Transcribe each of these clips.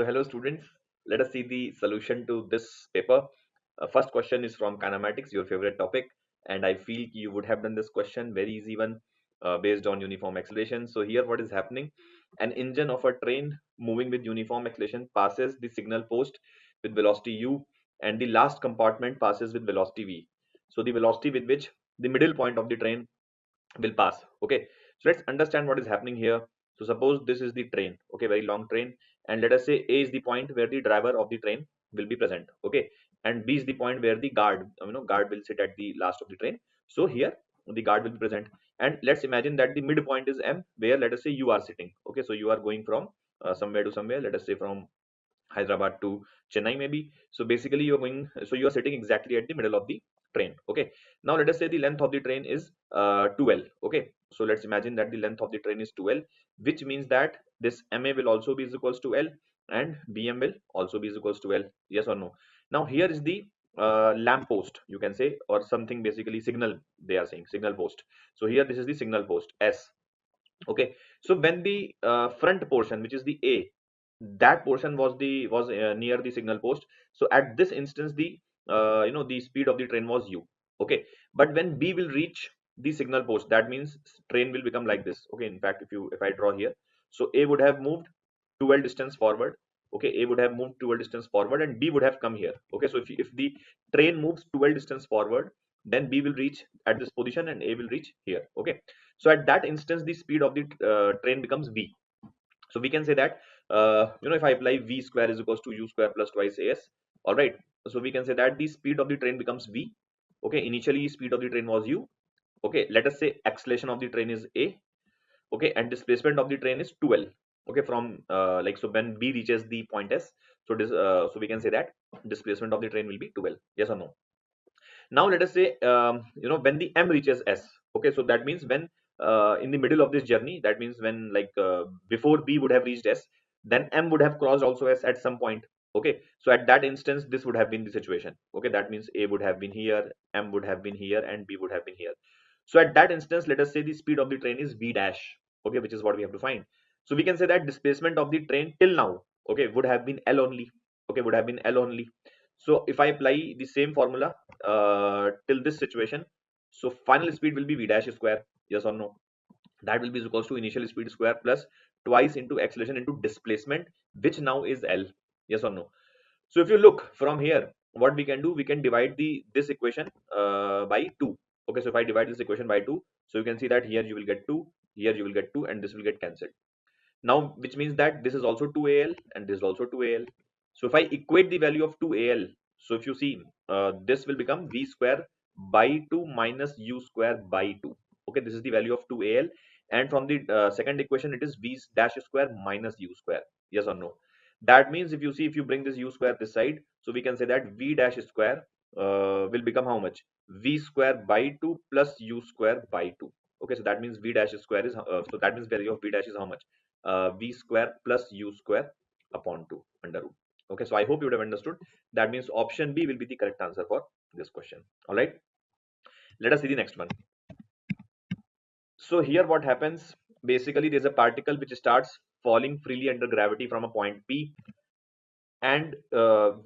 So hello students, let us see the solution to this paper. First question is from kinematics, your favorite topic, and I feel you would have done this question, very easy one, based on uniform acceleration. So here what is happening, an engine of a train moving with uniform acceleration passes the signal post with velocity u, and the last compartment passes with velocity v. So the velocity with which the middle point of the train will pass. Okay, so let's understand what is happening here. So suppose this is the train, okay, very long train, and let us say A is the point where the driver of the train will be present, okay, and B is the point where the guard, guard will sit at the last of the train. So here the guard will be present, and let's imagine that the midpoint is M, where let us say you are sitting. Okay, so you are going from somewhere to somewhere, let us say from Hyderabad to Chennai maybe. So basically you're going, so you are sitting exactly at the middle of the train. Okay. Now let us say the length of the train is 2L. Okay. So let's imagine that the length of the train is 2L, which means that this MA will also be is equals to L and BM will also be is equals to L. Yes or no? Now here is the lamp post, you can say, or something, basically signal, they are saying signal post. So here this is the signal post S. Okay, so when the front portion, which is the A, that portion was near the signal post, so at this instance the the speed of the train was u. Okay, but when B will reach the signal post, that means train will become like this. Okay, in fact, if I draw here, so A would have moved 12 distance forward. Okay, A would have moved 12 distance forward and B would have come here. Okay, so if the train moves 12 distance forward, then B will reach at this position and A will reach here. Okay, so at that instance the speed of the train becomes v. So we can say that if I apply v square is equals to u square plus twice as. All right, so we can say that the speed of the train becomes v. Okay, initially speed of the train was u. Okay, let us say acceleration of the train is a. Okay, and displacement of the train is 2L. Okay, from so when B reaches the point S, so this so we can say that displacement of the train will be 2L. Yes or no? Now let us say when the M reaches S. Okay, so that means when in the middle of this journey, that means when before B would have reached S, then M would have crossed also S at some point. Okay, so at that instance this would have been the situation. Okay, that means A would have been here, M would have been here, and B would have been here. So at that instance, let us say the speed of the train is v dash. Okay, which is what we have to find. So we can say that displacement of the train till now, okay, would have been L only. Okay, would have been L only. So if I apply the same formula till this situation, so final speed will be v dash square. Yes or no? That will be equals to initial speed square plus twice into acceleration into displacement, which now is L. Yes or no? So if you look from here, what we can do, we can divide the this equation by 2. Okay, so if I divide this equation by 2, so you can see that here you will get 2, here you will get 2, and this will get cancelled. Now, which means that this is also 2AL and this is also 2AL. So if I equate the value of 2AL, so if you see, this will become V square by 2 minus U square by 2. Okay, this is the value of 2AL, and from the second equation, it is V dash square minus U square. Yes or no? That means if you see, if you bring this U square this side, so we can say that V dash square will become how much? V square by 2 plus U square by 2. Okay, so that means V dash square is, so that means value of V dash is how much? V square plus U square upon 2 under root. Okay, so I hope you would have understood. That means option B will be the correct answer for this question. All right, let us see the next one. So here what happens, basically there's a particle which starts falling freely under gravity from a point P, and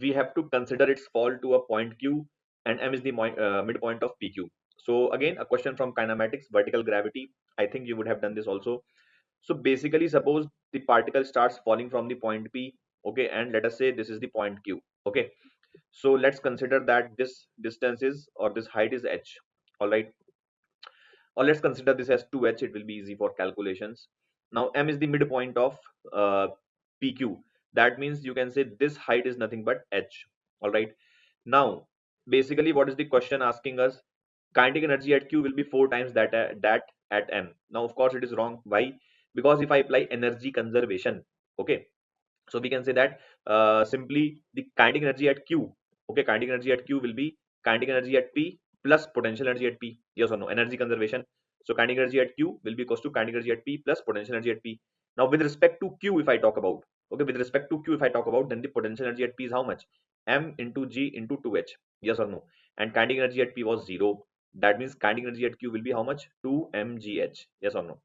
we have to consider its fall to a point Q, and M is the midpoint of PQ. So again, a question from kinematics, vertical gravity. I think you would have done this also. So basically, suppose the particle starts falling from the point P, okay, and let us say this is the point Q. Okay, so let's consider that this distance is, or this height is h. All right, or let's consider this as 2h. It will be easy for calculations. Now M is the midpoint of PQ. That means you can say this height is nothing but h. All right, now basically what is the question asking us? Kinetic energy at Q will be 4 times that at M. Now of course it is wrong. Why? Because if I apply energy conservation, okay, so we can say that simply the kinetic energy at Q, okay, kinetic energy at Q will be kinetic energy at P plus potential energy at P. Yes or no? Energy conservation. So kinetic energy at Q will be equals to kinetic energy at P plus potential energy at P. Now with respect to Q, if I talk about, okay, with respect to Q, if I talk about, then the potential energy at P is how much? M into G into 2H. Yes or no? And kinetic energy at P was 0. That means kinetic energy at Q will be how much? 2 mgh. Yes or no?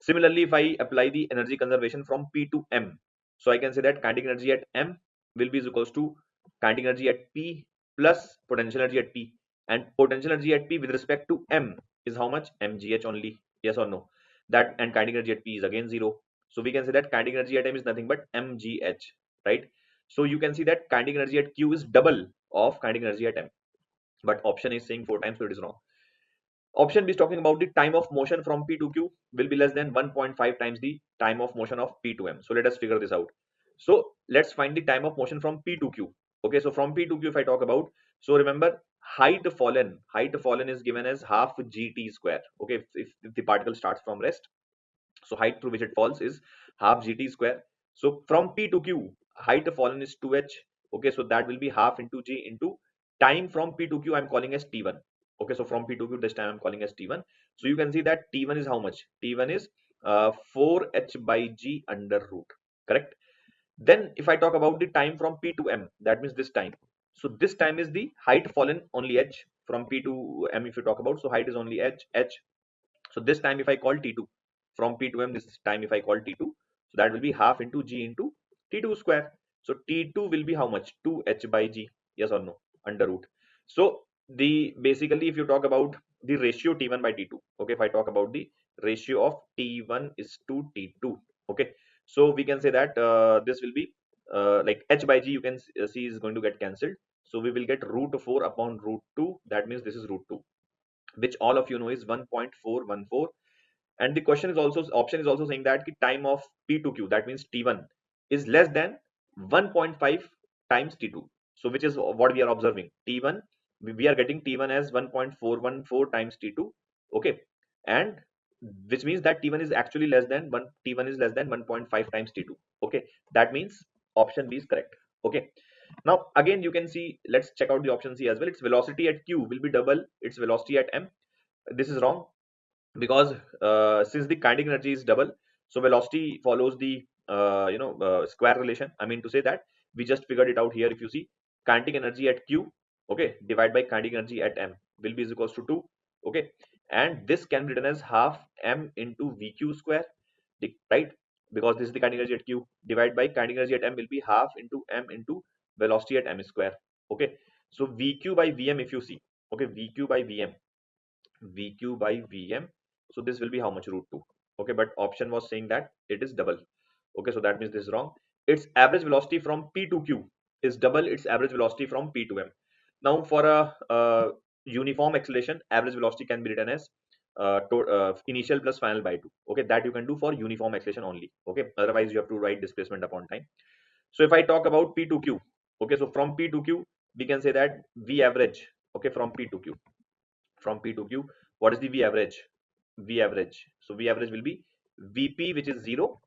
Similarly, if I apply the energy conservation from P to M, So I can say that kinetic energy at M will be is equals to kinetic energy at P plus potential energy at P, and potential energy at P with respect to M is how much? mgh only. Yes or no? That, and kinetic energy at P is again 0. So we can say that kinetic energy at M is nothing but mgh, right? So you can see that kinetic energy at Q is double of kinetic energy at M, but option is saying 4 times, so it is wrong. Option B is talking about the time of motion from P to Q will be less than 1.5 times the time of motion of P to M. So let us figure this out. So let's find the time of motion from P to Q. Okay, so from P to Q if I talk about, so remember height fallen is given as half gt square. Okay, if the particle starts from rest, so height through which it falls is half gt square. So from P to Q, height fallen is 2h. Okay, so that will be half into g into time from P to Q I'm calling as t1. Okay, so from P to Q this time I'm calling as t1. So you can see that t1 is how much? T1 is 4h by g under root, correct? Then if I talk about the time from P to M, that means this time. So this time is the height fallen only h from P to M if you talk about. So height is only h. So this time if I call T2 from P to M, this time if I call T2, so that will be half into G into T2 square. So T2 will be how much? 2H by G. Yes or no? Under root. So the basically if you talk about the ratio T1 by T2, okay, if I talk about the ratio of T1 is to T2, okay, so we can say that this will be like H by G, you can see is going to get cancelled. So we will get root 4 upon root 2. That means this is root 2, which all of you know is 1.414. And the question is also, option is also saying that the time of P to Q, that means T1 is less than 1.5 times T2. So which is what we are observing. T1, we are getting T1 as 1.414 times T2. Okay, and which means that T1 is actually less than 1. T1 is less than 1.5 times T2. Okay, that means option B is correct. Okay, now again you can see, let's check out the option C as well. Its velocity at Q will be double its velocity at M. This is wrong, because since the kinetic energy is double, so velocity follows the square relation. I mean to say that we just figured it out here. If you see, kinetic energy at Q, okay, divided by kinetic energy at M will be is equals to 2. Okay, and this can be written as half m into vq square, right? Because this is the kinetic energy at Q, divided by kinetic energy at M will be half into m into velocity at M square. Okay, so vq by vm, if you see, okay, vq by vm, so this will be how much? Root 2. Okay, but option was saying that it is double. Okay, so that means this is wrong. Its average velocity from P to Q is double its average velocity from P to M. Now for a uniform acceleration, average velocity can be written as initial plus final by 2. Okay, that you can do for uniform acceleration only. Okay, otherwise you have to write displacement upon time. So if I talk about P to Q, okay, so from P to Q we can say that V average, okay, from P to Q, from P to Q, what is the V average? V average. So V average will be Vp, which is 0,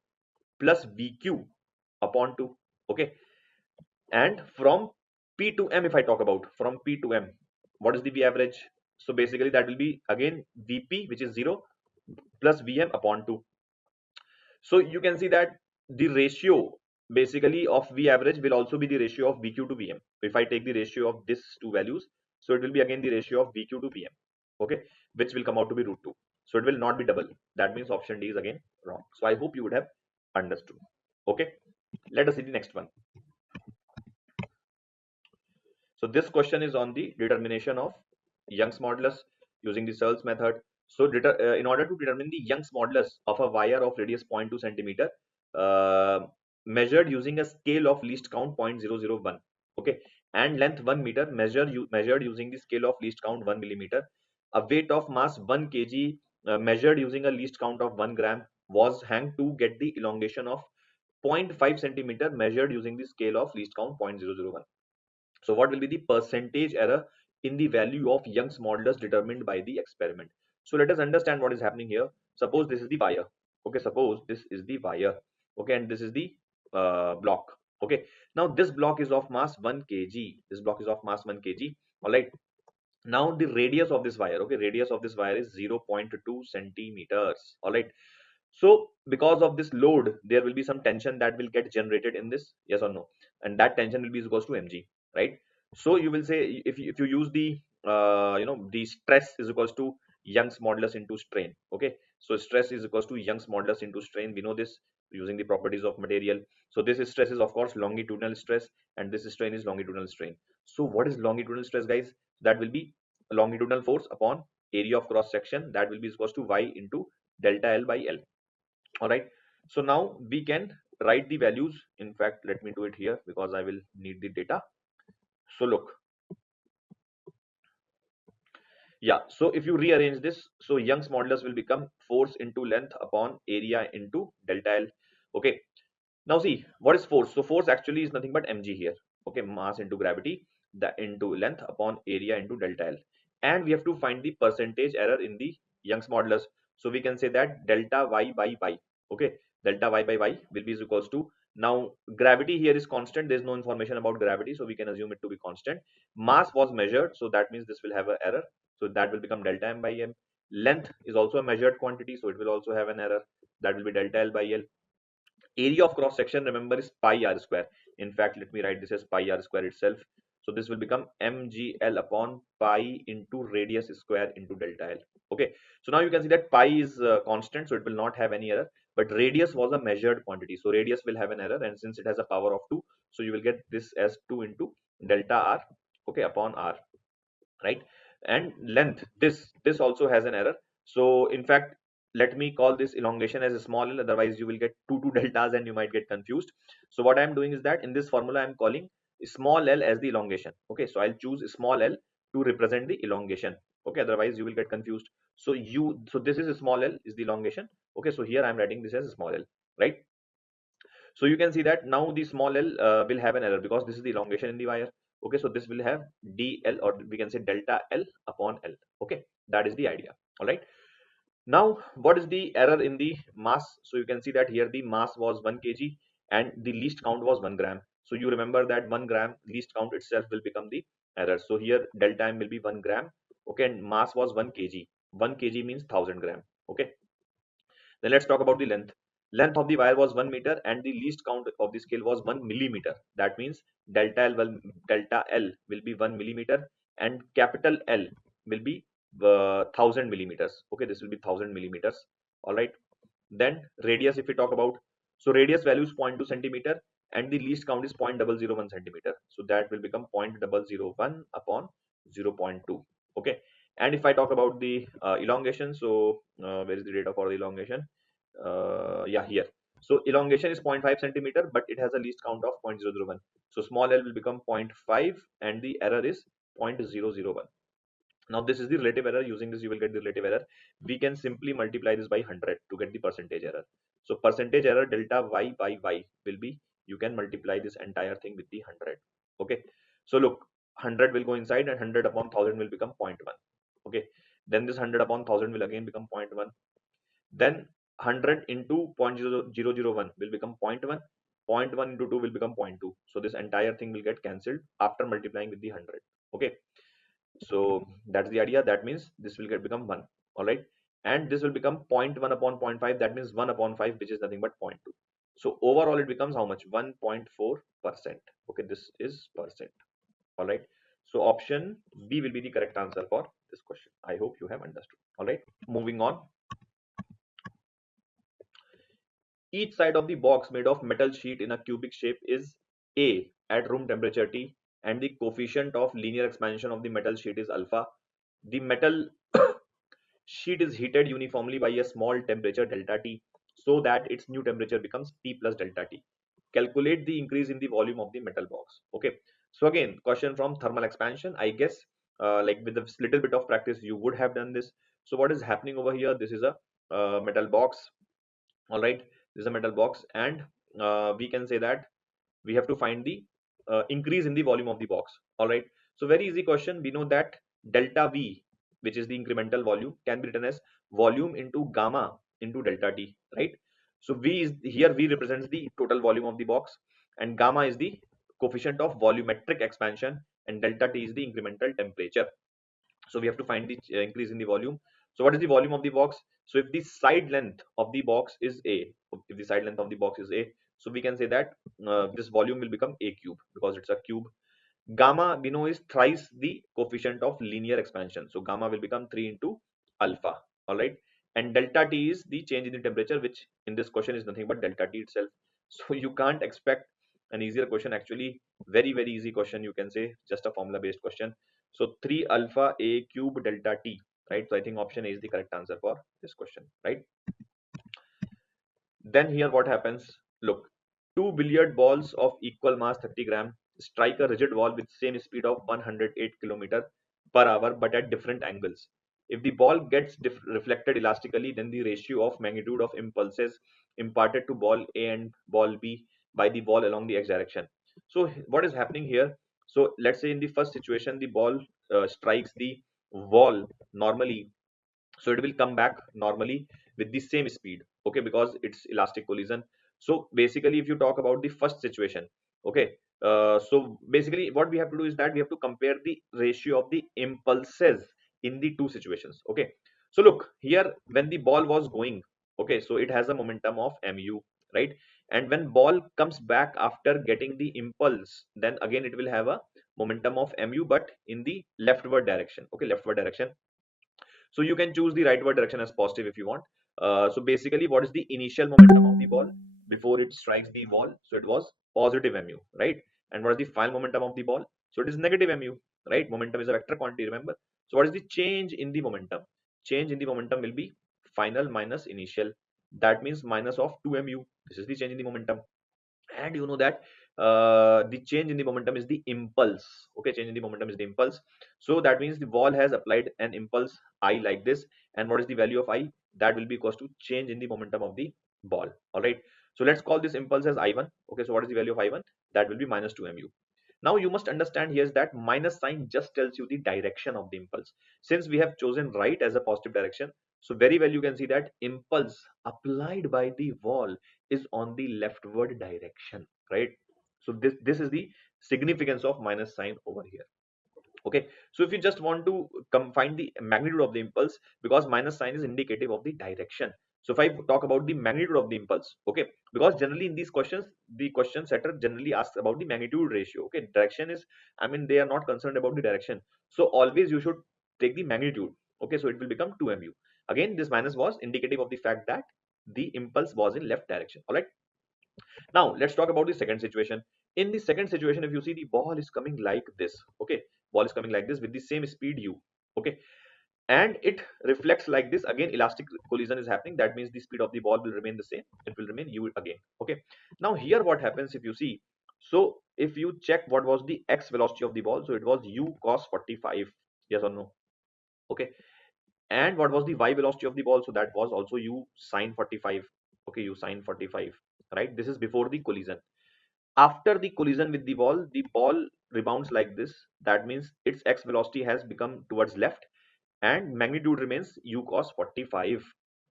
plus Vq upon 2. Okay. And from P to M, if I talk about from P to M, what is the V average? So basically that will be again Vp, which is 0, plus Vm upon 2. So you can see that the ratio basically of V average will also be the ratio of Vq to Vm. If I take the ratio of these two values, so it will be again the ratio of Vq to Vm, okay, which will come out to be root 2. So it will not be double. That means option D is again wrong. So I hope you would have understood. Okay, let us see the next one. So this question is on the determination of Young's modulus using the Searle's method. So in order to determine the Young's modulus of a wire of radius 0.2 centimeter, measured using a scale of least count 0.001, okay, and length 1 meter, measured using the scale of least count 1 millimeter, a weight of mass 1 kg, measured using a least count of 1 gram, was hanged to get the elongation of 0.5 centimeter, measured using the scale of least count 0.001. So what will be the percentage error in the value of Young's modulus determined by the experiment? So let us understand what is happening here. Suppose this is the wire. Okay, suppose this is the wire. Okay, and this is the block. Okay, now this block is of mass 1 kg. This block is of mass 1 kg. All right. Now the radius of this wire. Okay, radius of this wire is 0.2 centimeters. All right. So because of this load, there will be some tension that will get generated in this, yes or no? And that tension will be equals to mg, right? So you will say, if you use the the stress is equals to Young's modulus into strain. Okay, so stress is equals to Young's modulus into strain. We know this. using the properties of material. So this stress is of course longitudinal stress, and this strain is longitudinal strain. So what is longitudinal stress, guys? That will be longitudinal force upon area of cross section, that will be equals to y into delta L by L. All right. So now we can write the values. In fact, let me do it here because I will need the data. So look, yeah, so if you rearrange this, so Young's modulus will become force into length upon area into delta L. Okay, now see, what is force? So force actually is nothing but mg here. Okay, mass into gravity, the into length upon area into delta L. And we have to find the percentage error in the Young's modulus. So we can say that delta y by y. Okay, delta y by y will be equals to, now gravity here is constant. There is no information about gravity, so we can assume it to be constant. Mass was measured, so that means this will have an error. So that will become delta m by m. Length is also a measured quantity, so it will also have an error. That will be delta L by L. Area of cross section, remember, is pi r square. In fact, let me write this as pi r square itself. So this will become mgl upon pi into radius square into delta L. Okay, so now you can see that pi is constant, so it will not have any error, but radius was a measured quantity, so radius will have an error, and since it has a power of 2, so you will get this as 2 into delta r, okay, upon r, right? And length, this also has an error. So in fact, let me call this elongation as a small l, otherwise you will get two deltas and you might get confused. So what I'm doing is that in this formula I'm calling small l as the elongation. Okay, so I'll choose small l to represent the elongation. Okay, otherwise you will get confused. So this is small l is the elongation. Okay, so here I'm writing this as small l, right? So you can see that now the small l will have an error because this is the elongation in the wire. Okay, so this will have dl, or we can say delta L upon L. Okay, that is the idea. All right. Now, what is the error in the mass? So you can see that here the mass was 1 kg and the least count was 1 gram. So you remember that 1 gram least count itself will become the error. So here delta M will be 1 gram. Okay, and mass was 1 kg. 1 kg means 1000 gram. Okay. Then let's talk about the length. Length of the wire was 1 meter and the least count of the scale was 1 millimeter. That means delta L will be 1 millimeter and capital L will be 1000 millimeters. Okay, this will be 1000 millimeters. All right. Then radius, if we talk about, so radius value is zero point 0.2 centimeter and the least count is 0.001 centimeter. So that will become 0.001 upon 0.2. Okay. And if I talk about the elongation, so where is the data for the elongation? Yeah, here. So elongation is 0.5 centimeter, but it has a least count of 0.001. So small l will become 0.5 and the error is 0.001. Now this is the relative error. Using this you will get the relative error. We can simply multiply this by 100 to get the percentage error. So percentage error delta y by y will be, you can multiply this entire thing with the 100. Okay, so look, 100 will go inside and 100 upon 1000 will become 0.1. Okay, then this 100 upon 1000 will again become 0.1. Then 100 into 0.0001 will become 0.1. 0.1 into 2 will become 0.2. So this entire thing will get cancelled after multiplying with the 100. Okay, so that's the idea. That means this will get become 1. All right, and this will become 0.1 upon 0.5. That means 1 upon 5, which is nothing but 0.2. So overall it becomes how much? 1.4%. Okay, this is percent. All right, so option B will be the correct answer for this question. I hope you have understood. All right, moving on. Each side of the box made of metal sheet in a cubic shape is A at room temperature T, and the coefficient of linear expansion of the metal sheet is alpha. The metal sheet is heated uniformly by a small temperature delta T so that its new temperature becomes T plus delta T. Calculate the increase in the volume of the metal box. Okay, so again, question from thermal expansion. I guess like with a little bit of practice you would have done this. So what is happening over here? This is a metal box. All right, this is a metal box, and we can say that we have to find the increase in the volume of the box. All right, so very easy question. We know that delta V, which is the incremental volume, can be written as volume into gamma into delta T, right? So V is here, V represents the total volume of the box, and gamma is the coefficient of volumetric expansion, and delta T is the incremental temperature. So we have to find the increase in the volume. So what is the volume of the box? So if the side length of the box is A, if the side length of the box is A, so we can say that this volume will become A cube because it's a cube. Gamma we know is thrice the coefficient of linear expansion. So gamma will become 3 into alpha. All right. and delta T is the change in the temperature, which in this question is nothing but delta T itself. So you can't expect an easier question. Actually, very very easy question, you can say, just a formula based question. So 3 alpha A cube delta T, right? So I think option A is the correct answer for this question, right? Then here what happens? Look, two billiard balls of equal mass 30 gram strike a rigid wall with same speed of 108 kilometer per hour but at different angles. If the ball gets reflected elastically, then the ratio of magnitude of impulses imparted to ball A and ball B by the ball along the x direction. So what is happening here? So let's say in the first situation, the ball strikes the wall normally, so it will come back normally with the same speed, okay, because it's elastic collision. So basically if you talk about the first situation, okay, so basically what we have to do is that we have to compare the ratio of the impulses in the two situations, okay. So look here, when the ball was going, okay, so it has a momentum of mu, right? And when ball comes back after getting the impulse, then again it will have a momentum of mu, but in the leftward direction, okay, leftward direction. So you can choose the rightward direction as positive if you want. So basically, what is the initial momentum of the ball before it strikes the ball? So it was positive mu, right? And what is the final momentum of the ball? So it is negative mu, right? Momentum is a vector quantity, remember? So what is the change in the momentum? Change in the momentum will be final minus initial. That means minus of 2 mu. This is the change in the momentum. And you know that the change in the momentum is the impulse, okay, change in the momentum is the impulse. So that means the ball has applied an impulse I like this, and what is the value of I? That will be equals to change in the momentum of the ball. All right, so let's call this impulse as I1. Okay, so what is the value of I1? That will be minus 2 mu. Now you must understand here is that minus sign just tells you the direction of the impulse. Since we have chosen right as a positive direction, so very well you can see that impulse applied by the wall is on the leftward direction, right? So this is the significance of minus sign over here. Okay, so if you just want to find the magnitude of the impulse, because minus sign is indicative of the direction. So if I talk about the magnitude of the impulse, okay, because generally in these questions the question setter generally asks about the magnitude ratio, okay. Direction is, I mean, they are not concerned about the direction, so always you should take the magnitude, okay. So it will become 2 mu. Again, this minus was indicative of the fact that the impulse was in left direction. All right, now let's talk about the second situation. In the second situation, if you see, the ball is coming like this, okay, ball is coming like this with the same speed u, okay, and it reflects like this. Again, elastic collision is happening. That means the speed of the ball will remain the same. It will remain u again, okay. Now here what happens if you see, so if you check what was the x velocity of the ball, so it was u cos 45, yes or no, okay. And what was the y velocity of the ball? So that was also u sine 45, okay, u sine 45, right? This is before the collision. After the collision with the ball rebounds like this. That means its x velocity has become towards left, and magnitude remains u cos 45,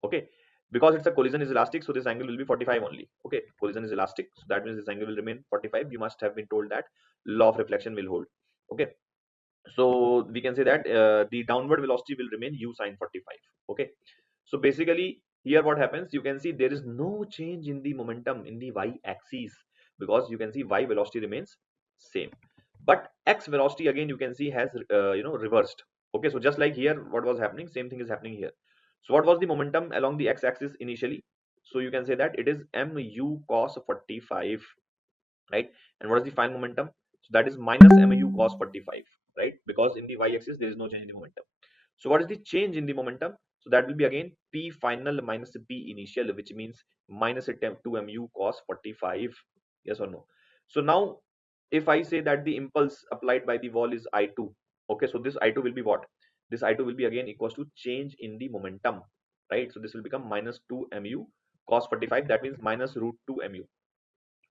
okay. Because it's a collision is elastic, so this angle will be 45 only, okay. Collision is elastic, so that means this angle will remain 45. You must have been told that law of reflection will hold, okay. So we can say that the downward velocity will remain u sine 45, okay. So basically here what happens, you can see there is no change in the momentum in the y axis, because you can see y velocity remains same, but x velocity again you can see has reversed, okay. So just like here what was happening, same thing is happening here. So what was the momentum along the x axis initially? So you can say that it is mu cos 45, right? And what is the final momentum? So that is minus mu cos 45, right? Because in the y-axis there is no change in the momentum. So what is the change in the momentum? So that will be again p final minus p initial, which means minus 2 mu cos 45. Yes or no? So now if I say that the impulse applied by the wall is I2, okay, so this I2 will be what? This I2 will be again equals to change in the momentum, right? So this will become minus 2 mu cos 45. That means minus root 2 mu,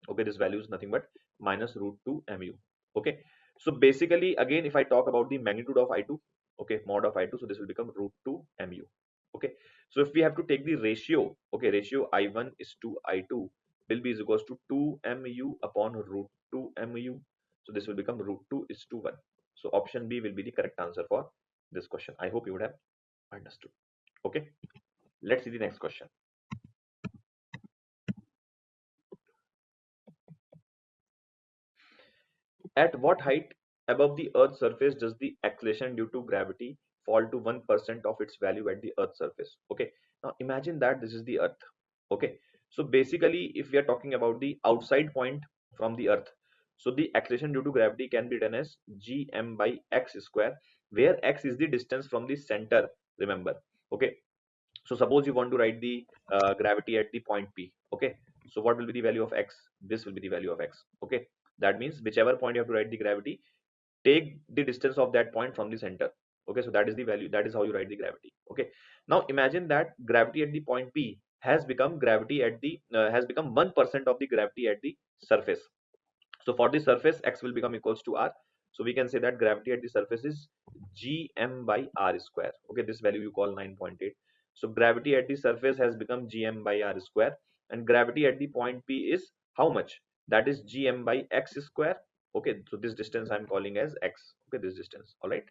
okay. This value is nothing but minus root 2 mu, okay. So basically again if I talk about the magnitude of I2, okay, mod of I2, so this will become root 2 mu, okay. So if we have to take the ratio, okay, ratio I1 is to I2 will be is equals to 2 mu upon root 2 mu. So this will become root 2 is to 1. So option B will be the correct answer for this question. I hope you would have understood, okay. Let's see the next question. At what height above the Earth's surface does the acceleration due to gravity fall to 1% of its value at the Earth's surface? Okay, Now imagine that this is the earth. Okay, so basically if we are talking about the outside point from the earth, so the acceleration due to gravity can be written as gm by x square, where x is the distance from the center, remember. Okay, so suppose you want to write the gravity at the point P. Okay, so what will be the value of x? This will be the value of x. Okay, that means whichever point you have to write the gravity, take the distance of that point from the center. Okay, so that is the value, that is how you write the gravity. Okay, now imagine that gravity at the point P has become gravity at the has become 1% of the gravity at the surface. So for the surface, x will become equals to r. So we can say that gravity at the surface is gm by r square. Okay, this value you call 9.8. So gravity at the surface has become gm by r square, and gravity at the point P is how much? That is gm by x square. Okay, so this distance I'm calling as x. Okay, this distance. All right,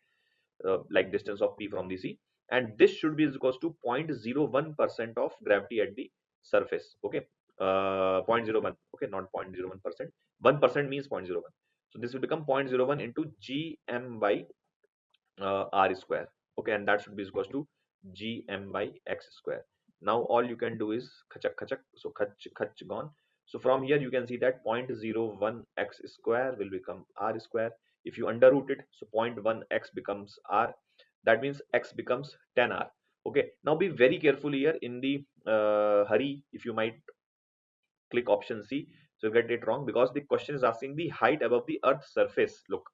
like distance of P from the sea, and this should be equals to 0.01% of gravity at the surface. Okay, 0.01. Okay, not 0.01%. 1% means 0.01. So this will become 0.01 into gm by r square. Okay, and that should be equals to gm by x square. Now all you can do is khachak khachak, so khach khach gone. So from here you can see that 0.01 x square will become r square. If you underroot it, so 0.1 x becomes r. That means x becomes 10r. Okay, now be very careful here in the hurry. If you might click option C, so you get it wrong, because the question is asking the height above the earth's surface. Look,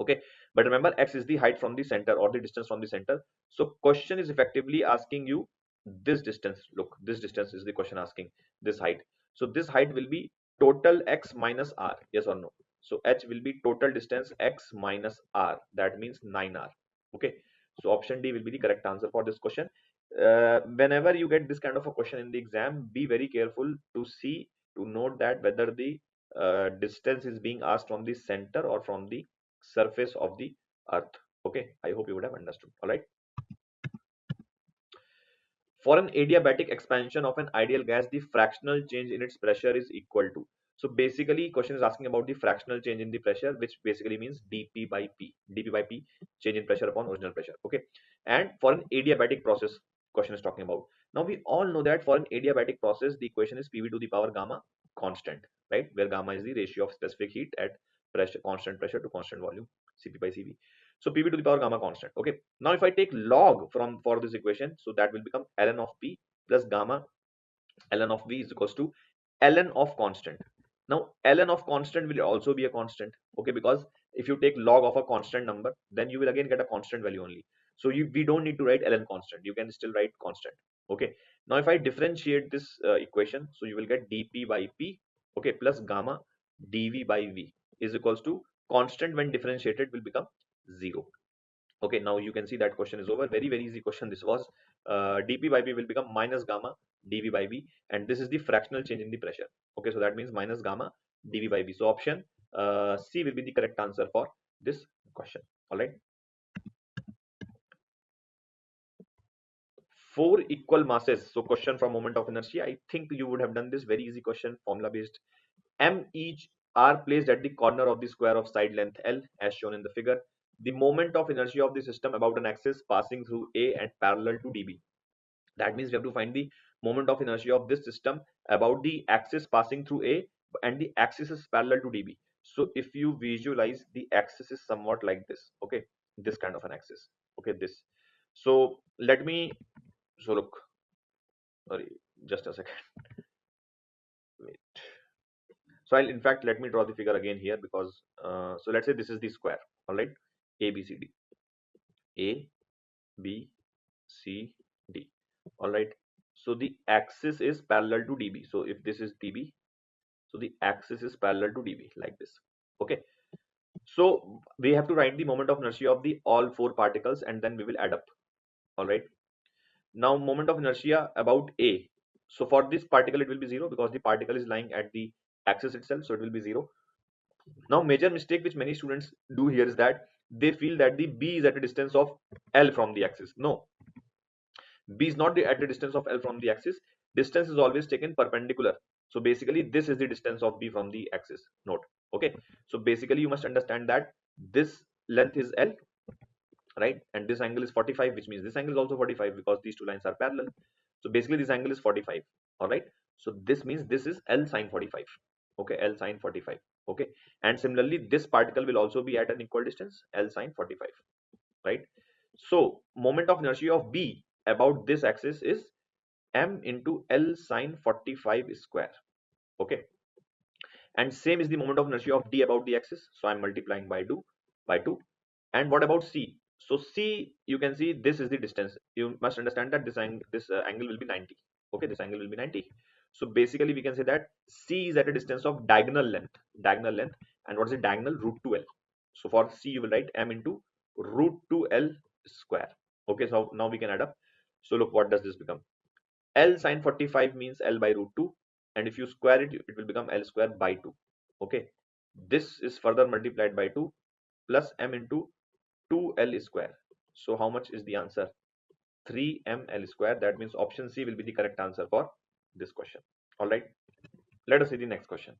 okay, but remember x is the height from the center, or the distance from the center. So question is effectively asking you this distance. Look, this distance is the question asking, this height. So this height will be total x minus r, yes or no? So h will be total distance x minus r, that means 9r. Okay, so option D will be the correct answer for this question. Whenever you get this kind of a question in the exam, be very careful to see, to note that whether the distance is being asked from the center or from the surface of the earth. Okay, I hope you would have understood. All right, for an adiabatic expansion of an ideal gas, the fractional change in its pressure is equal to. So basically question is asking about the fractional change in the pressure, which basically means dp by p. Dp by p, change in pressure upon original pressure. Okay, and for an adiabatic process question is talking about. Now we all know that for an adiabatic process the equation is pv to the power gamma constant, right, where gamma is the ratio of specific heat at pressure, constant pressure to constant volume, cp by cv. So pv to the power gamma constant. Okay, now if I take log from for this equation, so that will become ln of p plus gamma ln of v is equals to ln of constant. Now ln of constant will also be a constant. Okay, because if you take log of a constant number, then you will again get a constant value only. So we don't need to write ln constant, you can still write constant. Okay, now if I differentiate this equation, so you will get dp by p, okay, plus gamma dv by v is equals to constant when differentiated will become 0. Okay, now you can see that question is over. Very very easy question this was. Dp by p will become minus gamma dv by v, and this is the fractional change in the pressure. Okay, so that means minus gamma dv by v. So option C will be the correct answer for this question. All right, 4 equal masses. So question from moment of inertia, I think you would have done this. Very easy question, formula based. M each are placed at the corner of the square of side length L as shown in the figure. The moment of inertia of the system about an axis passing through A and parallel to dB. That means we have to find the moment of inertia of this system about the axis passing through A, and the axis is parallel to dB. So if you visualize, the axis is somewhat like this. Okay, this kind of an axis. Okay, this. So let me, so look, sorry, just a second. Wait. So I'll, in fact, let me draw the figure again here, because so let's say this is the square. All right, A B C D, A B C D. All right, so the axis is parallel to dB. So if this is dB, so the axis is parallel to dB like this. Okay, so we have to write the moment of inertia of the all 4 particles, and then we will add up. All right, now moment of inertia about A. So for this particle it will be 0, because the particle is lying at the axis itself, so it will be 0. Now major mistake which many students do here is that they feel that the B is at a distance of L from the axis. No, B is not at the distance of L from the axis. Distance is always taken perpendicular. So basically this is the distance of B from the axis. Note. Okay, so basically you must understand that this length is L, right? And this angle is 45, which means this angle is also 45 because these two lines are parallel. So basically this angle is 45. All right. So this means this is L sine 45. Okay, L sine 45. Okay. And similarly, this particle will also be at an equal distance, L sine 45. Right. So moment of inertia of B about this axis is m into L sine 45 square. Okay. And same is the moment of inertia of D about the axis. So I'm multiplying by 2. And what about C? So C, you can see this is the distance. You must understand that this angle will be 90. Okay, this angle will be 90. So basically, we can say that C is at a distance of diagonal length. And what is the diagonal? Root 2L. So for C, you will write m into root 2L square. Okay, so now we can add up. So look, what does this become? L sine 45 means L by root 2, and if you square it, it will become L square by 2. Okay, this is further multiplied by 2 plus m into 2L square. So how much is the answer? 3ml square. That means option C will be the correct answer for this question. All right, let us see the next question.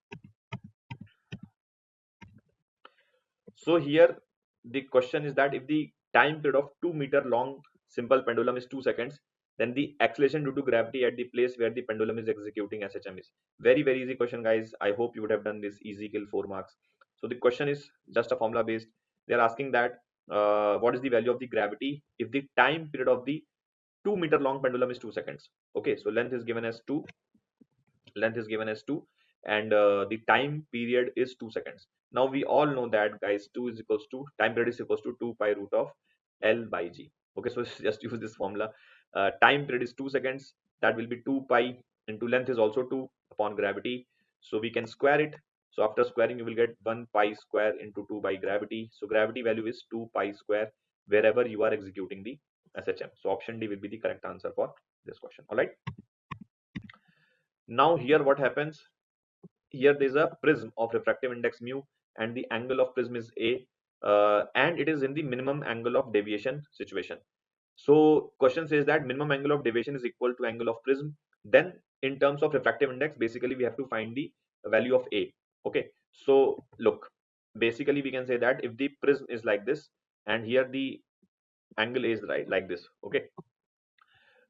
So here the question is that if the time period of 2 meter long simple pendulum is 2 seconds, then the acceleration due to gravity at the place where the pendulum is executing SHM is. Very easy question, guys. I hope you would have done this easy kill 4 marks. So the question is just a formula based. They are asking that what is the value of the gravity if the time period of the 2 meter long pendulum is 2 seconds. Okay, so length is given as 2, and the time period is 2 seconds. Now we all know that, guys, 2 is equals to time period is equals to 2 pi root of L by G. Okay, so just use this formula. Time period is 2 seconds, that will be 2 pi into length is also 2 upon gravity, so we can square it. So after squaring you will get 1 pi square into 2 by gravity. So gravity value is 2 pi square wherever you are executing the SHM. So option D will be the correct answer for this question. All right, now here what happens, here there is a prism of refractive index mu, and the angle of prism is A, and it is in the minimum angle of deviation situation. So question says that minimum angle of deviation is equal to angle of prism. Then in terms of refractive index, basically we have to find the value of A. Okay, so look, basically we can say that if the prism is like this and here the angle is right like this. Okay,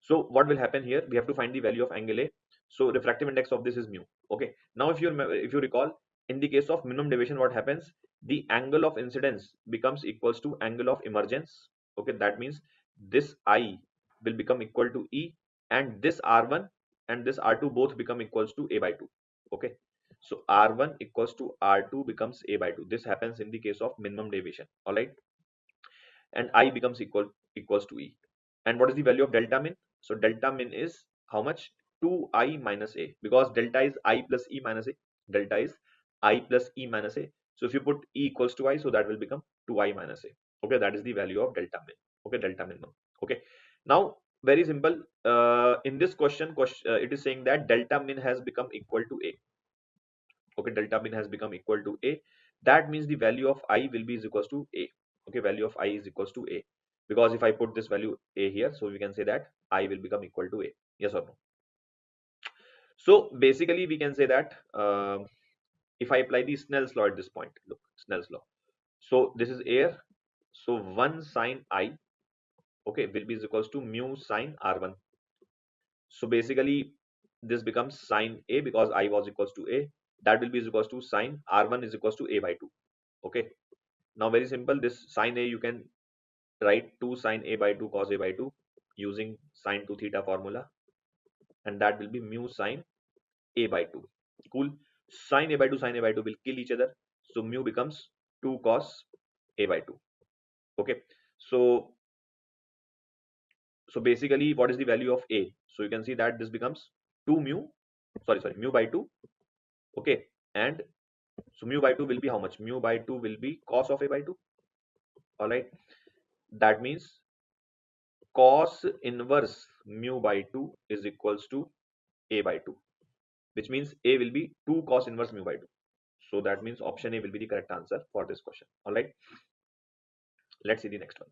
so what will happen here? We have to find the value of angle A. So refractive index of this is mu. Okay. Now if you recall, in the case of minimum deviation, what happens? The angle of incidence becomes equals to angle of emergence. Okay, that means this I will become equal to E, and this R1 and this R2 both become equals to A by 2. Okay. So R1 equals to R2 becomes A by 2. This happens in the case of minimum deviation. All right, and I becomes equals to E. And what is the value of delta min? So delta min is how much? 2I minus A, because delta is I plus E minus A. Delta is I plus E minus A. So if you put E equals to I, so that will become 2I minus A. Okay, that is the value of delta min. Okay, delta minimum. Okay, now very simple. In this question, it is saying that delta min has become equal to A. Okay, delta min has become equal to A. That means the value of I will be is equals to A. Okay, value of I is equals to A, because if I put this value A here, so we can say that I will become equal to A. Yes or no? So basically we can say that if I apply the Snell's law at this point, look, Snell's law. So this is air. So 1 sine I, okay, will be is equals to mu sine R1. So basically this becomes sine A, because I was equals to A. That will be is equals to sine R1 is equals to A by 2. Okay. Now very simple, this sine A you can write 2 sine A by 2 cos A by 2 using sine 2 theta formula, and that will be mu sine A by 2. Cool. Sine A by 2 will kill each other, so mu becomes 2 cos A by 2. Okay, so basically what is the value of A? So you can see that this becomes 2 mu, sorry, mu by 2. Okay, and so mu by 2 will be how much? Mu by 2 will be cos of A by 2. All right, that means cos inverse mu by 2 is equals to A by 2, which means A will be 2 cos inverse mu by 2. So that means option A will be the correct answer for this question. All right, let's see the next one.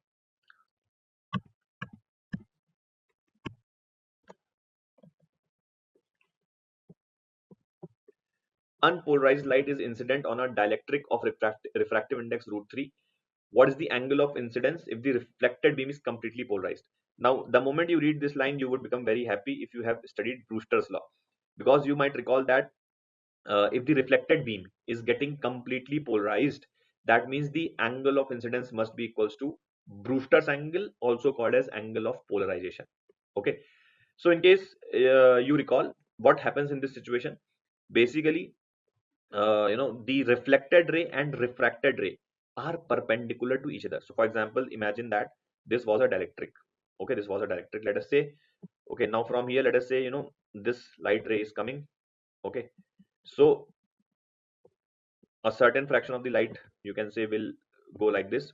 Unpolarized light is incident on a dielectric of refractive index root 3. what is the angle of incidence if the reflected beam is completely polarized. Now, the moment you read this line, you would become very happy if you have studied Brewster's law, because you might recall that if the reflected beam is getting completely polarized, that means the angle of incidence must be equals to Brewster's angle, also called as angle of polarization. Okay, so in case you recall what happens in this situation, basically, the reflected ray and refracted ray are perpendicular to each other. So for example, imagine that this was a dielectric. Okay, this was a dielectric, let us say. Okay, now from here, let us say, this light ray is coming. Okay, so a certain fraction of the light, you can say, go like this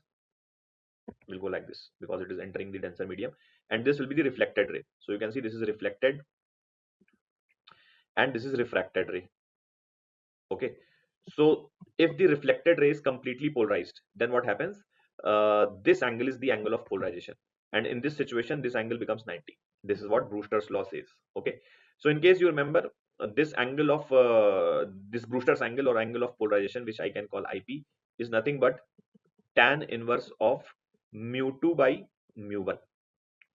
will go like this because it is entering the denser medium, and this will be the reflected ray. So you can see this is reflected and this is refracted ray. Okay, so if the reflected ray is completely polarized, then what happens? This angle is the angle of polarization, and in this situation this angle becomes 90. This is what Brewster's law says. Okay, so in case you remember, this angle of this Brewster's angle or angle of polarization, which I can call IP, is nothing but tan inverse of mu2 by mu1,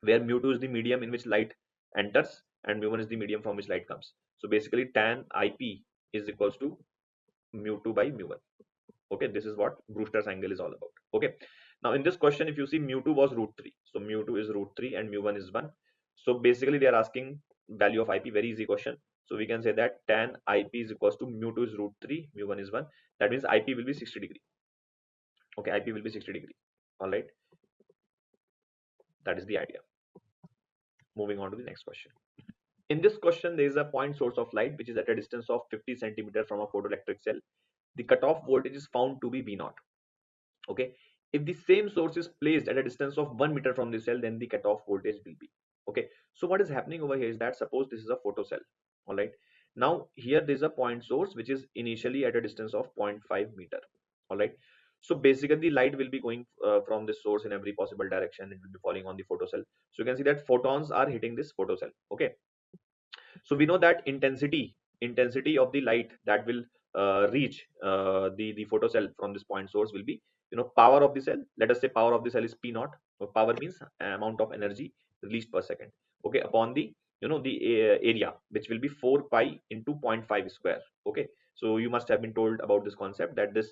where mu2 is the medium in which light enters and mu1 is the medium from which light comes. So basically tan IP is equals to mu2 by mu1. Okay, this is what Brewster's angle is all about. Okay, now in this question, if you see, mu2 was root 3, so mu2 is root 3 and mu1 is 1. So basically they are asking value of IP, very easy question. So we can say that tan IP is equals to mu2 is root 3, mu1 is 1. That means IP will be 60 degree. Okay, IP will be 60 degree. All right, that is the idea. Moving on to the next question. In this question, there is a point source of light which is at a distance of 50 centimeter from a photoelectric cell. The cutoff voltage is found to be V0. Okay, if the same source is placed at a distance of 1 meter from the cell, then the cutoff voltage will be. Okay, so what is happening over here is that, suppose this is a photo cell. All right, now here there is a point source which is initially at a distance of 0.5 meter. All right, so basically the light will be going from this source in every possible direction. It will be falling on the photocell. So you can see that photons are hitting this photocell. Okay, so we know that intensity of the light that will reach the photocell from this point source will be, power of the cell. Let us say power of the cell is P naught. Power means amount of energy released per second. Okay, upon the, the area, which will be 4 pi into 0.5 square. Okay, so you must have been told about this concept, that this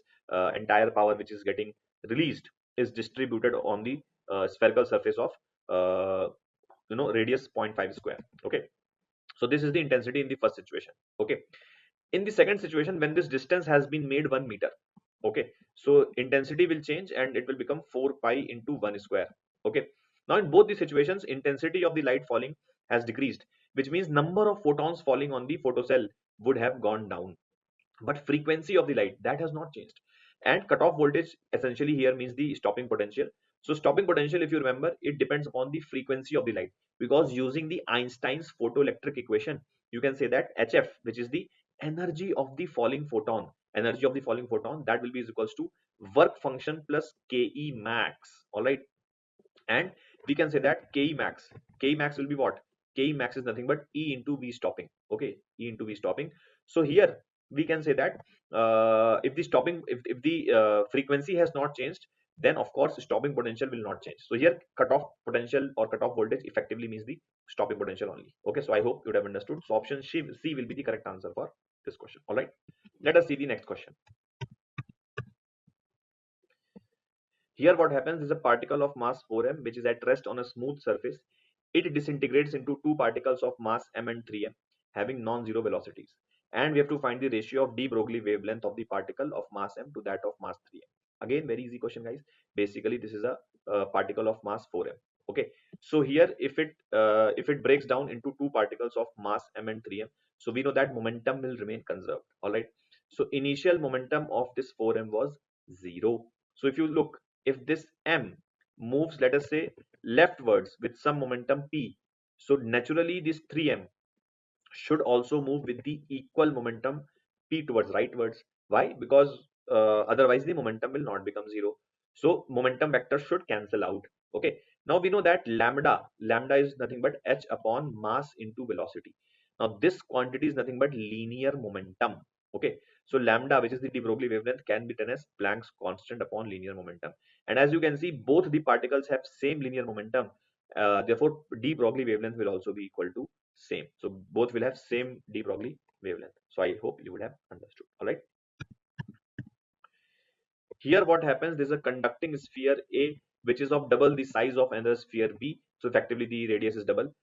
entire power which is getting released is distributed on the spherical surface of radius 0.5 square. Okay, so this is the intensity in the first situation. Okay, in the second situation, when this distance has been made 1 meter, okay, so intensity will change and it will become 4 pi into 1 square. Okay, now in both the situations, intensity of the light falling has decreased, which means number of photons falling on the photocell would have gone down, but frequency of the light, that has not changed. And cutoff voltage essentially here means the stopping potential. So stopping potential, if you remember, it depends upon the frequency of the light, because using the Einstein's photoelectric equation, you can say that HF, which is the energy of the falling photon, that will be is equals to work function plus Ke max. All right, and we can say that Ke max will be what? Ke max is nothing but E into V stopping. Okay, E into V stopping. So here we can say that if the frequency has not changed, then of course stopping potential will not change. So here cutoff potential or cutoff voltage effectively means the stopping potential only. Okay, so I hope you would have understood. So option C will be the correct answer for this question. All right, let us see the next question. Here what happens is a particle of mass 4m which is at rest on a smooth surface. It disintegrates into two particles of mass m and 3m having non-zero velocities. And we have to find the ratio of de Broglie wavelength of the particle of mass m to that of mass 3m. Again, very easy question, guys. Basically, this is a particle of mass 4m. Okay, so here if it breaks down into two particles of mass m and 3m, so we know that momentum will remain conserved. All right, so initial momentum of this 4m was 0. So if you look, if this m moves, let us say, leftwards with some momentum p, so naturally this 3m should also move with the equal momentum p towards rightwards. Why? Because otherwise the momentum will not become 0. So momentum vector should cancel out. Okay, now we know that lambda is nothing but h upon mass into velocity. Now this quantity is nothing but linear momentum. Okay, so lambda, which is the de Broglie wavelength, can be written as Planck's constant upon linear momentum. And as you can see, both the particles have same linear momentum. Therefore, de Broglie wavelength will also be equal to same. So both will have same de Broglie wavelength. So I hope you would have understood. All right. Here, what happens? There's a conducting sphere A, which is of double the size of another sphere B. So effectively, the radius is double.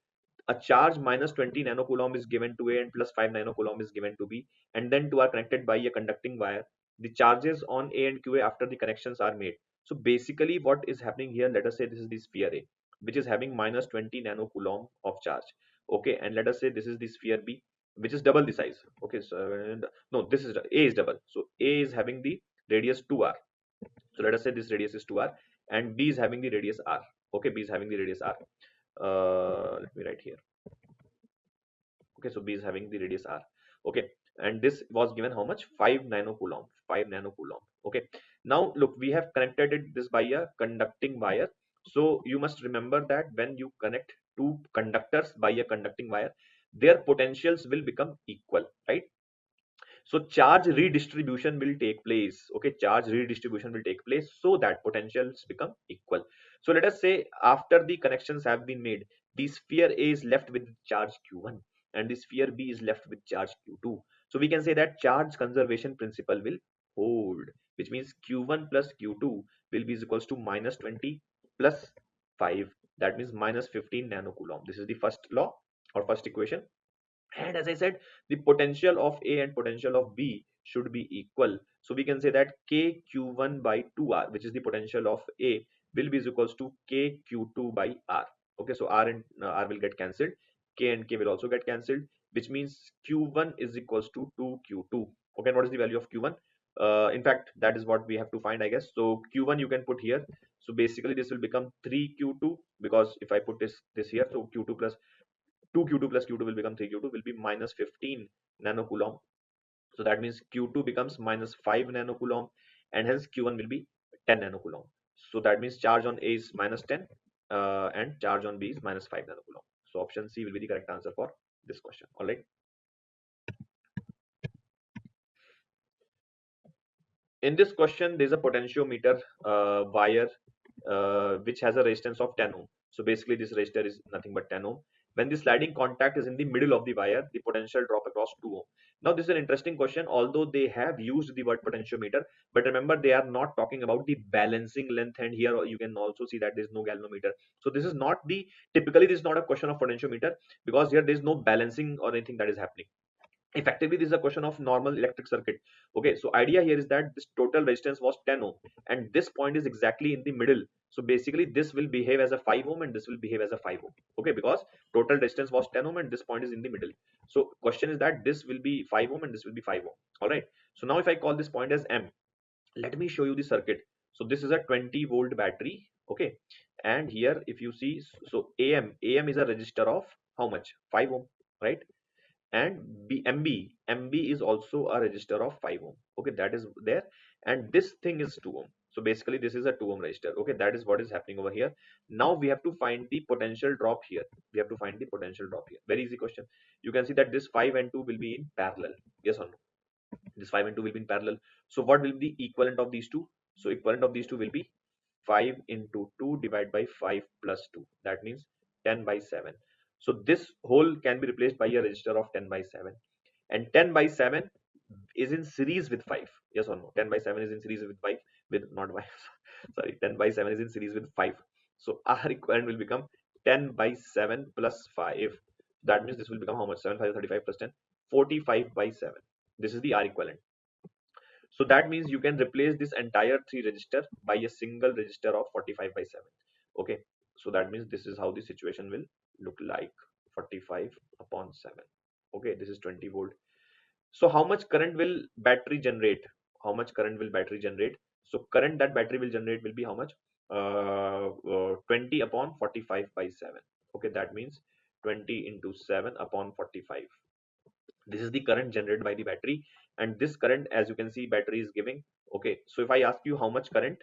A charge minus 20 nanocoulomb is given to A and plus 5 nanocoulomb is given to B, and then two are connected by a conducting wire. The charges on A and QA after the connections are made. So basically what is happening here, let us say this is the sphere A, which is having minus 20 nanocoulomb of charge. Okay, and let us say this is the sphere B, which is double the size. Okay, so no, this is A is double. So A is having the radius 2r. So let us say this radius is 2r and B is having the radius r. Okay, B is having the radius r. Let me write here. Okay, so B is having the radius r. Okay, and this was given how much? 5 nanocoulomb. 5 nanocoulomb. Okay, now look, we have connected this by a conducting wire. So you must remember that when you connect two conductors by a conducting wire, their potentials will become equal, right? So charge redistribution will take place. Okay, charge redistribution will take place so that potentials become equal. So let us say after the connections have been made, the sphere A is left with charge Q1 and the sphere B is left with charge Q2. So we can say that charge conservation principle will hold, which means Q1 plus Q2 will be equals to minus 20 plus 5. That means minus 15 nanocoulomb. This is the first law or first equation. And as I said, the potential of A and potential of B should be equal. So we can say that KQ1 by 2R, which is the potential of A, will be equals to KQ2 by R. Okay, so R and R will get cancelled. K and K will also get cancelled, which means Q1 is equals to 2Q2. Okay, and what is the value of Q1? In fact, that is what we have to find, I guess. So Q1 you can put here. So basically this will become 3Q2, because if I put this here, so Q2 plus 2Q2 plus Q2 will become 3Q2 will be minus 15 nanocoulomb. So that means Q2 becomes minus 5 nanocoulomb and hence Q1 will be 10 nanocoulomb. So that means charge on A is minus 10 and charge on B is minus 5 nanocoulomb. So option C will be the correct answer for this question. All right. In this question, there is a potentiometer wire which has a resistance of 10 ohm. So basically this resistor is nothing but 10 ohm. When the sliding contact is in the middle of the wire, the potential drop across 2 ohm. Now this is an interesting question, although they have used the word potentiometer, but remember they are not talking about the balancing length, and here you can also see that there is no galvanometer. So this is not the, typically this is not a question of potentiometer, because here there is no balancing or anything that is happening. Effectively this is a question of normal electric circuit. Okay, so idea here is that this total resistance was 10 ohm and this point is exactly in the middle. So basically this will behave as a 5 ohm and this will behave as a 5 ohm. Okay, because total resistance was 10 ohm and this point is in the middle. So question is that this will be 5 ohm and this will be 5 ohm. All right, so now if I call this point as M, let me show you the circuit. So this is a 20-volt battery. Okay, and here if you see, so am is a resistor of how much? 5 ohm, right? And MB is also a resistor of 5 ohm. Okay, that is there, and this thing is 2 ohm. So basically this is a 2 ohm resistor. Okay, that is what is happening over here. Now we have to find the potential drop here. We have to find the potential drop here. Very easy question. You can see that this 5 and 2 will be in parallel. Yes or no? This 5 and 2 will be in parallel. So what will be the equivalent of these two? So equivalent of these two will be 5 into 2 divided by 5 plus 2. That means 10 by 7. So this whole can be replaced by a resistor of 10 by 7. And 10 by 7 is in series with 5. Yes or no? 10 by 7 is in series with 5. With not 5. Sorry, 10 by 7 is in series with 5. So R equivalent will become 10 by 7 plus 5. That means this will become how much? 7 5 35 plus 10. 45 by 7. This is the R equivalent. So that means you can replace this entire 3 resistor by a single resistor of 45 by 7. Okay, so that means this is how the situation will look like. 45 upon 7. Okay, this is 20 volt. So how much current will battery generate? How much current will battery generate? So current that battery will generate will be how much? 20 upon 45 by 7. Okay, that means 20 into 7 upon 45. This is the current generated by the battery, and this current, as you can see, battery is giving. Okay, so if I ask you how much current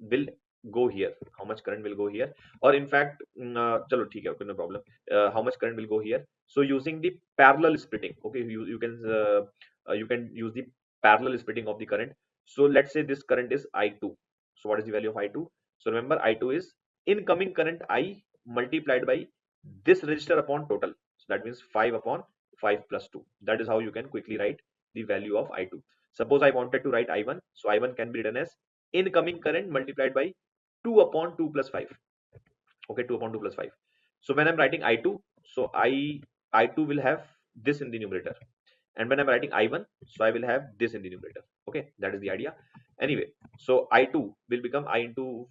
will go here, how much current will go here, or in fact chalo theek hai, okay, no problem. How much current will go here? So using the parallel splitting, okay, you can you can use the parallel splitting of the current. So let's say this current is I2. So what is the value of I2? So remember, I2 is incoming current I multiplied by this resistor upon total. So that means 5 upon 5 plus 2. That is how you can quickly write the value of I2. Suppose I wanted to write I1. So I1 can be written as incoming current multiplied by 2 upon 2 plus 5. Okay, 2 upon 2 plus 5. So when I'm writing I2, so I2 will have this in the numerator, and when I'm writing I1, so I will have this in the numerator. Okay, that is the idea. Anyway, so I2 will become I into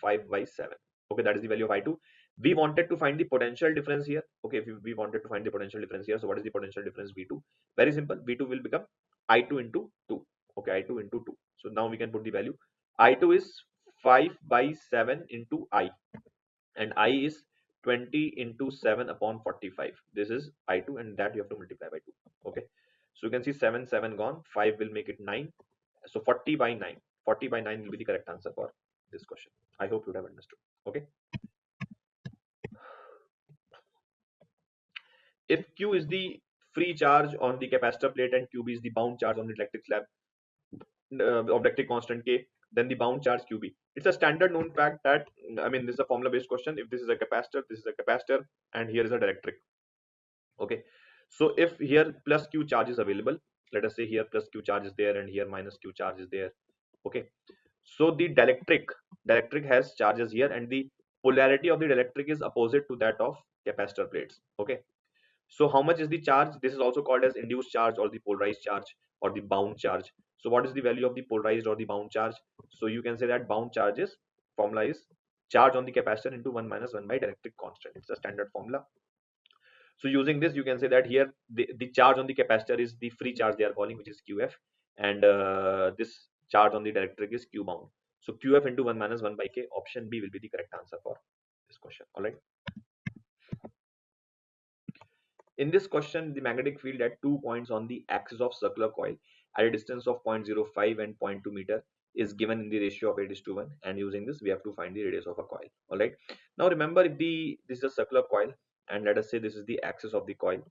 5 by 7. Okay, that is the value of I2. We wanted to find the potential difference here. Okay, if we wanted to find the potential difference here, so what is the potential difference V2? Very simple, V2 will become I2 into 2. Okay, I2 into 2. So now we can put the value. I2 is 5 by 7 into I, and I is 20 into 7 upon 45. This is I2, and that you have to multiply by 2. Okay, so you can see 7 7 gone, 5 will make it 9. So 40 by 9, 40 by 9 will be the correct answer for this question. I hope you would have understood. Okay, if Q is the free charge on the capacitor plate and QB is the bound charge on the electric slab of electric constant K, then the bound charge QB. It's a standard known fact that, I mean, this is a formula based question. If this is a capacitor, this is a capacitor, and here is a dielectric. Okay, so if here plus Q charge is available, let us say here plus Q charge is there and here minus Q charge is there. Okay, so the dielectric has charges here, and the polarity of the dielectric is opposite to that of capacitor plates. Okay, so how much is the charge? This is also called as induced charge or the polarized charge or the bound charge. So what is the value of the polarized or the bound charge? So you can say that bound charge is, formula is charge on the capacitor into 1 minus 1 by dielectric constant. It's a standard formula. So using this, you can say that here the charge on the capacitor is the free charge they are calling, which is QF, and this charge on the dielectric is Q bound. So QF into 1 minus 1 by K, option B will be the correct answer for this question. All right. In this question, the magnetic field at 2 points on the axis of circular coil at a distance of 0.05 and 0.2 meter is given in the ratio of 8:1, and using this we have to find the radius of a coil. All right. Now remember, if this is a circular coil and let us say this is the axis of the coil,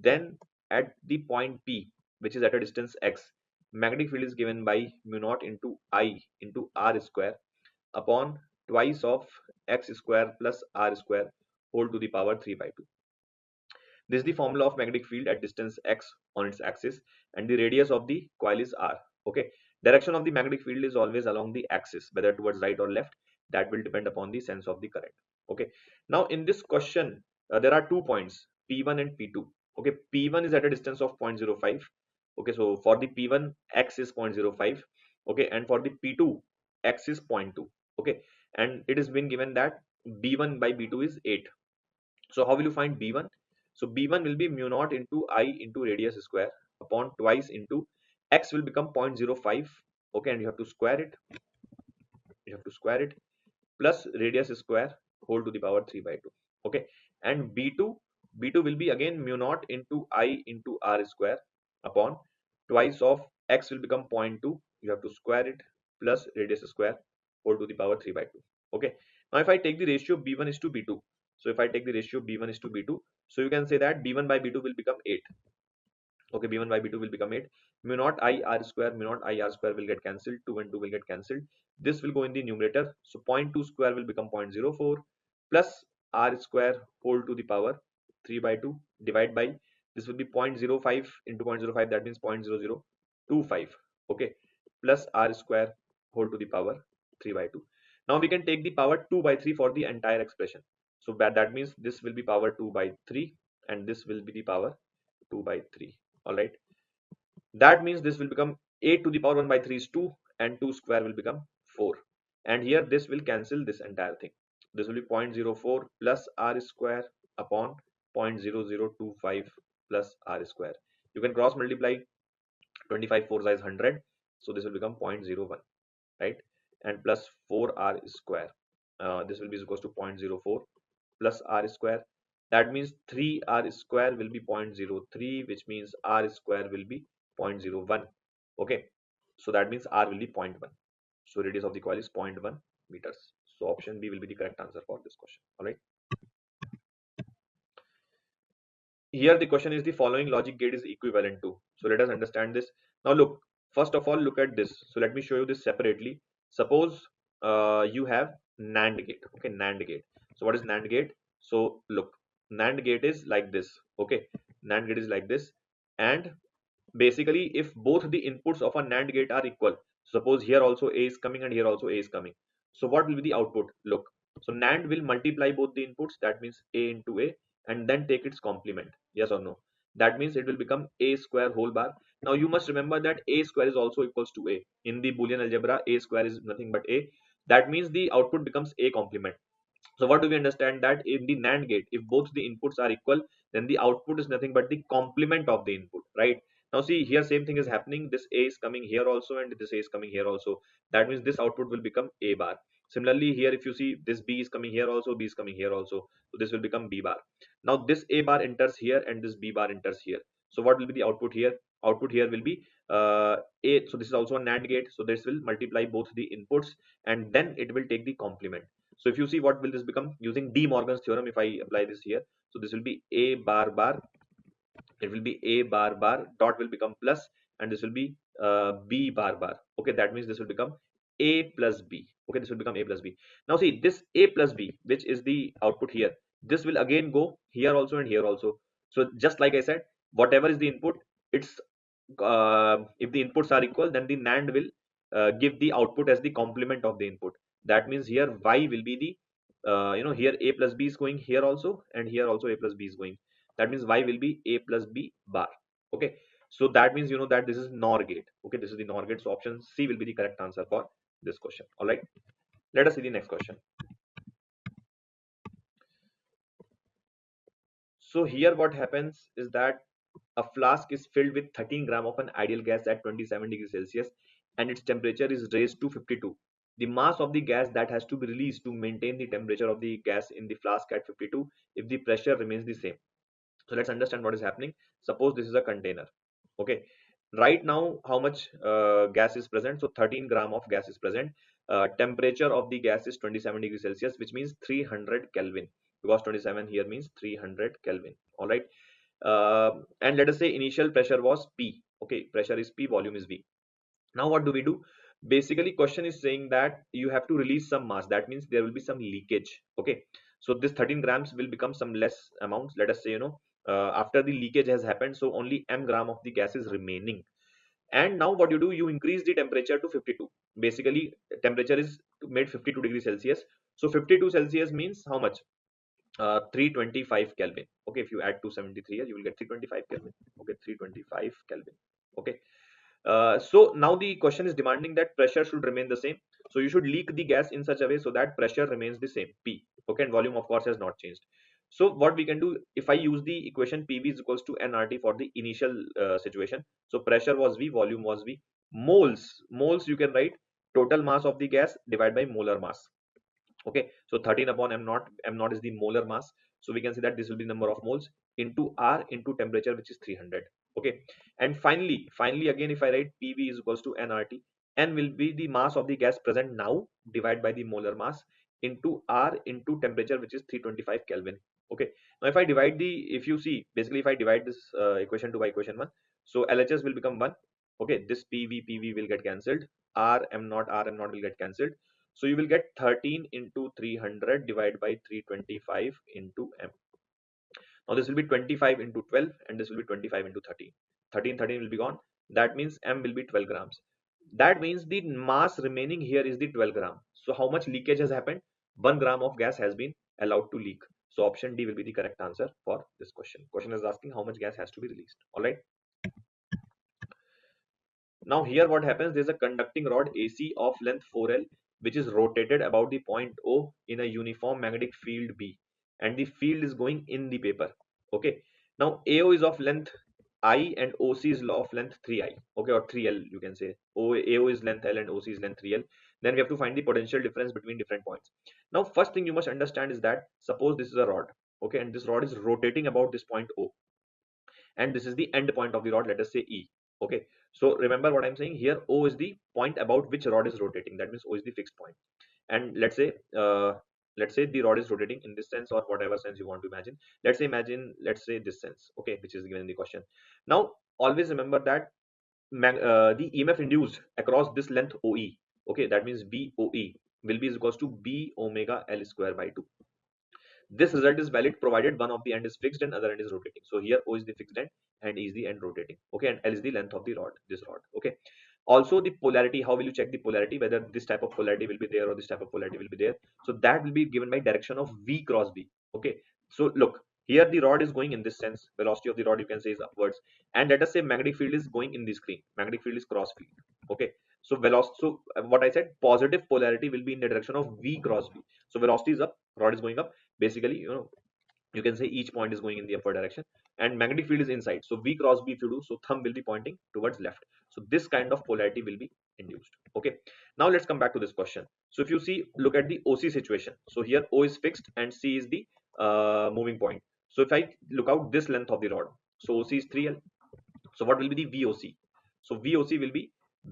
then at the point P, which is at a distance x, magnetic field is given by mu naught into I into r square upon twice of x square plus r square whole to the power 3 by 2. This is the formula of magnetic field at distance x on its axis, and the radius of the coil is r. Okay, direction of the magnetic field is always along the axis, whether towards right or left. That will depend upon the sense of the current. Okay, now in this question, there are 2 points, P1 and P2. Okay, P1 is at a distance of 0.05. Okay, so for the P1, x is 0.05. Okay, and for the P2, x is 0.2. Okay, and it has been given that B1 by B2 is 8. So how will you find B1? So B1 will be mu naught into I into radius square upon twice into x will become 0.05. Okay, and you have to square it. You have to square it plus radius square whole to the power 3 by 2. Okay, and B2 will be again mu naught into I into r square upon twice of x will become 0.2. You have to square it plus radius square whole to the power 3 by 2. Okay, now if I take the ratio B1 is to B2, so if I take the ratio B1 is to B2, so you can say that B1 by B2 will become 8. Okay, B1 by B2 will become 8. Mu naught I r square, mu naught I r square will get cancelled. 2 and 2 will get cancelled. This will go in the numerator. So 0.2 square will become 0.04 plus r square whole to the power 3 by 2 divide by, this will be 0.05 into 0.05, that means 0.0025. Okay, plus r square whole to the power 3 by 2. Now we can take the power 2 by 3 for the entire expression. So that means this will be power 2 by 3 and this will be the power 2 by 3. All right, that means this will become 8 to the power 1 by 3 is 2 and 2 square will become 4, and here this will cancel this entire thing. This will be 0.04 plus r square upon 0.0025 plus r square. You can cross multiply, 25 4 is 100, so this will become 0.01, right, and plus 4r square, this will be equals to 0.04 plus r square. That means 3r square will be 0.03, which means r square will be 0.01. Okay, so that means r will be 0.1. So radius of the coil is 0.1 meters. So option B will be the correct answer for this question. All right. here the question is the following logic gate is equivalent to. So let us understand this. Now look, first of all, look at this. So let me show you this separately. Suppose you have NAND gate. Okay, NAND gate. So what is NAND gate? So look, NAND gate is like this. Okay, NAND gate is like this, and basically if both the inputs of a NAND gate are equal, suppose here also A is coming and here also A is coming, so what will be the output? Look, so NAND will multiply both the inputs, that means A into A, and then take its complement, yes or no? That means it will become A square whole bar. Now you must remember that A square is also equals to A. In the Boolean algebra, A square is nothing but A. That means the output becomes A complement. So what do we understand? That in the NAND gate, if both the inputs are equal, then the output is nothing but the complement of the input, right? Now see here, same thing is happening. This A is coming here also, and this A is coming here also. That means this output will become A bar. Similarly, here if you see this B is coming here also, B is coming here also, so this will become B bar. Now this A bar enters here and this B bar enters here. So what will be the output here? Output here will be A. So this is also a NAND gate. So this will multiply both the inputs and then it will take the complement. So if you see, what will this become using De Morgan's theorem? If I apply this here, so this will be A bar bar, it will be A bar bar, dot will become plus, and this will be B bar bar. Okay, that means this will become A plus B. Okay, this will become A plus B. Now see this A plus B, which is the output here, this will again go here also and here also. So just like I said, whatever is the input, it's if the inputs are equal, then the NAND will give the output as the complement of the input. That means here Y will be the here A plus B is going here also, and here also A plus B is going. That means Y will be A plus B bar. Okay, so that means that this is NOR gate. Okay, this is the NOR gate. So option C will be the correct answer for this question. All right, let us see the next question. So here what happens is that a flask is filled with 13 gram of an ideal gas at 27 degrees Celsius and its temperature is raised to 52. The mass of the gas that has to be released to maintain the temperature of the gas in the flask at 52 if the pressure remains the same. So let's understand what is happening. Suppose this is a container. Okay. Right now, how much gas is present? So 13 gram of gas is present. Temperature of the gas is 27 degrees Celsius, which means 300 Kelvin, because 27 here means 300 Kelvin. All right. And let us say initial pressure was P. Okay, pressure is P, volume is V. Now what do we do? Basically question is saying that you have to release some mass. That means there will be some leakage. Okay, so this 13 grams will become some less amounts. Let us say after the leakage has happened, so only m gram of the gas is remaining. And now what you do, you increase the temperature to 52. Basically temperature is made 52 degrees Celsius. So 52 Celsius means how much? 325 Kelvin. Okay, if you add 273 here, you will get 325 Kelvin. Okay, 325 Kelvin. Okay. So now the question is demanding that pressure should remain the same. So you should leak the gas in such a way so that pressure remains the same, P. Okay, and volume of course has not changed. So what we can do, if I use the equation PV is equals to nRT for the initial situation. So pressure was V, volume was V. Moles you can write total mass of the gas divided by molar mass. Okay, so 13 upon m naught is the molar mass. So we can see that this will be number of moles into R into temperature, which is 300. Okay, and finally again, if I write PV is equals to nRT, n will be the mass of the gas present now divided by the molar mass into R into temperature, which is 325 Kelvin. Okay, now if you see, basically if I divide this equation 2 by equation 1, so LHS will become 1. Okay, this PV will get cancelled, R m naught will get cancelled. So you will get 13 into 300 divided by 325 into m. Now this will be 25 into 12 and this will be 25 into 13. 13 will be gone. That means m will be 12 grams. That means the mass remaining here is the 12 gram. So how much leakage has happened? 1 gram of gas has been allowed to leak. So option D will be the correct answer for this question. Question is asking how much gas has to be released. All right. Now here what happens, there is a conducting rod AC of length 4L which is rotated about the point O in a uniform magnetic field B, and the field is going in the paper. Okay. Now AO is of length I and OC is of length 3I. Okay, or 3L you can say. AO is length L and OC is length 3L. Then we have to find the potential difference between different points. Now first thing you must understand is that suppose this is a rod. Okay, and this rod is rotating about this point O, and this is the end point of the rod, let us say E. Okay, so remember what I'm saying here, O is the point about which rod is rotating, that means O is the fixed point. And let's say let's say the rod is rotating in this sense or whatever sense you want to imagine. Let's say this sense, okay, which is given in the question. Now always remember that the EMF induced across this length OE, okay, that means BOE will be is equals to B omega L square by 2. This result is valid provided one of the end is fixed and other end is rotating. So here O is the fixed end and E is the end rotating. Okay, and L is the length of the rod, this rod. Okay. Also the polarity, how will you check the polarity, whether this type of polarity will be there or this type of polarity will be there? So that will be given by direction of V cross B. Okay. So look, here the rod is going in this sense, velocity of the rod you can say is upwards, and let us say magnetic field is going in the screen, magnetic field is cross field. Okay. So velocity, so what I said, positive polarity will be in the direction of V cross B. So velocity is up, rod is going up. Basically, you can say each point is going in the upward direction and magnetic field is inside. So V cross B if you do, so thumb will be pointing towards left. So this kind of polarity will be induced. Okay. Now let's come back to this question. So if you see, look at the OC situation. So here O is fixed and C is the moving point. So if I look out this length of the rod, so OC is 3L. So what will be the VOC? So VOC will be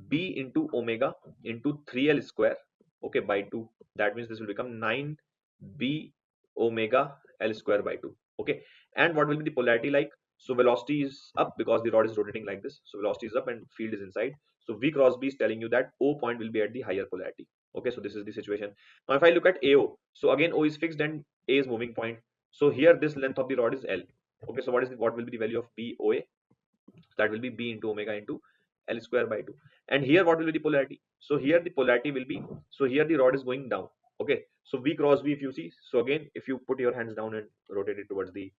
B into omega into 3L square, okay, by 2. That means this will become 9B omega L square by 2. Okay. And what will be the polarity like? So velocity is up because the rod is rotating like this. So velocity is up and field is inside. So V cross B is telling you that O point will be at the higher polarity. Okay. So this is the situation. Now if I look at AO, so again O is fixed and A is moving point. So here this length of the rod is L. Okay. So what will be the value of BOA? That will be B into omega into L square by 2. And here what will be the polarity? So here the polarity will be, so here the rod is going down. Okay. So V cross B if you see, so again if you put your hands down and rotate it towards the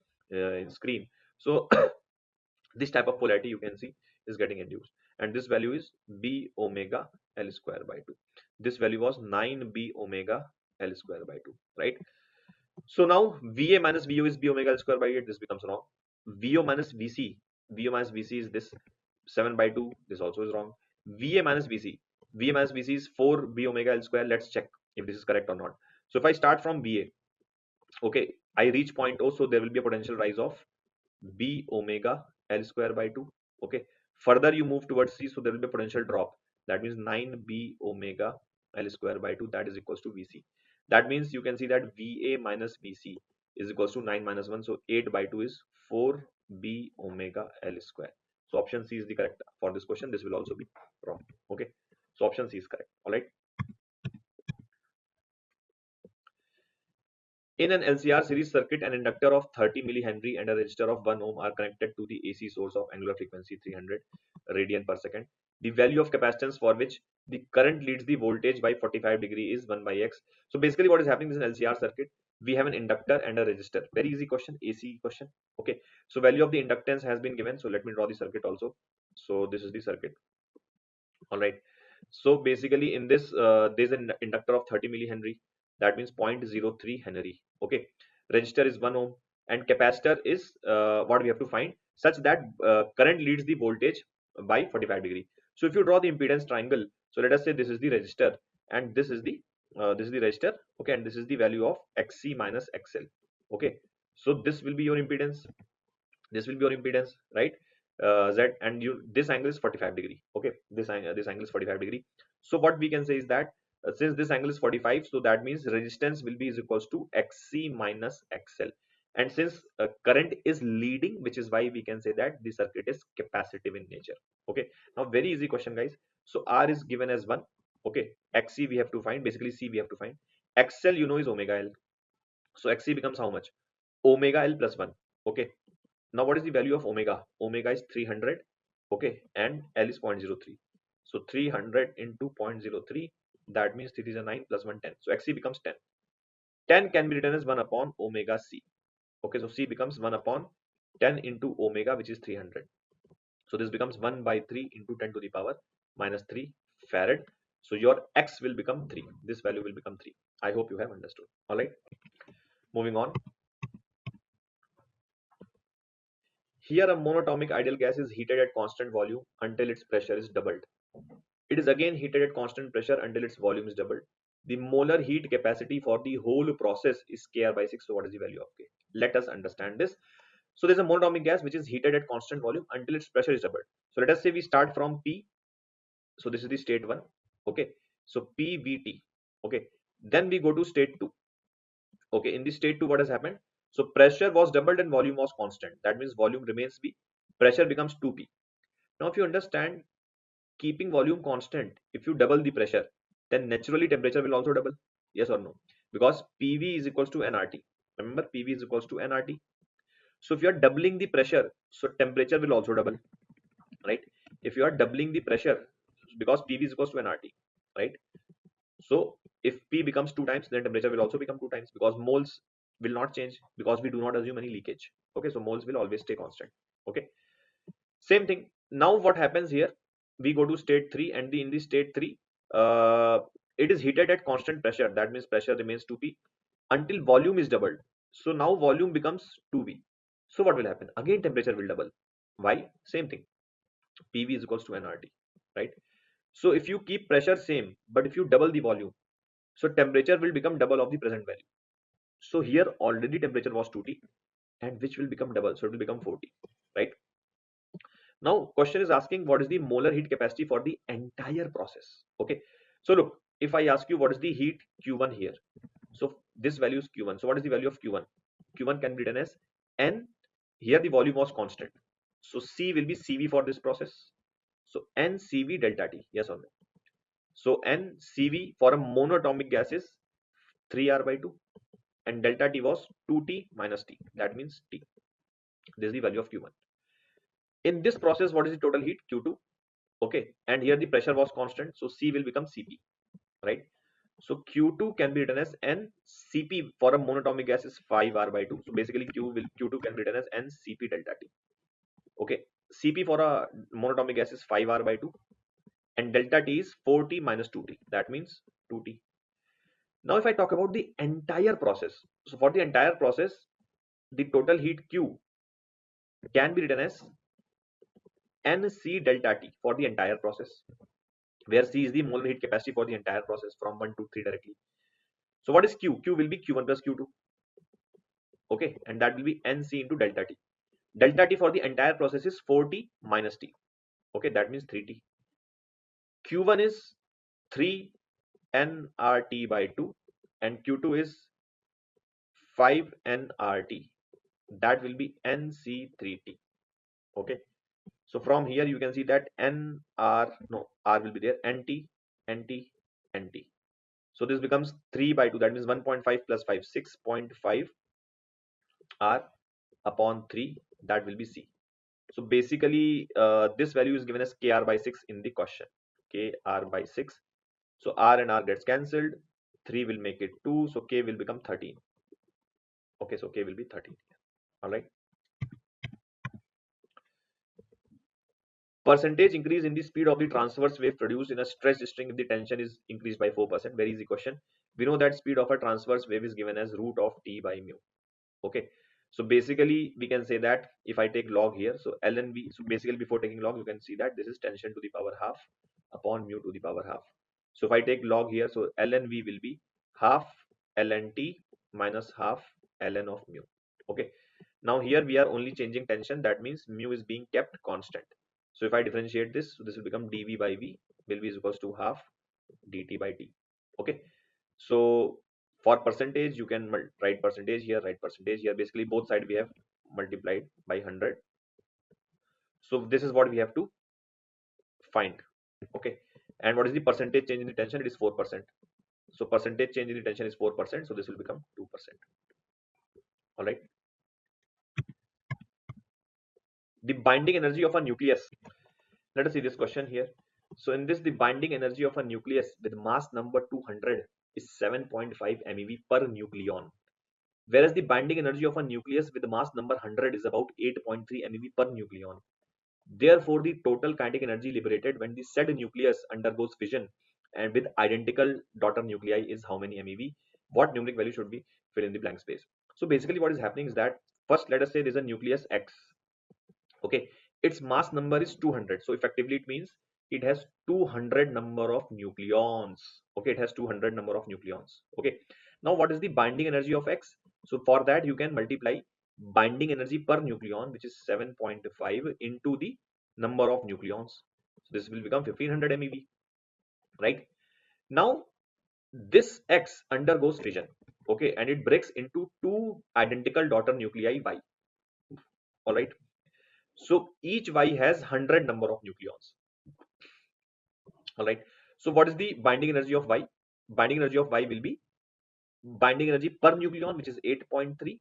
screen, so this type of polarity you can see is getting induced, and this value is B omega L square by 2. This value was 9B omega L square by 2, right? So now VA minus VO is B omega L square by 8. This becomes wrong. VO minus VC, VO minus VC is this 7 by 2. This also is wrong. VA minus VC, VA minus VC is 4 B omega L square. Let's check if this is correct or not. So if I start from VA, okay, I reach point O, so there will be a potential rise of B omega L square by 2. Okay. Further you move towards C, so there will be a potential drop. That means 9B omega L square by 2, that is equals to VC. That means you can see that VA minus VC is equals to 9 minus 1. So 8 by 2 is 4B omega L square. So option C is the correct for this question. This will also be wrong. Okay. So option C is correct. All right. In an LCR series circuit, an inductor of 30 millihenry and a resistor of 1 ohm are connected to the AC source of angular frequency 300 radian per second. The value of capacitance for which the current leads the voltage by 45 degree is 1 by x. So basically what is happening is an LCR circuit. We have an inductor and a resistor. Very easy question, AC question. Okay. So value of the inductance has been given. So let me draw the circuit also. So this is the circuit. All right. So basically in this, there's an inductor of 30 millihenry. That means 0.03 Henry. Okay. Resistor is 1 ohm and capacitor is what we have to find such that current leads the voltage by 45 degree. So if you draw the impedance triangle, so let us say this is the resistor and this is the resistor. Okay. And this is the value of XC minus XL. Okay. So this will be your impedance. This will be your impedance, right? Z, and you, this angle is 45 degree. Okay. This angle is 45 degree. So what we can say is that since this angle is 45, so that means resistance will be is equals to XC minus XL. And since current is leading, which is why we can say that the circuit is capacitive in nature. Okay. Now very easy question, guys. So R is given as 1. Okay. XC we have to find, basically C we have to find. XL you know is omega L. So XC becomes how much? Omega L plus 1. Okay. Now what is the value of omega? Omega is 300. Okay. And L is 0.03. So 300 into 0.03, that means 3 is a 9 plus 1 10. So XC becomes 10. 10 can be written as 1 upon omega C. Okay, so C becomes 1 upon 10 into omega, which is 300. So this becomes 1 by 3 into 10 to the power minus 3 farad. So your X will become 3. This value will become 3. I hope you have understood. All right. Moving on. Here a monatomic ideal gas is heated at constant volume until its pressure is doubled. It is again heated at constant pressure until its volume is doubled. The molar heat capacity for the whole process is Kr by 6. So what is the value of K? Let us understand this. So there's a monatomic gas which is heated at constant volume until its pressure is doubled. So let us say we start from P. So this is the state 1. Okay. So PVT. Okay. Then we go to state 2. Okay, in the state 2, what has happened? So pressure was doubled and volume was constant. That means volume remains B, pressure becomes 2P. Now if you understand, keeping volume constant, if you double the pressure, then naturally temperature will also double. Yes or no? Because PV is equals to nRT. Remember, PV is equals to nRT. So if you are doubling the pressure, so temperature will also double, right? If you are doubling the pressure, because PV is equals to nRT, right? So if P becomes 2 times, then temperature will also become 2 times, because moles will not change, because we do not assume any leakage. Okay, so moles will always stay constant. Okay, same thing. Now what happens here? We go to state 3, and in the state 3, it is heated at constant pressure. That means pressure remains 2P until volume is doubled. So now volume becomes 2V. So what will happen? Again temperature will double. Why? Same thing. PV is equals to nRT, right? So if you keep pressure same, but if you double the volume, so temperature will become double of the present value. So here already temperature was 2T, and which will become double, so it will become 4T, right? Now question is asking what is the molar heat capacity for the entire process. Okay, so look, if I ask you what is the heat Q1 here, so this value is Q1. So what is the value of Q1? Q1 can be written as N. Here the volume was constant, so C will be CV for this process. So N CV delta T, yes or no? So N CV for a monatomic gas is 3R by 2, and delta T was 2T minus T. That means T. This is the value of Q1. In this process, what is the total heat? Q2. Okay, and here the pressure was constant, so C will become Cp, right? So Q2 can be written as N Cp for a monatomic gas is 5R by 2. So basically Q2 can be written as N Cp delta T. Okay, Cp for a monatomic gas is 5R by 2, and delta T is 4T minus 2T. That means 2T. Now if I talk about the entire process, so for the entire process, the total heat Q can be written as Nc delta T for the entire process, where C is the molar heat capacity for the entire process from 1 to 3 directly. So what is Q? Q will be Q1 plus Q2. Okay, and that will be Nc into delta T. Delta T for the entire process is 4T minus T. Okay, that means 3T. Q1 is 3 nRT by 2, and Q2 is 5 nRT. That will be Nc3T. Okay, so from here you can see that R will be there, NT, NT, NT. So this becomes 3 by 2, that means 1.5 plus 5, 6.5 R upon 3, that will be C. So basically this value is given as KR by 6 in the question, KR by 6. So R and R gets cancelled, 3 will make it 2, so K will become 13. Okay, so K will be 13. All right. Percentage increase in the speed of the transverse wave produced in a stretched string if the tension is increased by 4%. Very easy question. We know that speed of a transverse wave is given as root of T by mu. Okay, so basically we can say that if I take log here, so ln v, so basically before taking log you can see that this is tension to the power half upon mu to the power half. So if I take log here, so ln v will be half ln t minus half ln of mu. Okay, now here we are only changing tension, that means mu is being kept constant. So if I differentiate this, so this will become dv by v will be equals to half dt by t. Okay, so for percentage you can write percentage here, write percentage here. Basically both sides we have multiplied by 100. So this is what we have to find. Okay, and what is the percentage change in the tension? It is 4%. So percentage change in the tension is 4%, so this will become 2%. All right. The binding energy of a nucleus. Let us see this question here. So in this, the binding energy of a nucleus with mass number 200 is 7.5 MeV per nucleon, whereas the binding energy of a nucleus with mass number 100 is about 8.3 MeV per nucleon. Therefore, the total kinetic energy liberated when the said nucleus undergoes fission and with identical daughter nuclei is how many MeV? What numeric value should be? Fill in the blank space. So basically what is happening is that first let us say there is a nucleus X. Okay, its mass number is 200, so effectively it means it has 200 number of nucleons. Okay, it has 200 number of nucleons. Okay, now what is the binding energy of X? So for that you can multiply binding energy per nucleon, which is 7.5, into the number of nucleons. So this will become 1500 MeV, right? Now this X undergoes fission. okay, and it breaks into two identical daughter nuclei Y. All right. So each Y has 100 number of nucleons. All right. So what is the binding energy of Y? Binding energy of Y will be binding energy per nucleon, which is 8.3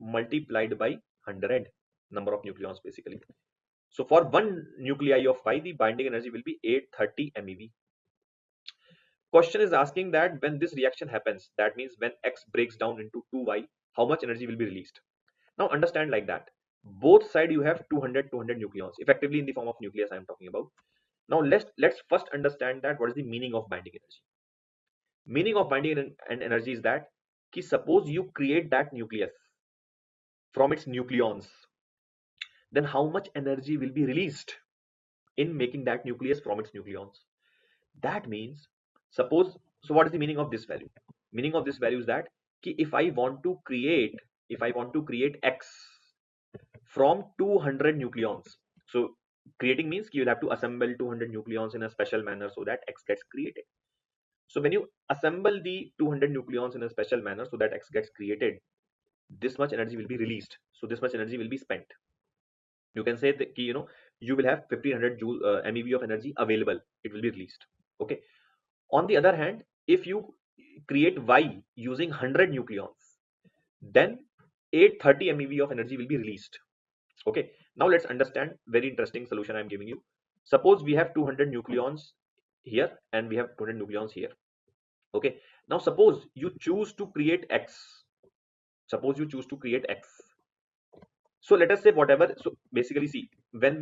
multiplied by 100 number of nucleons basically. So for one nuclei of Y, the binding energy will be 830 MeV. Question is asking that when this reaction happens, that means when X breaks down into 2Y, how much energy will be released? Now understand like that. Both side you have 200 nucleons, effectively in the form of nucleus I am talking about. Now let's first understand that what is the meaning of binding energy. Meaning of binding and energy is that ki suppose you create that nucleus from its nucleons, then how much energy will be released in making that nucleus from its nucleons? That means, suppose, so what is the meaning of this value? Meaning of this value is that ki if I want to create X from 200 nucleons, so creating means you'll have to assemble 200 nucleons in a special manner so that X gets created. So when you assemble the 200 nucleons in a special manner so that X gets created, this much energy will be released. So this much energy will be spent. You can say that you will have 1500 joule MeV of energy available. It will be released. Okay. On the other hand, if you create Y using 100 nucleons, then 830 MeV of energy will be released. Okay. Now let's understand very interesting solution I'm giving you. Suppose we have 200 nucleons here and we have 200 nucleons here. Okay. Now suppose you choose to create X. Suppose you choose to create X. So let us say whatever. So basically, see, when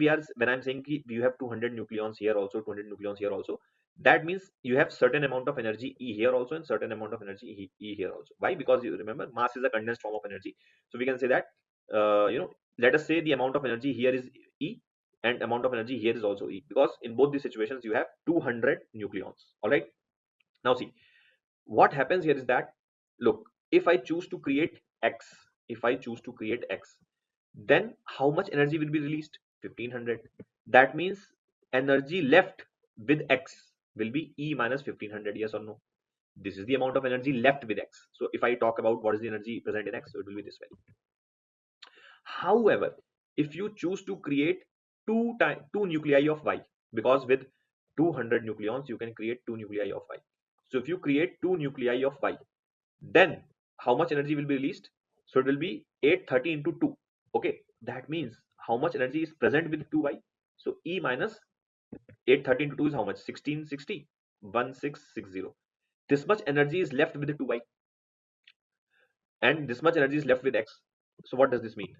I'm saying ki you have 200 nucleons here also, 200 nucleons here also, that means you have certain amount of energy E here also and certain amount of energy E here also. Why? Because you remember mass is a condensed form of energy. So we can say that let us say the amount of energy here is E and amount of energy here is also E, because in both these situations you have 200 nucleons. All right. Now see, what happens here is that, look, if I choose to create X, then how much energy will be released? 1500. That means energy left with X will be E minus 1500. Yes or no? This is the amount of energy left with X. So if I talk about what is the energy present in X, so it will be this value. However, if you choose to create two nuclei of Y, because with 200 nucleons you can create two nuclei of Y. So if you create two nuclei of Y, then how much energy will be released? So it will be 830 into 2. Okay, that means how much energy is present with 2Y? So E minus 830 into 2 is how much? 1660, 1660. This much energy is left with the 2Y and this much energy is left with X. So what does this mean?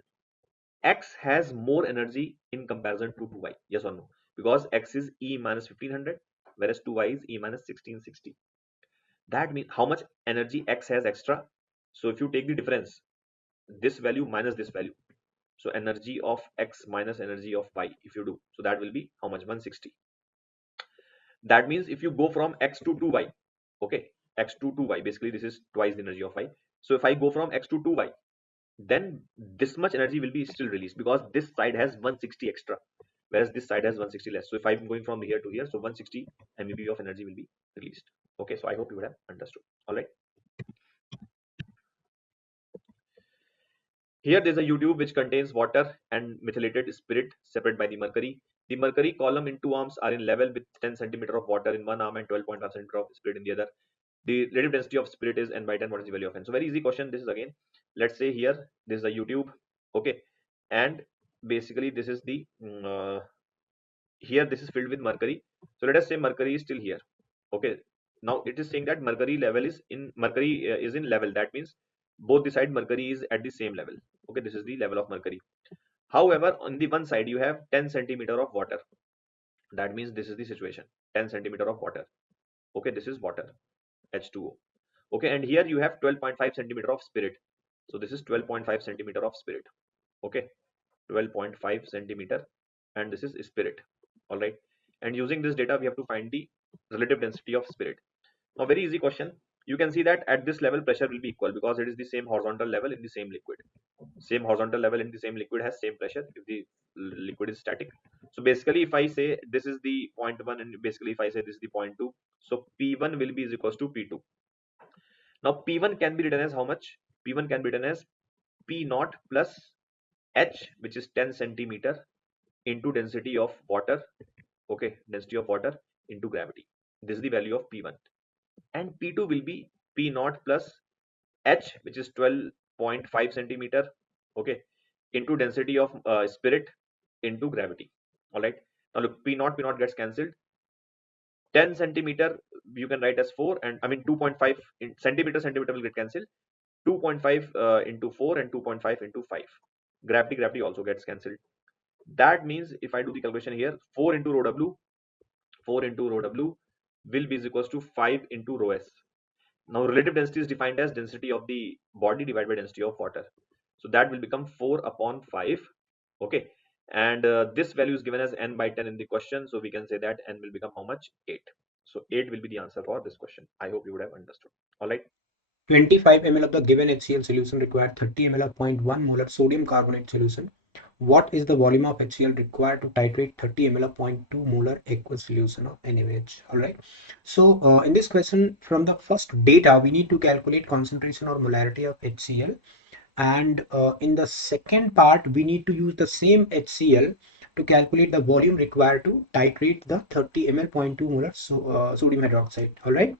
X has more energy in comparison to 2Y. Yes or no? Because X is E minus 1500 whereas 2Y is E minus 1660. That means how much energy X has extra? So if you take the difference, this value minus this value, so energy of X minus energy of Y, if you do, so that will be how much? 160. That means if you go from X to 2Y, okay, X to 2Y, basically this is twice the energy of Y. So if I go from X to 2Y, then this much energy will be still released because this side has 160 extra whereas this side has 160 less. So if I'm going from here to here, so 160 MeV of energy will be released. Okay, so I hope you would have understood. All right. Here there's a U-tube which contains water and methylated spirit separated by the mercury. The mercury column in two arms are in level with 10 centimeter of water in one arm and 12.5 centimeter of spirit in the other. The relative density of spirit is n by 10. What is the value of n? So very easy question. This is again, let's say here this is a U-tube, okay, and basically this is the here this is filled with mercury. So let us say mercury is still here, okay. Now it is saying that mercury is in level. That means both the side mercury is at the same level. Okay, this is the level of mercury. However, on the one side you have 10 centimeter of water. That means this is the situation. 10 centimeter of water. Okay, this is water, H2O. Okay, and here you have 12.5 centimeter of spirit. So this is 12.5 centimeter of spirit. Okay, 12.5 centimeter, and this is spirit. All right, and using this data we have to find the relative density of spirit. Now very easy question. You can see that at this level pressure will be equal because it is the same horizontal level in the same liquid. Same horizontal level in the same liquid has same pressure if the liquid is static. So basically if I say this is the point 1 and basically if I say this is the point 2, so P1 will be is equals to P2. Now P1 can be written as how much? P1 can be written as P naught plus H, which is 10 centimeter into density of water. Okay, density of water into gravity. This is the value of P1. And P2 will be P naught plus H, which is 12.5 centimeter. Okay, into density of spirit into gravity. All right. Now look, P naught gets cancelled. 10 centimeter you can write as 4, and I mean 2.5 centimeter will get cancelled. 2.5 into 4 and 2.5 into 5. Gravity also gets cancelled. That means if I do the calculation here, 4 into rho w, 4 into rho w will be equals to 5 into rho s. Now relative density is defined as density of the body divided by density of water. So that will become 4 upon 5. Okay. And this value is given as n by 10 in the question. So we can say that n will become how much? 8. So 8 will be the answer for this question. I hope you would have understood. All right. 25 ml of the given HCl solution required 30 ml of 0.1 molar sodium carbonate solution. What is the volume of HCl required to titrate 30 ml of 0.2 molar aqueous solution of NaOH? All right. So in this question, from the first data, we need to calculate concentration or molarity of HCl. And in the second part, we need to use the same HCl to calculate the volume required to titrate the 30 ml 0.2 molar sodium hydroxide. All right.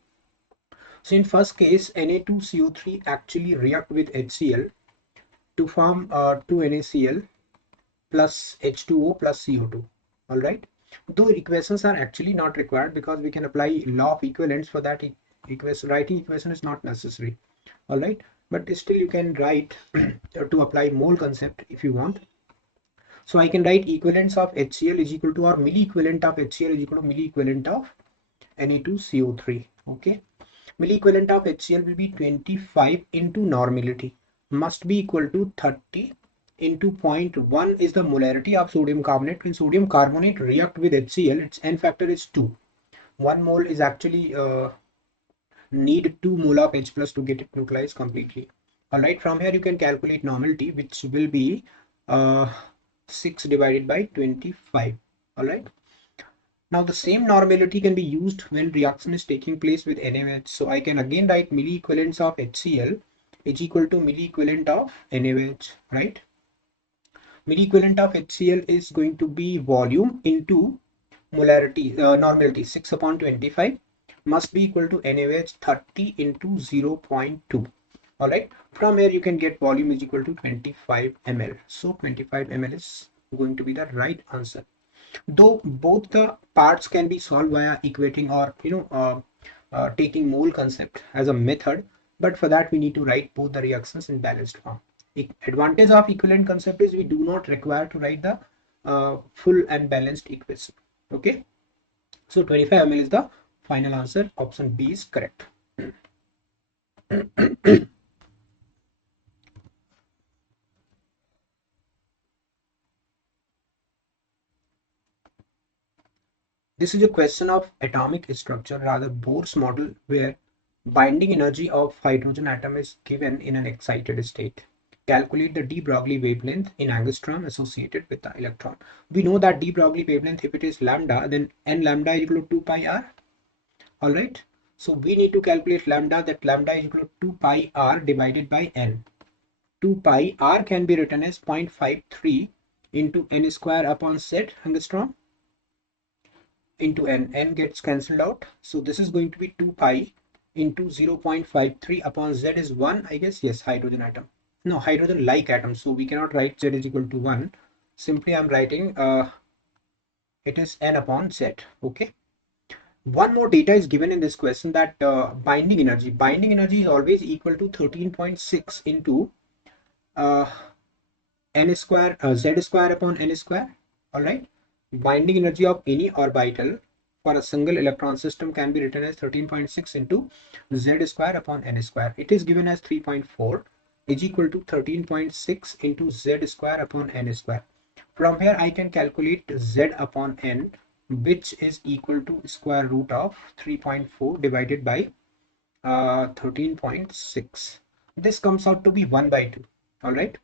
So in first case, Na2CO3 actually react with HCl to form 2NaCl plus H2O plus CO2. All right. Though equations are actually not required because we can apply law of equivalence for that. Equation, writing equation is not necessary. All right. But still you can write to apply mole concept if you want. So I can write equivalence of HCl is equal to, or milli-equivalent of HCl is equal to milli-equivalent of Na2CO3. Okay. Milli-equivalent of HCl will be 25 into normality, must be equal to 30 into 0.1 is the molarity of sodium carbonate. When sodium carbonate react with HCl, its N factor is 2. 1 mole is actually need 2 mole of H plus to get it neutralized completely. Alright, from here you can calculate normality, which will be 6 divided by 25. Alright. Now the same normality can be used when reaction is taking place with NaOH. So I can again write milli-equivalence of HCl is equal to milli-equivalent of NaOH, right? Milli-equivalent of HCl is going to be volume into molarity, normality 6 upon 25 must be equal to NaOH 30 into 0.2. All right. From here you can get volume is equal to 25 ml. So 25 ml is going to be the right answer. Though both the parts can be solved via equating or taking mole concept as a method, but for that we need to write both the reactions in balanced form. Advantage of equivalent concept is we do not require to write the full and balanced equation. Okay, so 25 ml is the final answer. Option B is correct. This is a question of atomic structure, rather Bohr's model, where binding energy of hydrogen atom is given in an excited state. Calculate the de Broglie wavelength in angstrom associated with the electron. We know that de Broglie wavelength, if it is lambda, then n lambda is equal to 2 pi r. All right. So we need to calculate lambda, that lambda is equal to 2 pi r divided by n. 2 pi r can be written as 0.53 into n square upon z angstrom into n gets cancelled out. So this is going to be 2 pi into 0.53 upon z is 1, I guess. Yes, hydrogen atom. No, hydrogen like atom. So we cannot write z is equal to 1. Simply I'm writing it is n upon z. Okay. One more data is given in this question, that binding energy is always equal to 13.6 into n square z square upon n square. All right. Binding energy of any orbital for a single electron system can be written as 13.6 into z square upon n square. It is given as 3.4 is equal to 13.6 into z square upon n square. From here I can calculate z upon n, which is equal to square root of 3.4 divided by 13.6. This comes out to be 1 by 2. All right.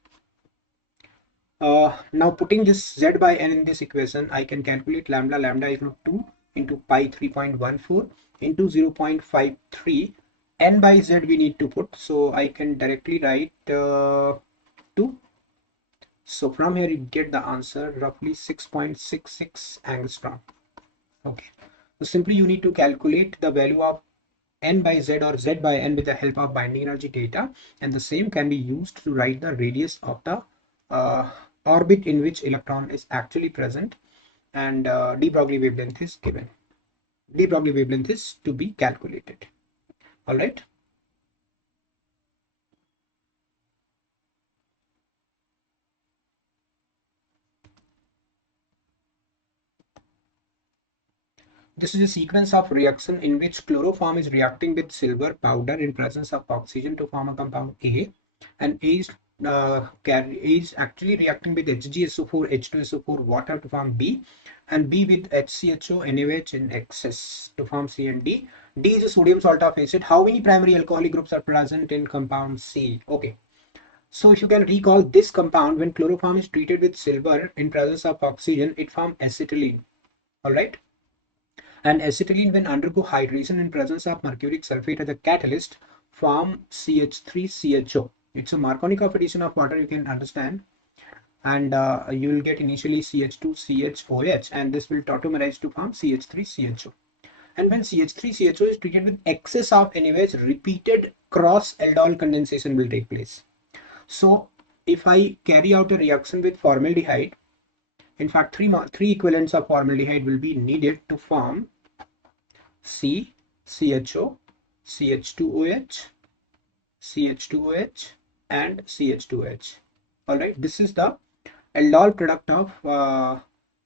Now putting this z by n in this equation, I can calculate lambda. Lambda equal to 2 into pi 3.14 into 0.53. n by z we need to put, so I can directly write 2. So from here you get the answer roughly 6.66 angstrom. Okay, so simply you need to calculate the value of n by z or z by n with the help of binding energy data, and the same can be used to write the radius of the orbit in which electron is actually present, and de Broglie wavelength is given. De Broglie wavelength is to be calculated. All right. This is a sequence of reaction in which chloroform is reacting with silver powder in presence of oxygen to form a compound A, and A is actually reacting with HgSO4, H2SO4 water to form B, and B with HCHO, NaOH in excess to form C and D. D is a sodium salt of acid. How many primary alcoholic groups are present in compound C? Okay. So if you can recall this compound, when chloroform is treated with silver in presence of oxygen, it forms acetylene. All right. And acetylene, when undergo hydration in presence of mercuric sulfate as a catalyst, form CH3CHO. It's a Marconi addition of water, you can understand. And you will get initially CH2CHOH, and this will tautomerize to form CH3CHO. And when CH3CHO is treated with excess of NaOH, repeated cross aldol condensation will take place. So if I carry out a reaction with formaldehyde, in fact, three equivalents of formaldehyde will be needed to form C, CHO, CH2OH, CH2OH, and CH2OH. Alright, this is the aldol product of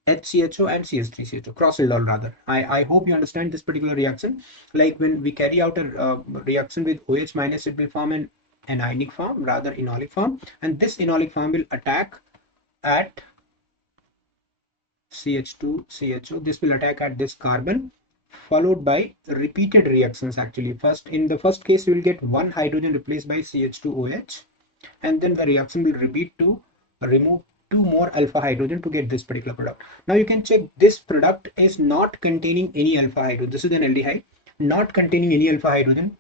HCHO and CH3CHO, cross aldol rather. I hope you understand this particular reaction. Like when we carry out a reaction with OH minus, it will form an anionic form, rather enolic form, and this enolic form will attack at CH2CHO. This will attack at this carbon, followed by repeated reactions. Actually, first in the first case, you will get one hydrogen replaced by CH2OH, and then the reaction will repeat to remove two more alpha hydrogen to get this particular product. Now you can check this product is not containing any alpha hydrogen. This is an aldehyde not containing any alpha hydrogen.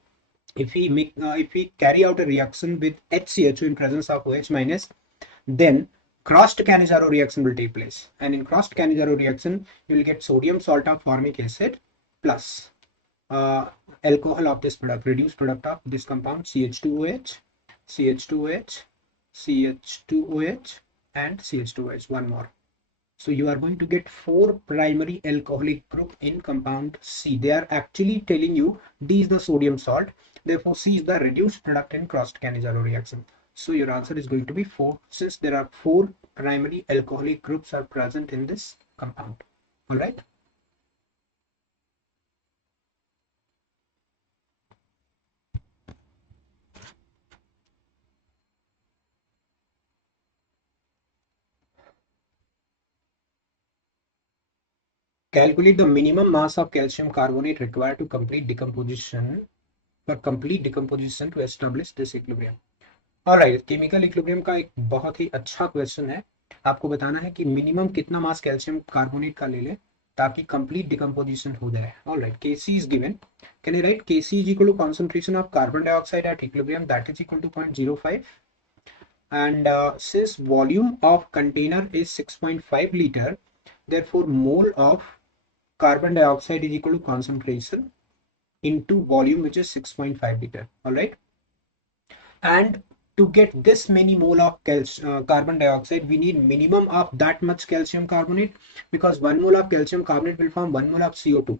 If we carry out a reaction with HCHO in presence of OH minus, then crossed Cannizzaro reaction will take place, and in crossed Cannizzaro reaction you will get sodium salt of formic acid plus alcohol of this product, reduced product of this compound CH2OH, CH2OH, CH2OH, and CH2OH, one more. So you are going to get 4 primary alcoholic group in compound C. They are actually telling you D is the sodium salt, therefore C is the reduced product in crossed Cannizzaro reaction. So your answer is going to be 4, since there are 4 primary alcoholic groups are present in this compound. All right. Calculate the minimum mass of calcium carbonate required to complete decomposition to establish this equilibrium. Alright, chemical equilibrium का एक बहुत ही अच्छा question है. आपको बताना है कि minimum कितना मास कैल्शियम कार्बोनेट का ले लें ताकि कंप्लीट डिकम्पोजिशन हो जाए. Alright, Kc is given. Can you write Kc is equal to concentration of carbon dioxide at equilibrium, that is equal to 0.05, and since volume of container is 6.5 liter, therefore mole of carbon dioxide is equal to concentration into volume, which is 6.5 liter. All right, and to get this many mole of carbon dioxide, we need minimum of that much calcium carbonate, because 1 mole of calcium carbonate will form 1 mole of CO2.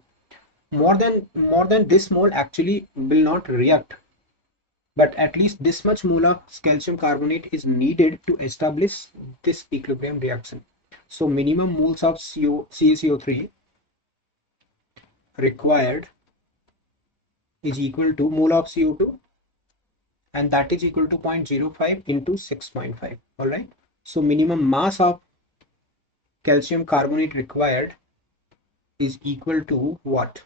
More than this mole actually will not react, but at least this much mole of calcium carbonate is needed to establish this equilibrium reaction. So minimum moles of CaCO3 required is equal to mole of CO2, and that is equal to 0.05 into 6.5. All right, so minimum mass of calcium carbonate required is equal to what?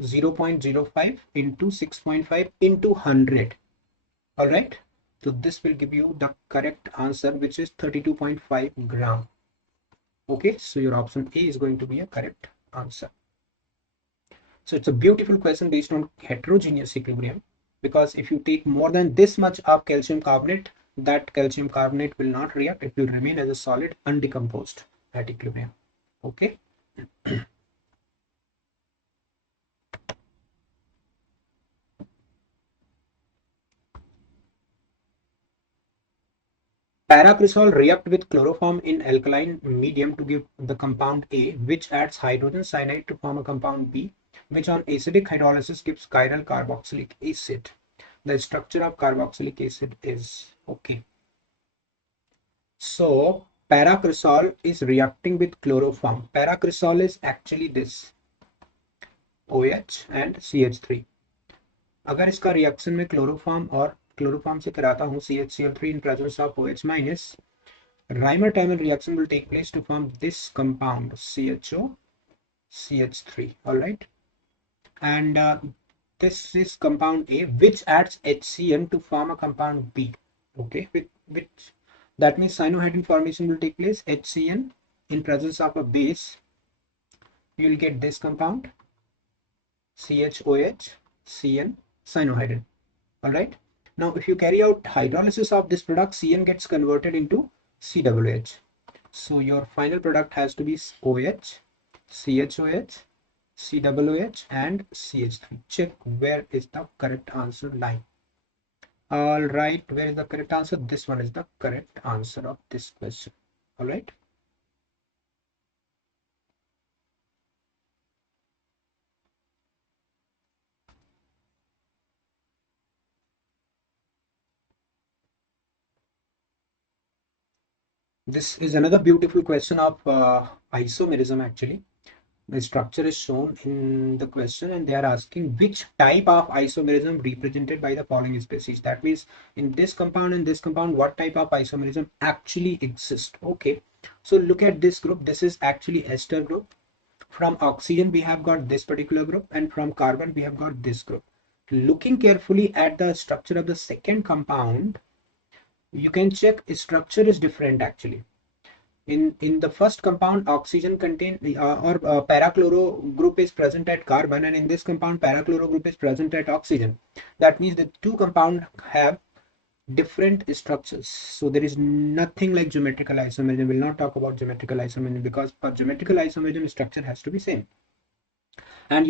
0.05 into 6.5 into 100. All right, so this will give you the correct answer, which is 32.5 gram. Okay, so your option A is going to be a correct answer. So it's a beautiful question based on heterogeneous equilibrium, because if you take more than this much of calcium carbonate, that calcium carbonate will not react. It will remain as a solid undecomposed at equilibrium. Okay. Paracresol react with chloroform in alkaline medium to give the compound A, which adds hydrogen cyanide to form a compound B, which on acidic hydrolysis gives chiral carboxylic acid. The structure of carboxylic acid is okay. So paracresol is reacting with chloroform. Paracresol is actually this OH and CH3. अगर इसका reaction में chloroform से कराता हूँ CHCl3 in presence of OH minus, Reimer-Tiemann reaction will take place to form this compound CHO CH3. All right, and this is compound A, which adds HCN to form a compound B. Okay, which that means cyanohydrin formation will take place. HCN in presence of a base, you will get this compound CHOH CN cyanohydrin. All right. Now, if you carry out hydrolysis of this product, CN gets converted into COH. So your final product has to be OH, CHOH, COOH, and CH3. Check where is the correct answer lying. All right, where is the correct answer? This one is the correct answer of this question. All right. This is another beautiful question of isomerism actually. The structure is shown in the question and they are asking which type of isomerism represented by the following species. That means in this compound and this compound, what type of isomerism actually exists. Okay, so look at this group. This is actually ester group. From oxygen we have got this particular group, and from carbon we have got this group. Looking carefully at the structure of the second compound, you can check structure is different actually. In the first compound, oxygen contain or parachloro group is present at carbon, and in this compound parachloro group is present at oxygen. That means the two compound have different structures. So there is nothing like geometrical isomerism. We'll not talk about geometrical isomerism because for geometrical isomerism structure has to be same. And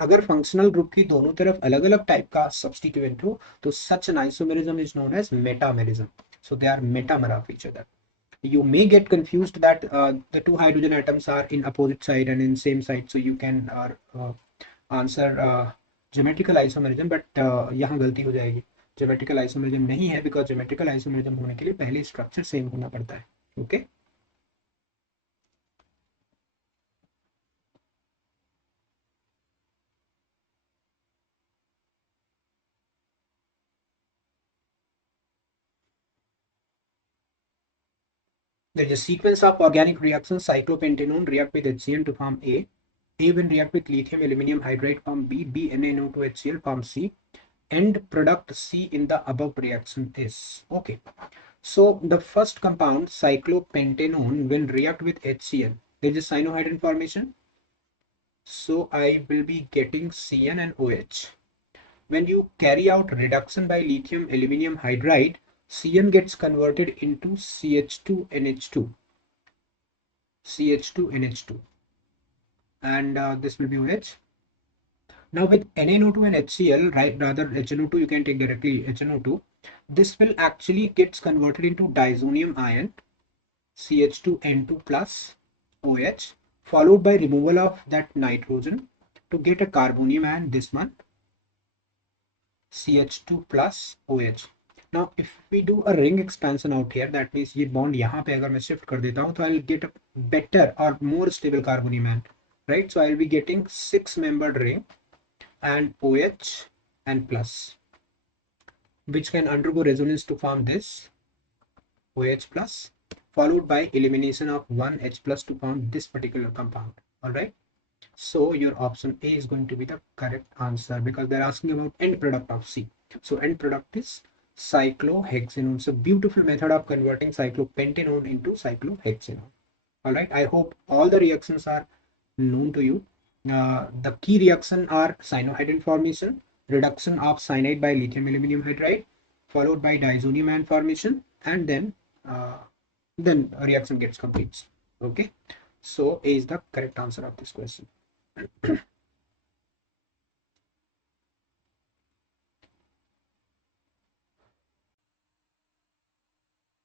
अगर functional group की दोनों तरफ अलग अलग type का substituent हो तो such an isomerism is known as metamerism. So they are metamer of each other. You may get confused that the two hydrogen atoms are in opposite side and in same side, so you can answer geometrical isomerism, but यहाँ गलती हो जाएगी. Geometrical isomerism नहीं है because geometrical isomerism होने के लिए पहले structure same होना पड़ता है. Okay. There is a sequence of organic reactions. Cyclopentanone react with HCN to form A. A will react with lithium aluminium hydride form B. B NaNO2HCl form C. End product C in the above reaction is okay. So the first compound cyclopentanone will react with HCN. There is a cyanohydrin formation. So I will be getting CN and OH. When you carry out reduction by lithium aluminium hydride, CN gets converted into CH2NH2. CH2NH2. And this will be OH. Now with NaNO2 and HCl, right, rather HNO2, you can take directly HNO2. This will actually gets converted into diazonium ion, CH2N2 plus OH, followed by removal of that nitrogen to get a carbonium ion, this one, CH2 plus OH. Now if we do a ring expansion out here, that means ये bond यहाँ पे अगर मैं shift कर देता हूँ तो I'll get a better or more stable carbonium ion, right? So I'll be getting 6-membered ring and OH and plus, which can undergo resonance to form this OH plus, followed by elimination of one H plus to form this particular compound. All right. So your option A is going to be the correct answer because they're asking about end product of C. So end product is cyclohexanone. So beautiful method of converting cyclopentanone into cyclohexanone. All right. I hope all the reactions are known to you. The key reaction are cyanohydrin formation, reduction of cyanide by lithium aluminum hydride, followed by diazonium ion formation, and then a reaction gets complete. Okay, so A is the correct answer of this question.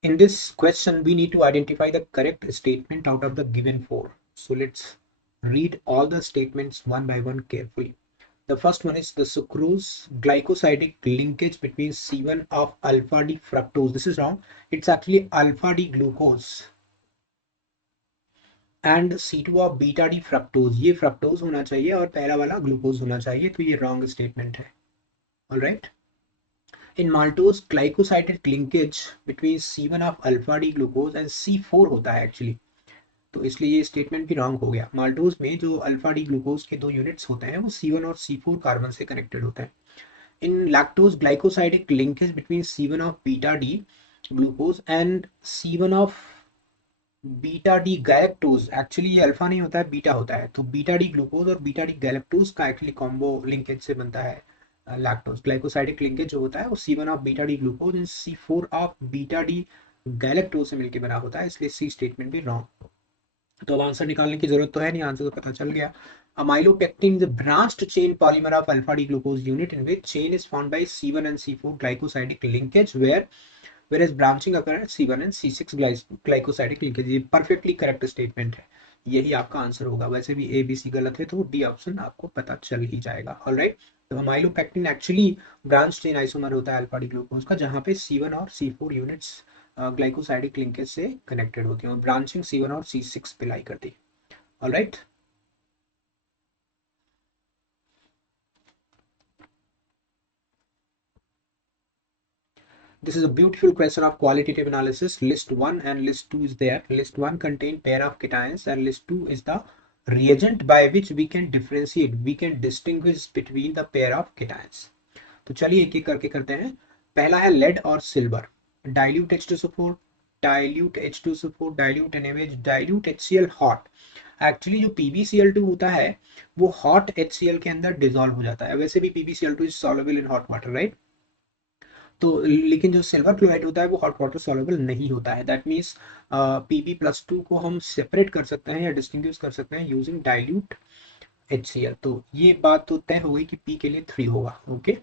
In this question, we need to identify the correct statement out of the given four. So let's read all the statements one by one carefully. The first one is the sucrose glycosidic linkage between C1 of alpha D fructose. This is wrong. It's actually alpha D glucose and C2 of beta D fructose. ये fructose होना चाहिए और पहला वाला glucose होना चाहिए, तो ये wrong statement है. All right. In maltose, glycosidic linkage between C1 of alpha D glucose and C4 होता है actually. तो इसलिए ये स्टेटमेंट भी रॉन्ग हो गया. माल्टोज में जो अल्फा डी ग्लूकोज के दो यूनिट्स होते हैं वो C1 और C4 कार्बन से कनेक्टेड होते हैं. In lactose, glycosidic linkage between C1 of beta D glucose and C1 of beta D galactose. Actually ये अल्फा नहीं होता है, बीटा होता है. तो बीटा डी ग्लूकोज और बीटा डी गैलेक्टोज का एक्चुअली कॉम्बो लिंकेज से बनता है लैक्टोज. ग्लाइकोसाइडिक लिंकेज जो होता है वो C1 of beta D glucose and C4 of beta D galactose से मिलकर बना होता है, इसलिए सी स्टेटमेंट भी रॉन्ग. तो अब आंसर निकालने की जरूरत तो है नहीं, आंसर तो पता चल गया. Amylopectin is a branched chain polymer of alpha D glucose unit in which chain is formed by C1 and C4 glycosidic linkage whereas branching occur at C1 and C6 glycosidic linkage. ये perfectly correct statement है, यही आपका answer होगा. वैसे भी A B C गलत है तो डी ऑप्शन आपको पता चल ही जाएगा. ऑलराइट. तो amylopectin actually branch chain isomer होता है अल्फा डी ग्लूकोज का, जहाँ पे C1 और C4 यूनिट्स ग्लाइकोसाइडिक लिंकेज से कनेक्टेड होती हैं और ब्रांचिंग C1 और C6 पे लाई करती है. Alright. This is a beautiful question of qualitative analysis. List 1 and list 2 is there. List 1 contain pair of cations and list 2 is the reagent by which we can differentiate, we can distinguish between the pair of cations. तो चलिए एक एक करके करते हैं. पहला है lead और silver. Dilute H2SO4, dilute H2SO4, dilute NaOH, dilute HCl hot. Actually जो PbCl2 होता है वो हॉट HCl के अंदर डिजोल्व हो जाता है. वैसे भी PbCl2 is soluble in hot water, right. तो लेकिन जो सिल्वर क्लोराइड होता है वो हॉट वाटर सॉल्युबल नहीं होता है. दैट मीन्स Pb+2 को हम सेपरेट कर सकते हैं या डिस्टिंग्विश कर सकते हैं यूजिंग डाइल्यूट HCl. तो ये बात तो तय हो गई कि P के लिए 3 होगा. ओके.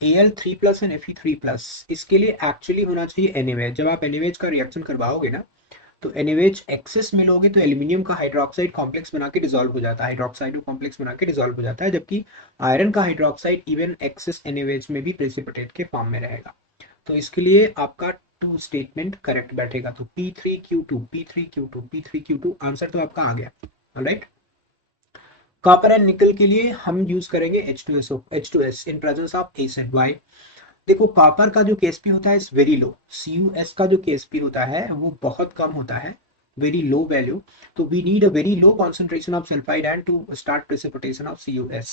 Al3+ एंड Fe3+, इसके लिए एक्चुअली होना चाहिए NaOH. जब आप NaOH का रिएक्शन करवाओगे ना तो NaOH एक्सेस मिलोगे तो एल्यूमिनियम का हाइड्रोक्साइड कॉम्प्लेक्स बना के डिसॉल्व हो जाता है, हाइड्रोक्साइड कॉम्प्लेक्स बना के डिसॉल्व हो जाता है, जबकि आयरन का हाइड्रोक्साइड इवन एक्सेस NaOH में भी प्रेसिपिटेट के फॉर्म में रहेगा. तो इसके लिए आपका 2 स्टेटमेंट करेक्ट बैठेगा. तो P3Q2, P3Q2, P3Q2 आंसर तो आपका आ गया. ऑलराइट. कॉपर एंड निकल के लिए हम यूज करेंगे H2S in presence of acid. Why? देखो कॉपर का जो केएसपी होता है इज वेरी लो. CuS का जो केएसपी होता है वो बहुत कम होता है, वेरी लो वैल्यू. तो we need a very low concentration of sulphide ion to start precipitation of CuS.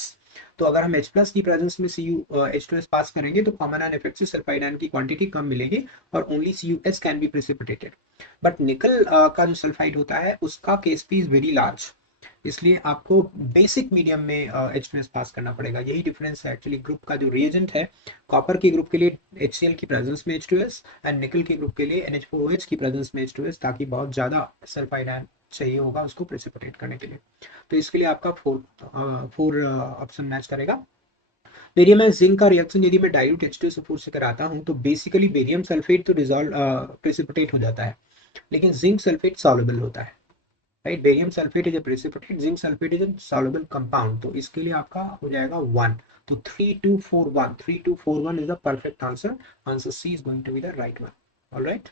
तो अगर हम H+ की प्रेजेंस में H2S पास करेंगे तो कॉमन आयन इफेक्ट से सल्फाइड आयन की क्वांटिटी कम मिलेगी और only CuS can be precipitated. But निकल का जो सल्फाइड होता है उसका केएसपी इज वेरी लार्ज, इसलिए आपको बेसिक मीडियम में H2S पास करना पड़ेगा. यही डिफरेंस है एक्चुअली ग्रुप का. जो रिएजेंट है कॉपर के ग्रुप के लिए HCl की प्रेजेंस में H2S एंड निकल के ग्रुप के लिए NH4OH की प्रेजेंस में H2S, ताकि बहुत ज्यादा सल्फाइड आयन चाहिए होगा उसको प्रेसिपिटेट करने के लिए. तो इसके लिए आपका फोर ऑप्शन मैच करेगा. बेरियम एंड जिंक का रिएक्शन यदि मैं डाइल्यूट H2SO4 से कराता हूं तो बेसिकली बेरियम सल्फेट तो डिसॉल्व प्रेसिपिटेट हो जाता है, लेकिन जिंक सल्फेट सॉल्युबल होता है, right. Barium sulphate is a precipitate, zinc sulphate is a soluble compound. तो इसके लिए आपका हो जाएगा 1. तो 3241, 3241 is the perfect answer. Answer C is going to be the right one. Alright.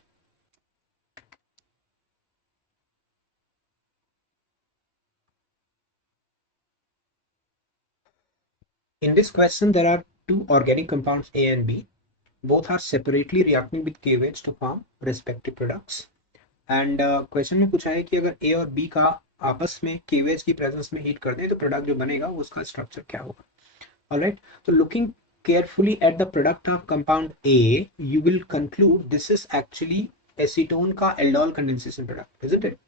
In this question there are two organic compounds A and B. Both are separately reacting with KOH to form respective products. And question में पूछा है कि अगर ए और B का आपस में KOH की प्रेजेंस में हीट कर दें तो प्रोडक्ट जो बनेगा उसका स्ट्रक्चर क्या होगा. ऑलराइट. तो looking carefully at the product of compound A, you will conclude this is actually acetone का aldol condensation product, isn't it?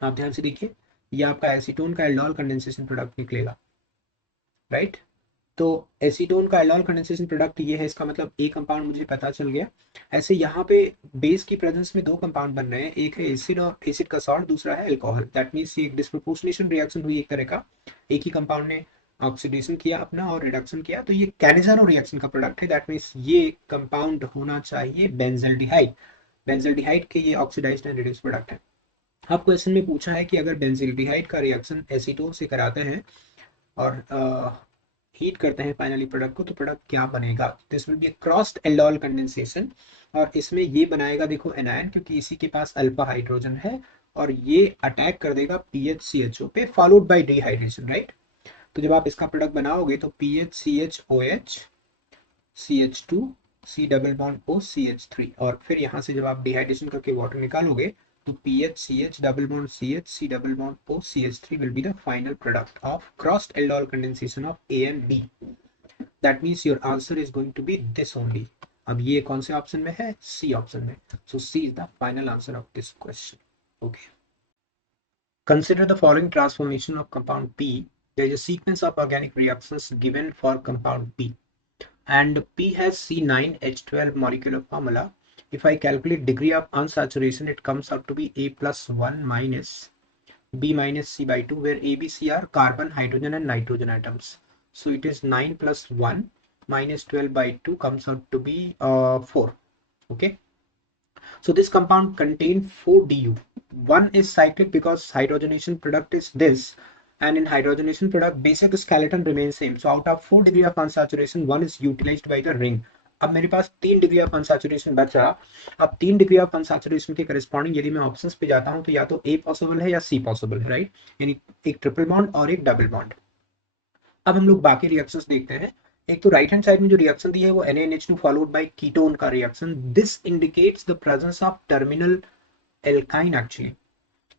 आप ध्यान से देखिए, ये आपका एसीटोन का एल्डोल कंडेंसेशन प्रोडक्ट निकलेगा, राइट। तो एसीटोन का एल्डोल कंडेंसेशन प्रोडक्ट ये है, इसका मतलब ए कंपाउंड मुझे पता चल गया। ऐसे यहाँ पे बेस की प्रेजेंस में दो कंपाउंड बन रहे हैं, एक है एसिड और एसिड का सॉल्ट, दूसरा है अल्कोहल। दैट मीन्स ये एक डिस्प्रोपोर्शनेशन रिएक्शन हुई एक तरह का, एक ही कंपाउंड ने ऑक्सीडेशन किया अपना और रिडक्शन किया, तो ये कैनिजानो रिएक्शन का प्रोडक्ट है। दैट मीन्स ये कंपाउंड होना चाहिए बेंजल्डिहाइड। बेंजल्डिहाइड के ये ऑक्सीडाइज्ड एंड रिड्यूस्ड प्रोडक्ट है। अब क्वेश्चन में पूछा है कि अगर बेंजल्डिहाइड का रिएक्शन एसीटोन से कराते हैं और हीट करते हैं फाइनली प्रोडक्ट को, तो प्रोडक्ट क्या बनेगा? This will be crossed aldol condensation, और इसमें ये बनाएगा देखो एनायन, क्योंकि इसी के पास अल्फा हाइड्रोजन है, और ये अटैक कर देगा PHCHO पे, फॉलोड बाय डिहाइड्रेशन, राइट। तो जब आप इसका प्रोडक्ट बनाओगे तो PHCHOH CH2 C double bond O CH3, और फिर यहाँ से जब आप डिहाइड्रेशन करके वाटर निकालोगे तो PHCH double bond CH C double bond O CH3 will be the final product of crossed aldol condensation of A and B. That means your answer is going to be this only. अब ये कौन से option में है? C option में. So C is the final answer of this question. Okay. Consider the following transformation of compound P. There is a sequence of organic reactions given for compound P, and P has C9H12 molecular formula. If I calculate degree of unsaturation, it comes out to be A plus 1 minus B minus C by 2, where A, B, C are carbon, hydrogen and nitrogen atoms. So it is 9 plus 1 minus 12 by 2 comes out to be 4. Okay. So this compound contains 4 Du. One is cyclic because hydrogenation product is this, and in hydrogenation product basic skeleton remains same. So out of 4 degree of unsaturation, one is utilized by the ring. अब मेरे पास 3 degree of unsaturation बचा। अब 3 degree of unsaturation के corresponding यदि मैं options पे जाता हूं तो या तो ए पॉसिबल है या सी पॉसिबल है, राइट, यानी एक ट्रिपल बॉन्ड और एक डबल बॉन्ड। अब हम लोग बाकी रिएक्शंस देखते हैं। एक तो राइट हैंड साइड में जो रिएक्शन दी है वो NaNH2 फॉलोड बाय कीटोन का reaction. This indicates the presence of terminal alkyne actually,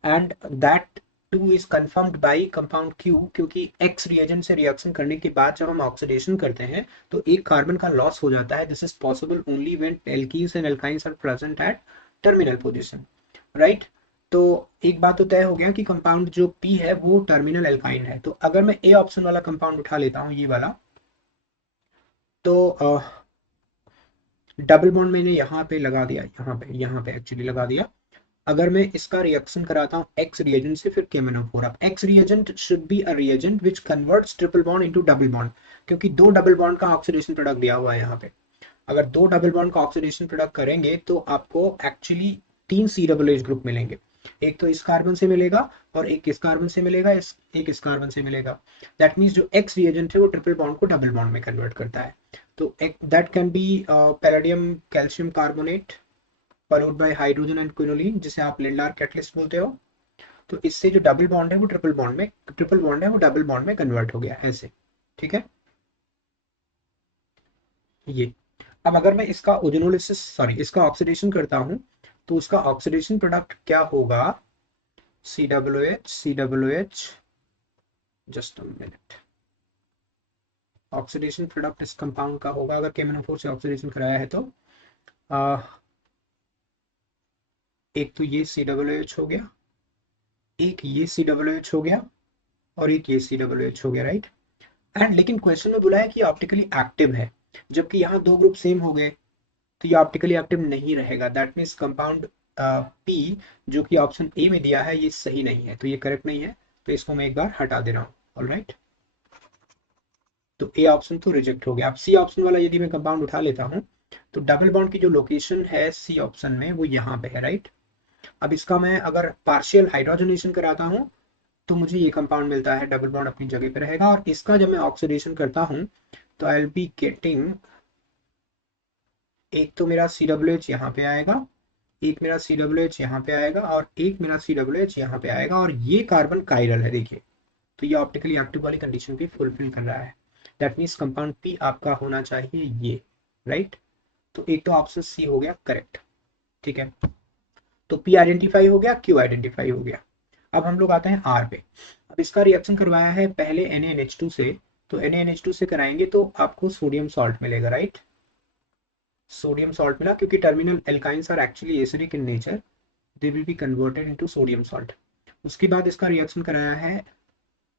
and that too is confirmed by compound Q, क्योंकि X रिएजेंट से रिएक्शन करने के बाद जब हम ऑक्सीडेशन करते हैं तो एक कार्बन का लॉस हो जाता है। This is possible only when alkenes and alkynes are present at terminal position, right. तो एक बात तो तय हो गया कि कंपाउंड जो P है वो टर्मिनल एल्काइन है। तो अगर मैं ए ऑप्शन वाला कंपाउंड उठा लेता हूँ, ये वाला, तो डबल बॉन्ड मैंने यहाँ पे लगा दिया, यहाँ पे एक्चुअली लगा दिया। अगर मैं इसका रिएक्शन कराता हूँ एक्स रिएजेंट से, फिर KMnO4। अब x reagent should be a reagent which converts triple bond into double bond, क्योंकि दो डबल बॉन्ड का ऑक्सीडेशन प्रोडक्ट दिया हुआ है यहाँ पे। अगर दो डबल बॉन्ड का ऑक्सीडेशन प्रोडक्ट करेंगे तो आपको एक्चुअली 3 COH ग्रुप मिलेंगे। एक तो इस कार्बन से मिलेगा और एक इस कार्बन से मिलेगा, एक इस कार्बन से मिलेगा। दैट मीन्स जो एक्स रिएजेंट है वो ट्रिपल बॉन्ड को डबल बॉन्ड में कन्वर्ट करता है। तो that can be palladium calcium carbonate followed by hydrogen and quinoline, जिसे आप लिंडार कैटलिस्ट बोलते हो। तो इससे जो डबल बॉन्ड है वो ट्रिपल बॉन्ड है वो डबल बॉन्ड में कन्वर्ट हो गया ऐसे, ठीक है ये। अब अगर मैं इसका ओजोनोलिसिस सॉरी इसका ऑक्सीडेशन करता हूं तो उसका ऑक्सीडेशन प्रोडक्ट क्या होगा? COOH just a minute. Oxidation product इस कंपाउंड का होगा, अगर KMnO4 से ऑक्सीडेशन कराया है तो आ, एक तो ये COOH हो गया, एक ये COOH हो गया, और एक ये COOH हो गया, राइट। एंड लेकिन क्वेश्चन में बुलाया कि ऑप्टिकली एक्टिव है, जबकि यहाँ दो ग्रुप सेम हो गए, तो ये ऑप्टिकली एक्टिव नहीं रहेगा। दैट मीन्स कंपाउंड P जो कि ऑप्शन ए में दिया है ये सही नहीं है, तो ये करेक्ट नहीं है, तो इसको मैं एक बार हटा दे रहा हूँ। ऑलराइट, तो ए ऑप्शन तो रिजेक्ट हो गया। अब सी ऑप्शन वाला यदि मैं कंपाउंड उठा लेता हूँ तो डबल बॉन्ड की जो लोकेशन है सी ऑप्शन में वो यहाँ पे है, राइट। अब इसका मैं अगर पार्शियल हाइड्रोजनेशन कराता हूँ तो मुझे ये कंपाउंड मिलता है, डबल बॉन्ड अपनी जगह पे रहेगा, और इसका जब मैं ऑक्सीडेशन करता हूँ तो आई विल बी गेटिंग, एक तो मेरा COOH यहाँ पे आएगा, एक मेरा COOH यहाँ पे आएगा, और एक मेरा COOH यहाँ पे आएगा, और ये कार्बन कायरल है देखिए। तो ये ऑप्टिकली एक्टिव वाली कंडीशन भी फुलफिल कर रहा है। दैट मीन्स कंपाउंड P आपका होना चाहिए ये, राइट। तो एक तो ऑप्शन सी हो गया करेक्ट, ठीक है। तो P आइडेंटिफाई हो गया, Q आइडेंटिफाई हो गया। अब हम लोग आते हैं R पे। अब इसका रिएक्शन करवाया है पहले NaNH2 से, तो NaNH2 से कराएंगे तो आपको सोडियम सॉल्ट मिलेगा, राइट। सोडियम सॉल्ट मिला, क्योंकि terminal alkynes are actually acidic in nature, they will be converted into sodium salt. उसके बाद इसका रिएक्शन कराया है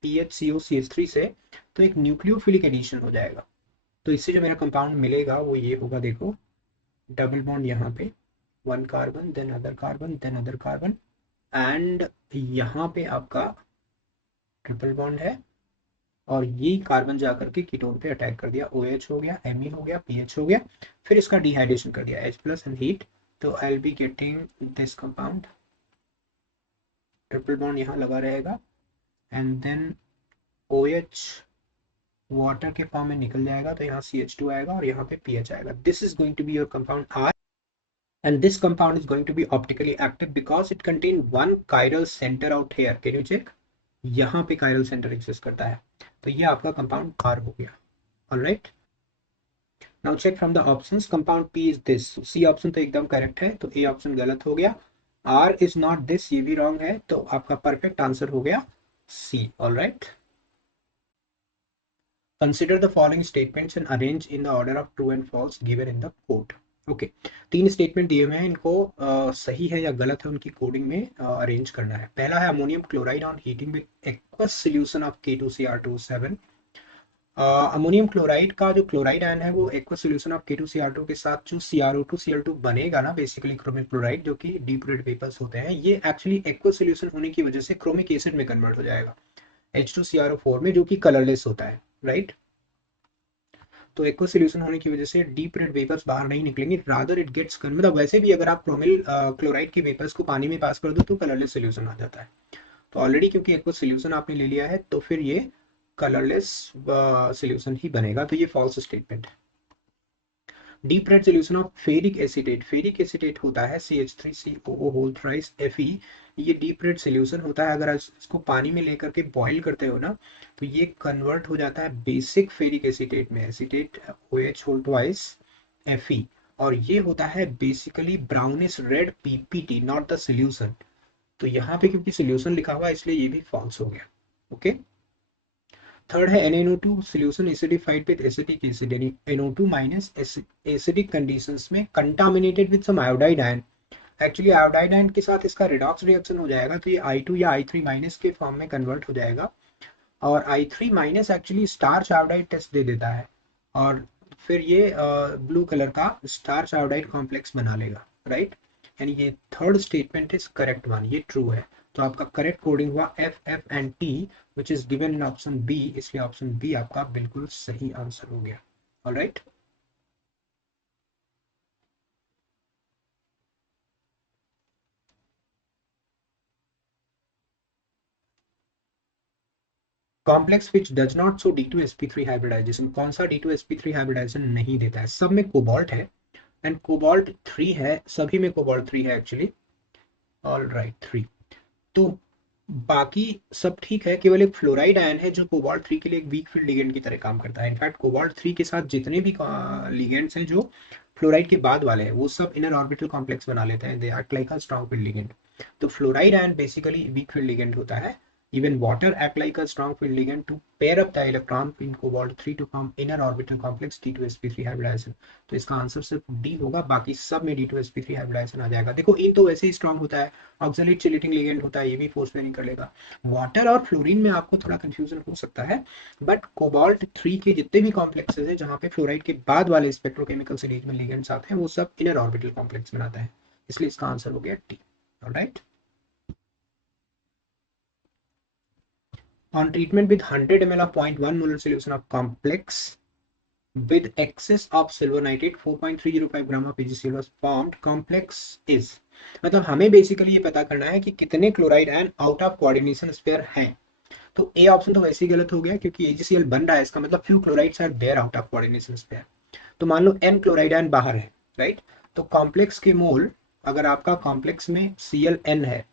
PHCOCH3 से, तो एक न्यूक्लियोफिलिक एडिशन हो जाएगा। तो इससे जो मेरा कंपाउंड मिलेगा वो ये होगा, देखो डबल बॉन्ड यहाँ पे, one carbon then other carbon then other carbon, and यहाँ पे आपका ट्रिपल बॉन्ड है, और ये कार्बन जाकर के कीटोन पे अटैक कर दिया, OH हो गया, Me हो गया, PH हो गया, फिर इसका डिहाइड्रेशन कर दिया, H प्लस एंड हीट। तो I will be getting this compound, triple bond यहाँ लगा रहेगा, एंड देन OH वाटर के फॉर्म में निकल जाएगा, तो यहाँ CH2 आएगा और यहाँ पे PH आएगा। This is going to be your compound R, and this compound is going to be optically active because it contain one chiral center out here. Can you check? यहाँ पे chiral center exist करता है, तो ये आपका compound R हो गया। Alright, now check from the options, compound P is this, C option तो एकदम करेक्ट है, तो A ऑप्शन गलत हो गया, R is not this, ये भी रॉन्ग है, तो आपका परफेक्ट आंसर हो गया C। Alright, consider the following statements and arrange in the order of true and false given in the code. Okay, तीन स्टेटमेंट दिए हुए हैं, इनको सही है या गलत है उनकी कोडिंग में अरेंज करना है। पहला है ammonium chloride on heating with aqueous solution of K2Cr2 7। Ammonium chloride का जो क्लोराइड आयन है वो एक्वस सॉल्यूशन ऑफ K2Cr2 के साथ जो CrO2Cl2 बनेगा ना, बेसिकली क्रोमिक क्लोराइड जो कि डीप रेड वेपर्स होते हैं, ये एक्चुअली एक्वस सॉल्यूशन होने की वजह से क्रोमिक एसिड में कन्वर्ट हो जाएगा H2CrO4 में, जो कि कलरलेस होता है, राइट। तो एक्वा सोल्यूशन होने की वजह से डीप रेड वेपर्स बाहर नहीं निकलेंगे, रादर इट गेट्स, मतलब वैसे भी अगर आप क्रोमिल क्लोराइड के वेपर्स को पानी में पास कर दो तो कलरलेस सोल्यूशन आ जाता है। तो ऑलरेडी क्योंकि एक्वा सोल्यूशन आपने ले लिया है, तो फिर ये कलरलेस सोल्यूशन ही बनेगा, तो ये फॉल्स स्टेटमेंट है। Deep red solution of ferric acetate, ferric acetate होता है CH3COO होल थ्राइस Fe, ये डीप रेड सोल्यूशन होता है। अगर इसको पानी में लेकर के बॉईल करते हो ना, तो ये कन्वर्ट हो जाता है बेसिक फेरिक एसिटेट में, acetate OH whole twice Fe, और ये होता है basically brownish red PPT, not the solution. तो यहाँ पे क्योंकि सोल्यूशन लिखा हुआ है इसलिए ये भी फॉल्स हो गया। ओके, थर्ड है NaNO2 solution acidified with acetic acid, यानी NO2 माइनस एसिडिक कंडीशंस में contaminated with some iodide ion. Actually iodide ion के साथ इसका रिडॉक्स रिएक्शन हो जाएगा, तो ये I2 या I3 माइनस के फॉर्म में कन्वर्ट हो जाएगा, और I3 minus actually starch iodide test दे देता है, और फिर ये ब्लू कलर का स्टार्च आयोडाइड कॉम्प्लेक्स बना लेगा, राइट। यानी ये third statement is correct one, ये ट्रू है। तो आपका करेक्ट कोडिंग हुआ F and T which is given in option B, इसलिए ऑप्शन बी आपका बिल्कुल सही आंसर हो गया। Alright, complex which does not show D2sp3 hybridisation, कौन सा D2sp3 हाइब्रिडाइजेशन नहीं देता है? सब में कोबाल्ट है, एंड कोबाल्ट 3 है, सभी में कोबाल्ट 3 है एक्चुअली। ऑल राइट, 3, तो बाकी सब ठीक है, केवल एक फ्लोराइड आयन है जो कोबाल्ट 3 के लिए एक वीक फील्ड लिगेंड की तरह काम करता है। इनफैक्ट कोबाल्ट 3 के साथ जितने भी लिगेंड्स हैं जो फ्लोराइड के बाद वाले हैं, वो सब इनर ऑर्बिटल कॉम्प्लेक्स बना लेते हैं, they act like a strong field ligand. तो fluoride ion basically weak field ligand होता है। Even water act like a strong field ligand to pair up the electron in cobalt 3 to form inner orbital complex D2sp3 hybridization। तो इसका answer सिर्फ D होगा, बाकी सब में D2sp3 हाइब्रिडाइजेशन आ जाएगा। देखो इन तो वैसे ही स्ट्रांग होता है, ऑक्सलेट चिलेटिंग लिगेंड होता है, ये भी फोर्स बेयरिंग कर लेगा। वाटर और फ्लोरीन में आपको थोड़ा कंफ्यूजन हो सकता है, बट कोबाल्ट 3 के जितने भी कॉम्प्लेक्सेस हैं जहाँ पे फ्लोराइड के बाद वाले स्पेक्ट्रोकेमिकल सीरीज में लिगेंड्स आते हैं, वो सब इनर ऑर्बिटल कॉम्प्लेक्स बनाता है, इसलिए इसका आंसर हो गया T. Alright, on treatment with 100 ml of 0.1 molar solution of complex with excess of silver nitrate 4.305 gram of AgCl was formed, complex is, मतलब हमें बेसिकली ये पता करना है कि कितने chloride ion out of coordination spare हैं। तो ए ऑप्शन तो वैसे ही गलत हो गया, क्योंकि AgCl बन रहा है, इसका मतलब few chlorides are there out of coordination sphere. तो मान लो n क्लोराइड आयन बाहर है, राइट। तो कॉम्प्लेक्स के मोल, अगर आपका कॉम्प्लेक्स में Cl(n) है,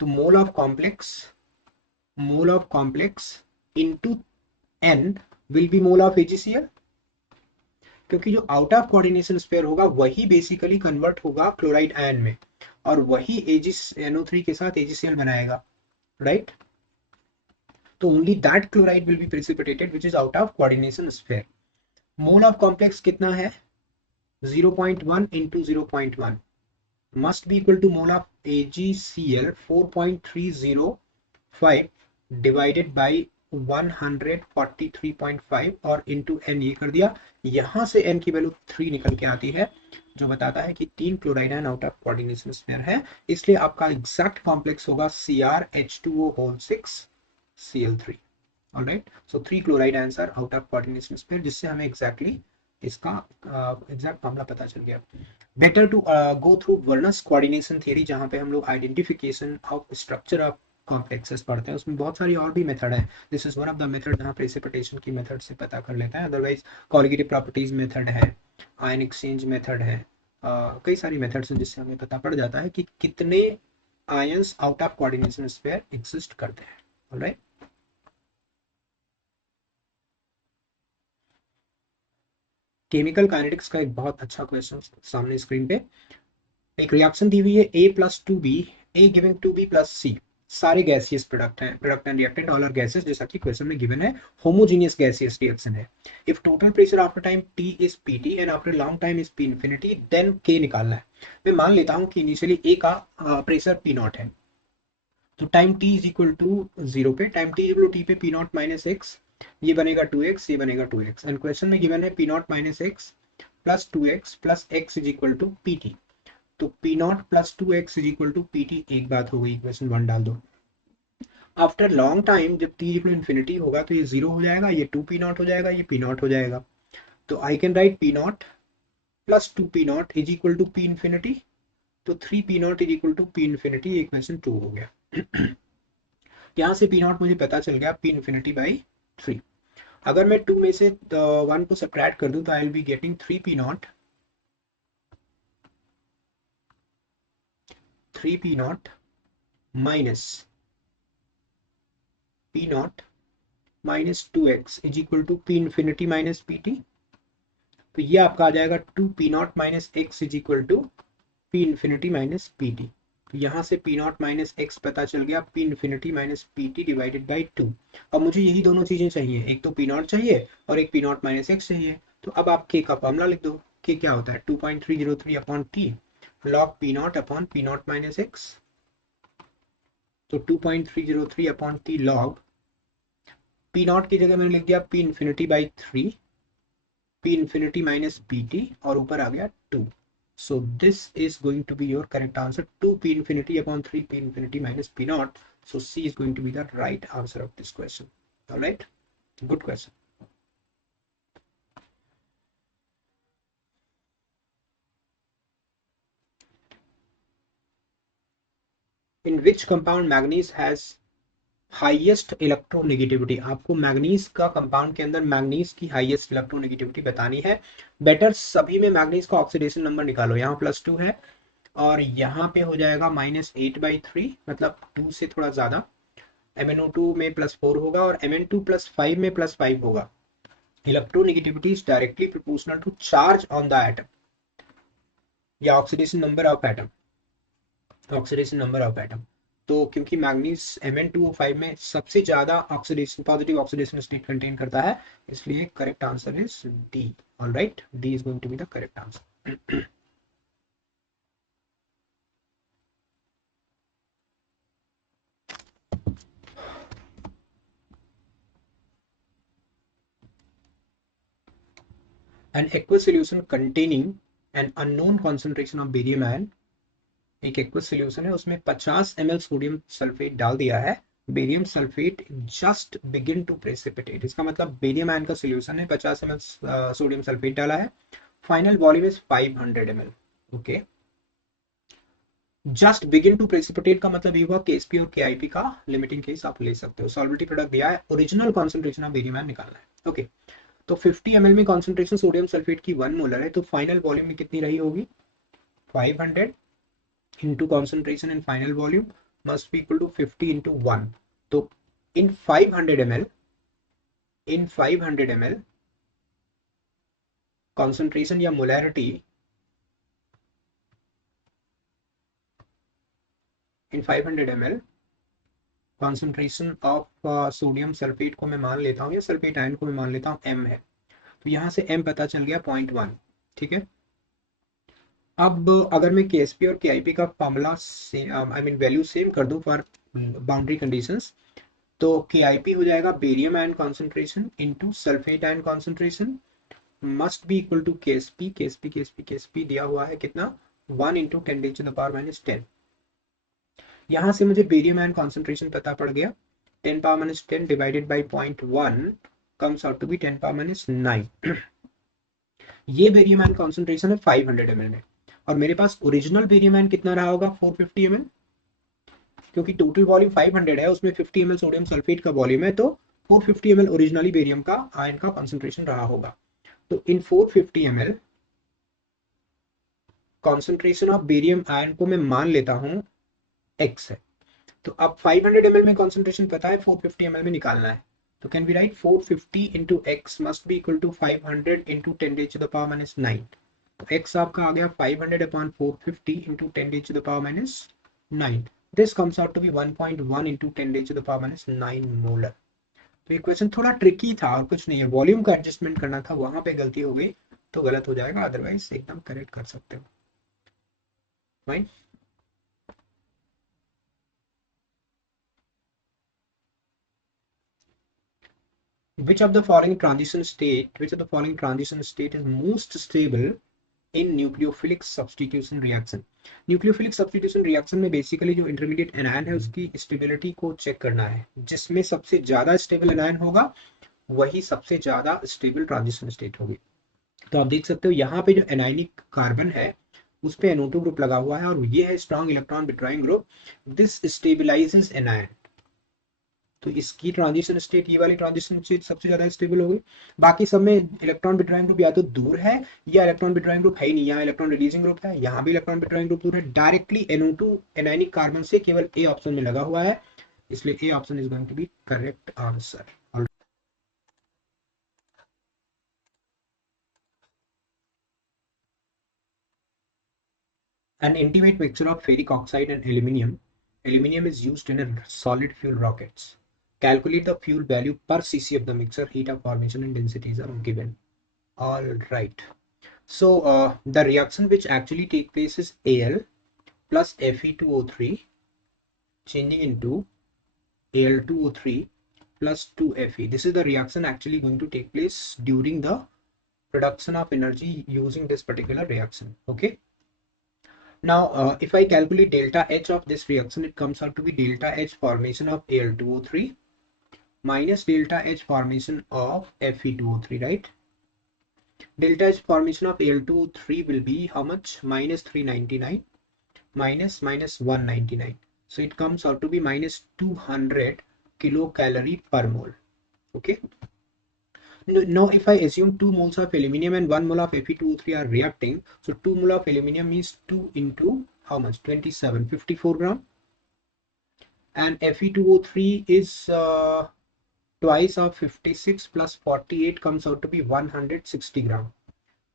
तो mole of complex into n will be mole of AgCl, क्योंकि जो आउट ऑफ कोऑर्डिनेशन स्पेयर होगा वही बेसिकली कन्वर्ट होगा क्लोराइड आयन में, और वही AgNO3 के साथ AgCl बनाएगा, राइट। तो only that chloride will be precipitated which is out of coordination spare. Mole of complex कितना है? 0.1 into 0.1 must be equal to mole of AgCl 4.30 5 divided by 143.5 और इंटू एन ये कर दिया। यहाँ से एन की वैल्यू 3 निकल के आती है, जो बताता है कि 3 chloride ion out of coordination sphere है। इसलिए आपका एग्जैक्ट कॉम्प्लेक्स होगा CrH2O whole 6 Cl3। Alright, so 3 chloride ions are out of coordination sphere, जिससे हमें एग्जैक्टली इसका एग्जैक्ट मामला पता चल गया। Better to go through Werner's coordination theory, जहाँ पे हम लोग identification of structure of complexes पढ़ते हैं। उसमें बहुत सारी और भी मेथड है। This is one of the method जहाँ प्रेसिपिटेशन की मेथड से पता कर लेते हैं। अदरवाइज कॉलिगेटिव प्रॉपर्टीज मेथड है, आयन एक्सचेंज मेथड है, कई सारी मेथड्स हैं जिससे हमें पता पड़ जाता है कि कितने ions out of coordination sphere exist करते हैं। ऑलराइट, केमिकल काइनेटिक्स का एक बहुत अच्छा क्वेश्चन सामने स्क्रीन पे। एक रिएक्शन दी हुई है A plus two B, A giving two B plus C. सारे गैसियस प्रोडक्ट हैं, product and reactant all are gases, जैसा कि क्वेश्चन में गिवन है। होमोजेनियस गैसियस रिएक्शन है। If total pressure after time T is PT and after long time is P infinity, then K निकालना है। मैं मान लेता हूं कि इनिशियली A का प्रेशर P नॉट है, तो time T is equal to 0 पे, time T equal to T पे P नॉट माइनस एक्स, ये बनेगा 2x, ये बनेगा 2x। एंड क्वेश्चन में गिवन है P naught minus x plus 2x plus x is equal to PT। तो P naught plus 2x is equal to PT, एक बात हो गई, इक्वेशन 1 डाल दो। आफ्टर लॉन्ग टाइम जब t इक्वल इन्फिनिटी होगा तो ये 0 हो जाएगा, ये 2P नॉट हो जाएगा, ये P नॉट हो जाएगा। तो I can write P naught plus 2P naught is equal to P infinity. तो 3P naught is equal to P infinity, equation 2 हो गया। यहाँ से P नॉट मुझे पता चल गया P इन्फिनिटी बाई 3। अगर मैं 2 में से 1 को सब्ट्रैक्ट कर दूं तो I will be getting 3P naught, 3P naught minus P naught minus 2x is equal to P infinity minus PT। तो ये आपका आ जाएगा 2P naught minus x is equal to P infinity minus PT। तो यहाँ से P naught minus x पता चल गया, P infinity minus PT divided by 2। अब मुझे यही दोनों चीजें चाहिए, एक तो P नॉट चाहिए और एक P नॉट माइनस एक्स चाहिए। तो अब आप K का फॉर्मूला लिख दो। K क्या होता है 2.303 upon T log P not upon P naught minus x. तो 2.303 upon T log P not की जगह मैंने लिख दिया P infinity by 3, P infinity minus PT और ऊपर आ गया 2। So this is going to be your correct answer, 2P infinity upon 3P infinity minus P naught. So C is going to be the right answer of this question. All right, good question. In which compound manganese has highest electronegativity? आपको manganese का compound के अंदर manganese की highest electronegativity बतानी है। Better सभी में manganese का ऑक्सीडेशन नंबर निकालो। यहाँ +2 है और यहाँ पे हो जाएगा -8/3, मतलब 2 से थोड़ा ज्यादा। MnO2 में +4 होगा और Mn2 +5 में +5 होगा। Electronegativity is directly proportional to charge on the atom या oxidation number of atom, oxidation number of atom. तो क्योंकि मैग्नीज Mn2O5 में सबसे ज्यादा oxidation, positive oxidation state contain करता है, इसलिए correct answer is D. Alright, D is going to be the correct answer. An aqueous solution containing an unknown concentration of barium ion, एक aqueous solution है, उसमें 50 ml sodium sulphate डाल दिया है। Barium sulphate just begin to precipitate, इसका मतलब barium ion का solution है, 50 ml सोडियम सल्फेट डाला है। Final volume is 500 ml। Okay, just begin to precipitate का मतलब ये हुआ KSP और KIP का लिमिटिंग केस आप ले सकते हो। सॉल्वेटी प्रोडक्ट दिया है, original concentration of barium ion निकालना है। ओके, तो 50 ml में कॉन्सेंट्रेशन सोडियम सल्फेट की 1 मोलर है, तो फाइनल वॉल्यूम में कितनी रही होगी 500 into concentration and final volume must be equal to 50 into 1। तो in 500 ml, in 500 ml concentration या molarity, in 500 ml concentration of sodium sulfate को मैं मान लेता हूँ या सल्फेट आयन को मैं मान लेता हूँ m है। तो यहाँ से m पता चल गया 0.1। ठीक है, अब अगर मैं KSP और KIP का formula I mean value same कर दूं फॉर बाउंड्री कंडीशंस, तो KIP हो जाएगा barium ion concentration into sulphate ion concentration must be equal to KSP दिया हुआ है कितना 1 इंटू 10⁻⁻10। यहाँ से मुझे बेरियम आयन कॉन्सेंट्रेशन पता पड़ गया 10⁻10 divided by 0.1 comes out to be 10⁻9। ये बेरियम आयन कॉन्सेंट्रेशन है 500 ml में, और मेरे पास ओरिजिनल बेरियम आयन कितना रहा होगा 450 ml, क्योंकि टोटल वॉल्यूम 500 है, उसमें 50 ml सोडियम सल्फेट का वॉल्यूम है, तो 450 ml ओरिजिनली बेरियम का आयन का कॉन्सेंट्रेशन रहा होगा। तो इन 450 ml concentration of barium ion को मैं मान लेता हूं x है। तो अब 500 ml में कॉन्सेंट्रेशन पता है, 450 ml में निकालना है, तो can be write 450 into x must be equal to 500 into 10⁻⁻9। तो x आपका आ गया 500 upon 450 into 10⁻⁻9। This comes out to be 1.1 into 10⁻⁻9 molar. तो ये क्वेश्चन थोड़ा ट्रिकी था और कुछ नहीं है, वॉल्यूम का एडजस्टमेंट करना था, वहां पे गलती हो गई तो गलत हो जाएगा, अदरवाइज एकदम करेक्ट कर सकते हो। Fine. Which of the following transition state is most stable in nucleophilic substitution reaction? Nucleophilic substitution reaction में बेसिकली जो इंटरमीडिएट एनायन है उसकी स्टेबिलिटी को चेक करना है, जिसमें सबसे ज्यादा स्टेबल एनायन होगा वही सबसे ज्यादा स्टेबल ट्रांजिशन स्टेट होगी। तो आप देख सकते हो यहाँ पे जो एनायनिक कार्बन है उस पे NO2 ग्रुप लगा हुआ है और ये है strong electron withdrawing group, this stabilises anion. तो इसकी ट्रांजिशन स्टेट, ये वाली ट्रांजिशन स्टेट सबसे ज्यादा स्टेबल होगी। बाकी सब में इलेक्ट्रॉन विड्रॉइंग ग्रुप या तो दूर है या इलेक्ट्रॉन विड्रॉइंग ग्रुप है ही नहीं, यहाँ इलेक्ट्रॉन रिलीजिंग ग्रुप है, यहाँ भी इलेक्ट्रॉन विड्रॉइंग ग्रुप दूर है, डायरेक्टली NO2 एनायनिक कार्बन से केवल ए ऑप्शन में लगा हुआ है, इसलिए A option is going to be correct answer. An intimate mixture of ferric oxide and aluminium. Aluminium is used in a solid fuel rockets. Calculate the fuel value per cc of the mixture. Heat of formation and densities are given. All right. So the reaction which actually take place is Al plus Fe2O3 changing into Al2O3 plus 2Fe. This is the reaction actually going to take place during the production of energy using this particular reaction. Okay. Now, if I calculate delta H of this reaction, it comes out to be delta H formation of Al2O3 minus delta H formation of Fe2O3, right? Delta H formation of Al2O3 will be how much? Minus 399 minus 199. So it comes out to be minus 200 kilocalorie per mole. Okay. Now, if I assume 2 moles of aluminium and 1 mole of Fe2O3 are reacting, so 2 mole of aluminium is 2 into how much? 27, 54 gram. And Fe2O3 is twice of 56 plus 48 comes out to be 160 gram.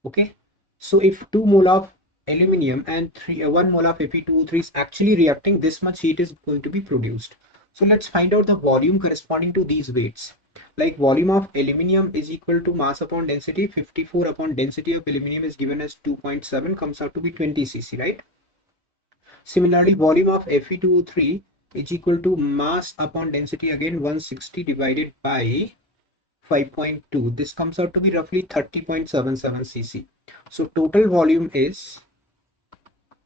Okay. So if 2 mole of aluminium and 1 mole of Fe2O3 is actually reacting, this much heat is going to be produced. So let's find out the volume corresponding to these weights. Like volume of aluminium is equal to mass upon density, 54 upon density of aluminium is given as 2.7, comes out to be 20 cc, right? Similarly, volume of Fe2O3 is equal to mass upon density, again 160 divided by 5.2. This comes out to be roughly 30.77 cc. So total volume is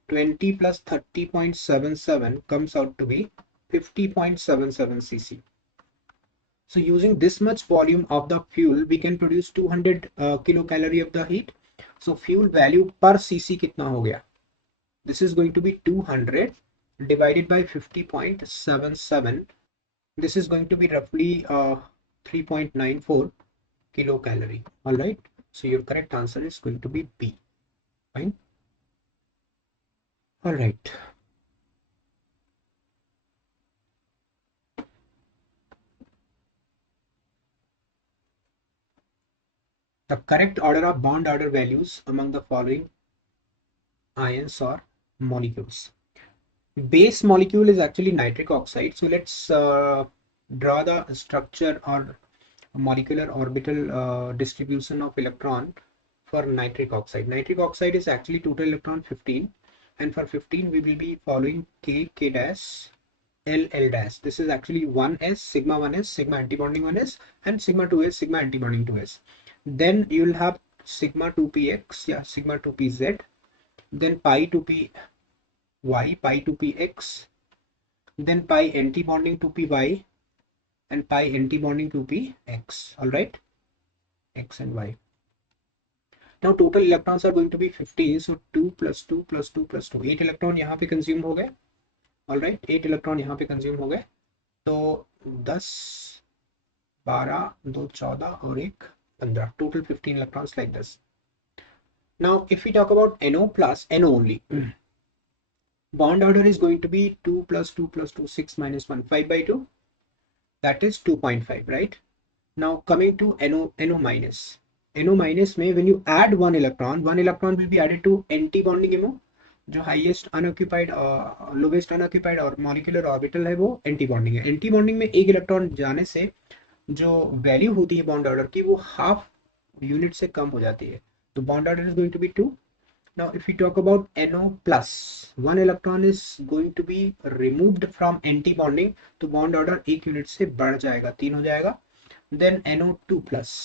20 plus 30.77 comes out to be 50.77 cc. So using this much volume of the fuel, we can produce 200 kilocalorie of the heat. So fuel value per cc कितना हो गया? This is going to be 200 divided by 50.77. This is going to be roughly 3.94 kilocalorie. All right. So your correct answer is going to be B. Fine. All right. The correct order of bond order values among the following ions or molecules. Base molecule is actually nitric oxide. So let's draw the structure or molecular orbital distribution of electron for nitric oxide. Nitric oxide is actually total electron 15, and for 15 we will be following K dash L L dash. This is actually 1s, sigma 1s, sigma antibonding 1s, and sigma 2s, sigma antibonding 2s. Then you will have sigma 2px, yeah, sigma 2pz, then pi 2py, pi 2px, then pi antibonding 2py, and pi antibonding 2px. All right, x and y. Now total electrons are going to be 15, so 2 plus 2 plus 2 plus 2, 8 electron यहाँ पे consume हो गए. All right, 8 electron यहाँ पे consume हो गए. तो 10, 12, 2 14 और एक 15, total 15 electrons like this. Now if we talk about NO plus, NO only, bond order is going to be 2 plus 2 plus 2, 6 minus 1, 5 by 2, that is 2.5, right? Now coming to NO minus. NO minus में when you add one electron will be added to anti-bonding MO. जो highest unoccupied lowest unoccupied और molecular orbital है वो anti bonding है. Anti bonding में एक electron जाने से जो वैल्यू होती है बॉन्ड ऑर्डर की वो हाफ यूनिट से कम हो जाती है. तो bond order is going to be 2. Now if we talk about NO plus, one electron is going to be removed from anti-bonding, तो bond order एक यूनिट से बढ़ जाएगा, 3 हो जाएगा. Then NO2 plus,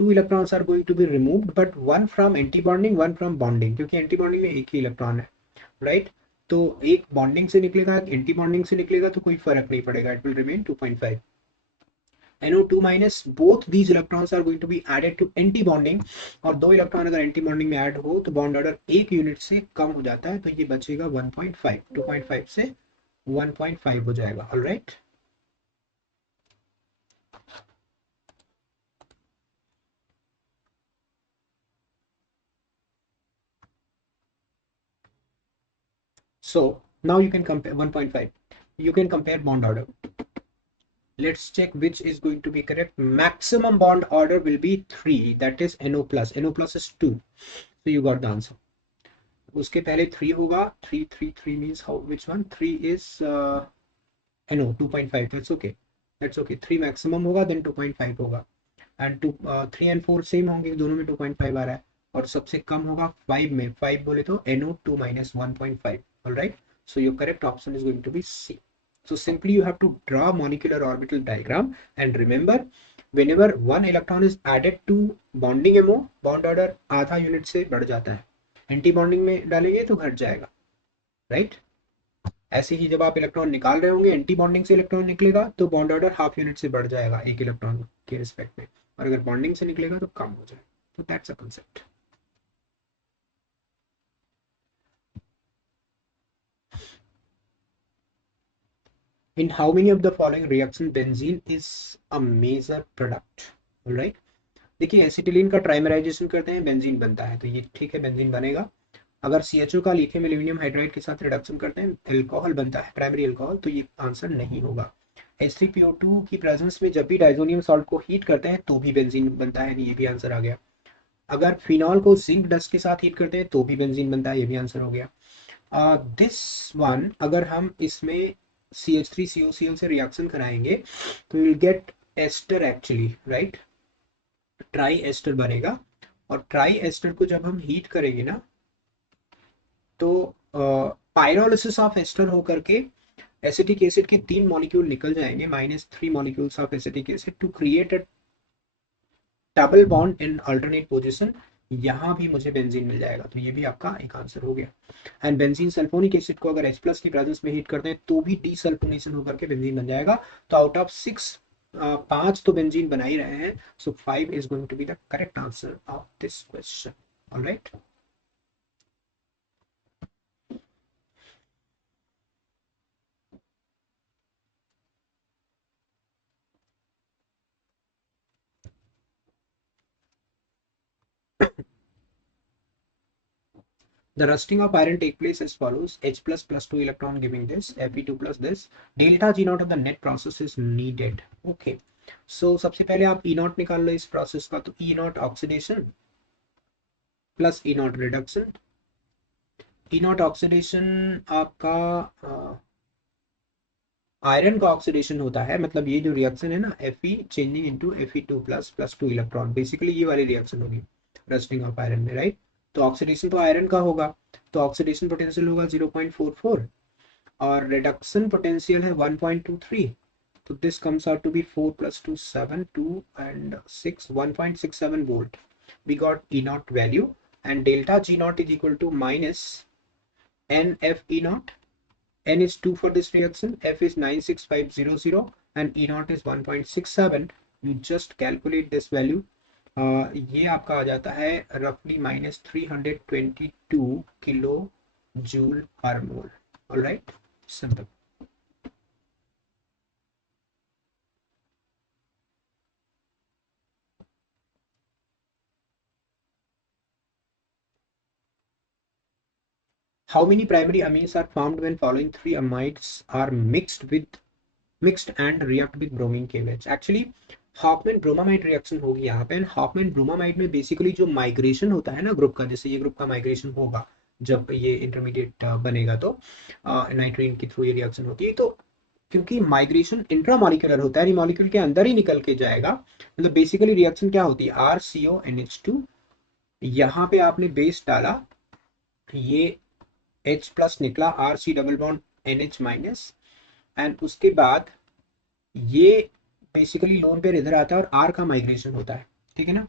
two electrons are going to be removed, but one from anti-bonding, one from bonding, क्योंकि anti-bonding में एक ही इलेक्ट्रॉन है, राइट? तो एक बॉन्डिंग से निकलेगा, एक एंटी बॉन्डिंग से निकलेगा, तो कोई फर्क नहीं पड़ेगा, it will remain 2.5. NO2 minus, both these electrons are going to be added to anti bonding, और दो इलेक्ट्रॉन अगर एंटी बॉन्डिंग में ऐड हो तो बॉन्ड ऑर्डर एक यूनिट से कम हो जाता है, तो ये बचेगा 1.5, 2.5 से 1.5 हो जाएगा. Alright, so now you can compare 1.5, you can compare bond order. Let's check which is going to be correct. Maximum bond order will be 3, that is NO plus. NO plus is 2, so you got the answer. उसके पहले 3 होगा, 3 means how, which one? 3 is NO 2.5, that's okay, that's okay. 3 maximum होगा, then 2.5 होगा, and 3 and 4 same होंगे, दोनों में 2.5 आ रहा है, और सबसे कम होगा 5 में. 5 बोले तो NO2 minus 1.5. Alright, so your correct option is going to be C. So simply you have to draw molecular orbital diagram, and remember, whenever one electron is added to bonding MO, bond order आधा unit से बढ़ जाता है, anti bonding में डालेंगे तो घट जाएगा, राइट? ऐसे ही जब आप इलेक्ट्रॉन निकाल रहे होंगे, एंटी बॉन्डिंग से इलेक्ट्रॉन निकलेगा तो बॉन्ड ऑर्डर हाफ यूनिट से बढ़ जाएगा एक इलेक्ट्रॉन के रिस्पेक्ट में, और अगर बॉन्डिंग से निकलेगा तो कम हो जाएगा. तो that's a concept. In how many of the following reaction benzene is a major product? All right, देखिए एसिटिलीन का ट्राइमराइजेशन करते हैं, बेंजीन बनता है, तो ये ठीक है, बेंजीन बनेगा. अगर CHO का लिथियम एल्यूमिनियम हाइड्राइड के साथ रिडक्शन करते हैं, एल्कोहल बनता है, प्राइमरी एल्कोहल, तो ये आंसर नहीं होगा. H3PO2 की प्रेजेंस में जब भी डाइजोनियम सॉल्ट को हीट करते हैं तो भी बेंजीन बनता है, ये भी आंसर आ गया. अगर फिनॉल को जिंक डस्ट के साथ हीट करते हैं तो भी बेंजीन बनता है, ये भी आंसर हो गया. दिस वन, अगर हम इसमें CH3COCl से रिएक्शन कराएंगे तो will get ester actually, right? Triester बनेगा, और ट्राई एस्टर को जब हम हीट करेंगे ना, तो पायरोलिसिस ऑफ एस्टर होकर के एसिटिक एसिड के 3 मॉलिक्यूल निकल जाएंगे, -3 molecules of acetic acid, to create a double bond in alternate position. यहाँ भी मुझे बेंजीन मिल जाएगा, तो ये भी आपका एक आंसर हो गया. एंड बेंजीन सल्फोनिक एसिड को अगर H+ की प्रेजेंस में हीट करते हैं तो भी डीसल्फोनेशन होकर के बेंजीन बन जाएगा. तो आउट ऑफ 6, 5 तो बेंजीन बना ही रहे हैं, so 5 is going to be the correct answer of this question. Alright, the rusting of iron take place as follows: H+ plus 2 electron giving this, Fe2 plus this, delta G naught of the net process is needed. Okay, so सबसे पहले आप E naught निकाल लो इस process का, तो E naught oxidation plus E naught reduction. E naught oxidation आपका iron का oxidation होता है, मतलब ये जो रिएक्शन है ना, Fe changing into Fe2 plus plus 2 electron, basically ये वाली रिएक्शन होगी रस्टिंग ऑफ आयरन में, राइट? तो ऑक्सीडेशन तो आयरन का होगा, तो ऑक्सीडेशन पोटेंशियल होगा 0.44, और रिडक्शन पोटेंशियल है 1.23. तो this comes out to be 4 plus 2 7 2 and 6 1.67 volt. We got E naught value and delta G naught is equal to minus NF E naught. N is 2 for this reaction, F is 96500 and E naught is 1.67. You just calculate this value. ये आपका आ जाता है रफली minus 322 kilo joule पर मोल. Alright, simple. How many primary amines are formed when following three amides are mixed and react with bromine KH? Actually Hofmann bromamide reaction होगी यहाँ पे. Hofmann bromamide में बेसिकली जो माइग्रेशन होता है ना ग्रुप का, जैसे ये ग्रुप का माइग्रेशन होगा जब ये इंटरमीडिएट बनेगा तो नाइट्रोजन के थ्रू ये रिएक्शन होती है. तो क्योंकि माइग्रेशन इंट्रामॉलिक्यूलर होता है, मॉलिक्यूल के अंदर ही निकल के जाएगा, मतलब बेसिकली रिएक्शन क्या होती है, RCONH2. यहाँ पे आपने बेस डाला, ये H प्लस निकला, R C double bond NH minus, and उसके बाद ये बेसिकली लोन पेयर इधर आता है और R का माइग्रेशन होता है. ठीक है ना.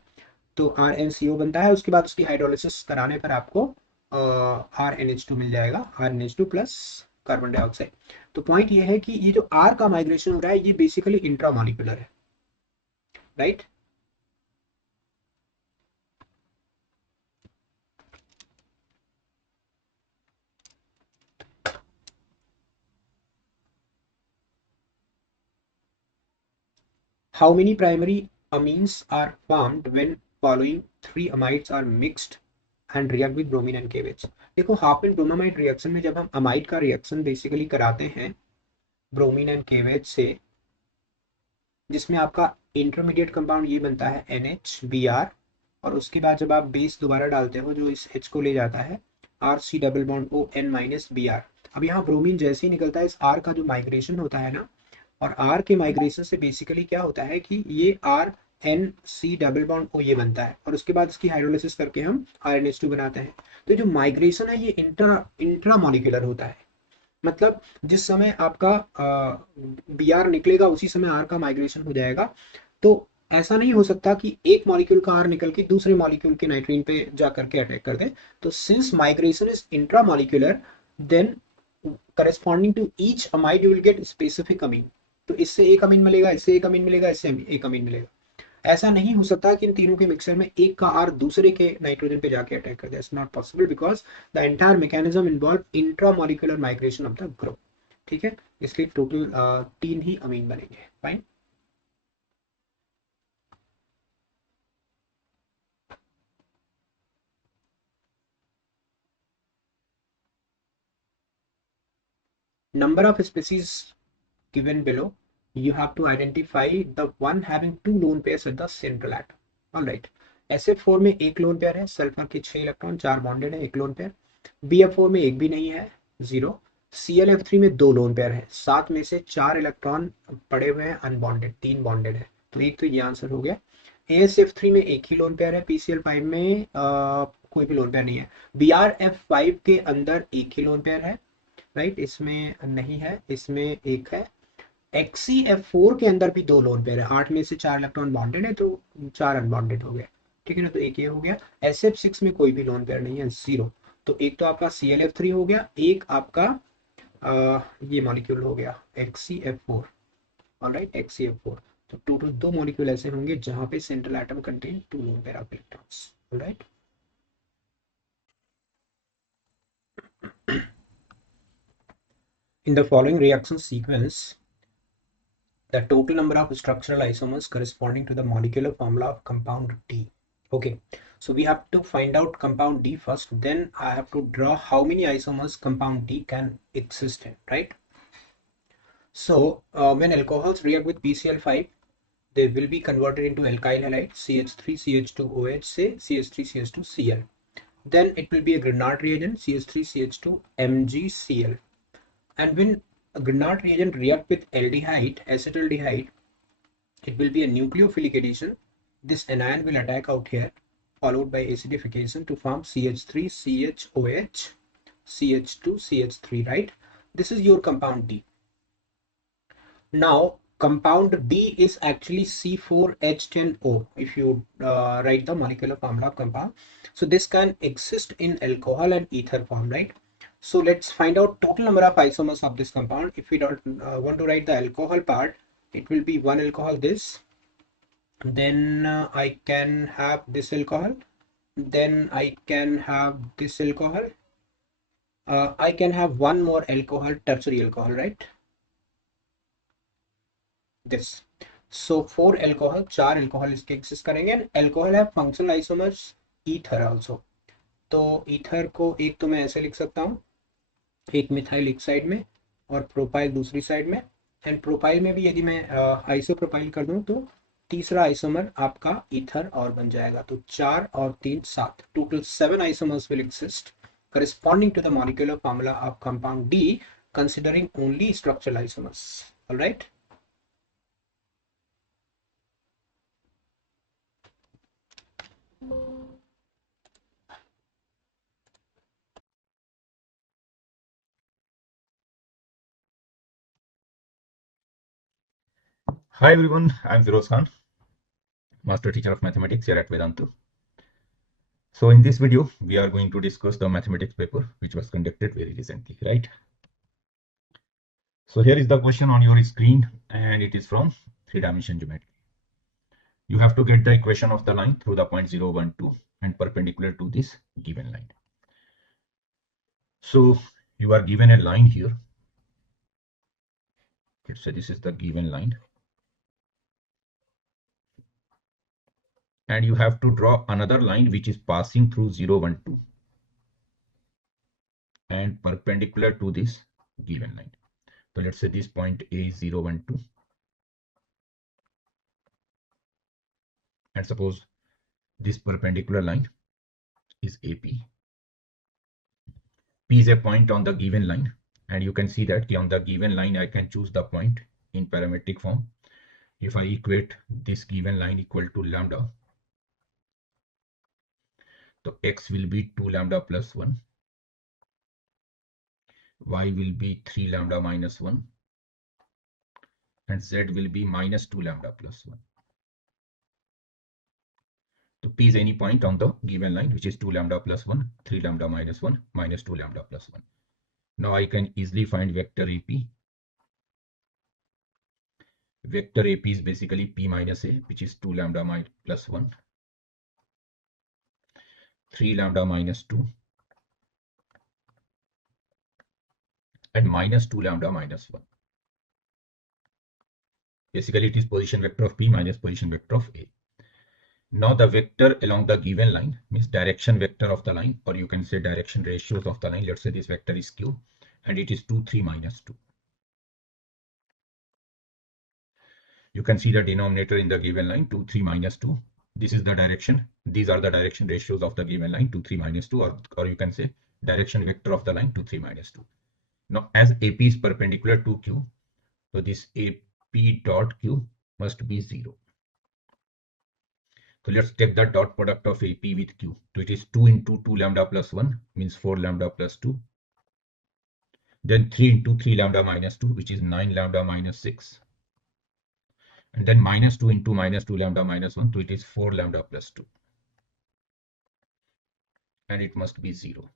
तो RnCO बनता है. उसके बाद उसकी हाइड्रोलिसिस कराने पर आपको RnH2 मिल जाएगा, RnH2 प्लस कार्बन डाइऑक्साइड. तो पॉइंट ये है कि ये जो R का माइग्रेशन हो रहा है ये बेसिकली इंट्रामॉलिक्यूलर है, right. How many primary amines are formed when following three amides are mixed and react with bromine and KH? देखो हाफमैन ब्रोमामाइड रिएक्शन में जब हम अमाइड का रिएक्शन बेसिकली कराते हैं ब्रोमीन एंड KH से, जिसमें आपका इंटरमीडिएट कंपाउंड ये बनता है NHBr, और उसके बाद जब आप बेस दोबारा डालते हो जो इस H को ले जाता है RC double bond ON minus Br. अब यहाँ ब्रोमीन जैसे ही निकलता है, इस R का जो माइग्रेशन होता है ना, और R के माइग्रेशन से बेसिकली क्या होता है कि ये RNC डबल बॉन्ड O ये बनता है, और उसके बाद इसकी हाइड्रोलिसिस करके हम RnH2 बनाते हैं. तो जो माइग्रेशन है ये इंट्रामॉलिक्यूलर होता है. मतलब जिस समय आपका Br निकलेगा उसी समय R का माइग्रेशन हो जाएगा. तो ऐसा नहीं हो सकता कि एक मॉलिक्यूल का R निकल के दूसरे मॉलिक्यूल के नाइट्रोजन पे जा करके अटैक कर दे. तो since migration is intramolecular, then corresponding to each amide you will get specific amine. तो इससे एक अमीन मिलेगा, इससे एक अमीन मिलेगा, इससे एक अमीन मिलेगा. ऐसा नहीं हो सकता कि इन तीनों के मिक्सचर में एक का आर दूसरे के नाइट्रोजन पे जाके अटैक कर दे. It's not possible because the entire mechanism involve intramolecular migration of the group. ठीक है, इसलिए टोटल 3 ही अमीन बनेंगे. Fine. Number of species given below, you have to identify the one having two lone pairs at the central atom. All right. SF4 में एक lone pair है, sulphur के 6 electron, 4 bonded है, एक लोन पेयर. BF4 में एक भी नहीं है, 0. ClF3 में 2 लोन पेयर है, 7 में से 4 इलेक्ट्रॉन पड़े हुए हैं अनबॉन्डेड, 3 बॉन्डेड है. तो एक तो ये आंसर हो गया. ASF3 में एक ही लोन पेयर है, PCl5 में कोई भी लोन पेयर नहीं है. BrF5 के अंदर एक ही लोन पेयर है, राइट. इसमें नहीं है, इसमें एक है. XCF4 के अंदर भी 2 लोन पेयर है, 8 में से 4 इलेक्ट्रॉन बॉन्डेड है, तो 4 अनबॉन्डेड हो गया. ठीक है ना. तो एक ये हो गया. SF6 में कोई भी लोन पेयर नहीं है, 0. तो एक तो आपका ClF3 हो गया, एक आपका ये मॉलिक्यूल हो गया XCF4. Alright, XCF4. तो टोटल 2 मॉलिक्यूल ऐसे होंगे जहां पे central atom contain 2 lone pair of electrons. Alright. In the following reaction sequence, the total number of structural isomers corresponding to the molecular formula of compound D. Okay, so we have to find out compound D first, then I have to draw how many isomers compound D can exist in, right? So when alcohols react with PCl5, they will be converted into alkyl halide, CH3CH2OH say CH3CH2Cl. Then it will be a Grignard reagent, CH3CH2MgCl. And when a Grignard reagent react with aldehyde, acetaldehyde, it will be a nucleophilic addition. This anion will attack out here, followed by acidification to form CH3CHOH, CH2CH3, right? This is your compound D. Now compound D is actually C4H10O if you write the molecular formula of compound. So this can exist in alcohol and ether form, right? So let's find out total number of isomers of this compound. If we don't want to write the alcohol part, it will be one alcohol this, then I can have this alcohol, then I can have this alcohol, I can have one more alcohol, tertiary alcohol, right? This. So four alcohol, चार alcohol इसके exist करेंगे and alcohol है functional isomers ether also. तो ether को एक तो मैं ऐसे लिख सकता हूँ, एक मिथाइल एक साइड में और प्रोपाइल दूसरी साइड में. एंड प्रोपाइल में भी यदि मैं आइसो प्रोपाइल कर दूं तो तीसरा आइसोमर आपका ईथर और बन जाएगा. तो चार और तीन सात, total 7 isomers will exist corresponding to the molecular formula of compound D considering only structural isomers. All right. Hi everyone, I'm Firoz Khan, Master Teacher of Mathematics here at Vedanta. So in this video, we are going to discuss the mathematics paper which was conducted very recently, right? So here is the question on your screen and it is from 3-dimension geometry. You have to get the equation of the line through the point 0, 1, 2 and perpendicular to this given line. So you are given a line here. Let's say this is the given line. And you have to draw another line which is passing through 0, 1, 2 and perpendicular to this given line. So let's say this point A is 0, 1, 2. And suppose this perpendicular line is AP. P is a point on the given line. And you can see that on the given line, I can choose the point in parametric form. If I equate this given line equal to lambda, so x will be 2 lambda plus 1. Y will be 3 lambda minus 1. And Z will be minus 2 lambda plus 1. So P is any point on the given line, which is 2 lambda plus 1, 3 lambda minus 1, minus 2 lambda plus 1. Now I can easily find vector AP. Vector AP is basically P minus A, which is 2 lambda plus 1, 3 lambda minus 2, and minus 2 lambda minus 1. Basically, it is position vector of P minus position vector of A. Now the vector along the given line means direction vector of the line, or you can say direction ratios of the line. Let's say this vector is Q and it is 2, 3, minus 2. You can see the denominator in the given line 2, 3, minus 2. This is the direction. These are the direction ratios of the given line 2, 3, minus 2, or you can say direction vector of the line 2, 3, minus 2. Now as AP is perpendicular to Q, so this AP dot Q must be 0. So let's take the dot product of AP with Q. So it is 2 into 2 lambda plus 1 means 4 lambda plus 2. Then 3 into 3 lambda minus 2, which is 9 lambda minus 6. And then minus 2 into minus 2 lambda minus 1, so it is 4 lambda plus 2. And it must be 0.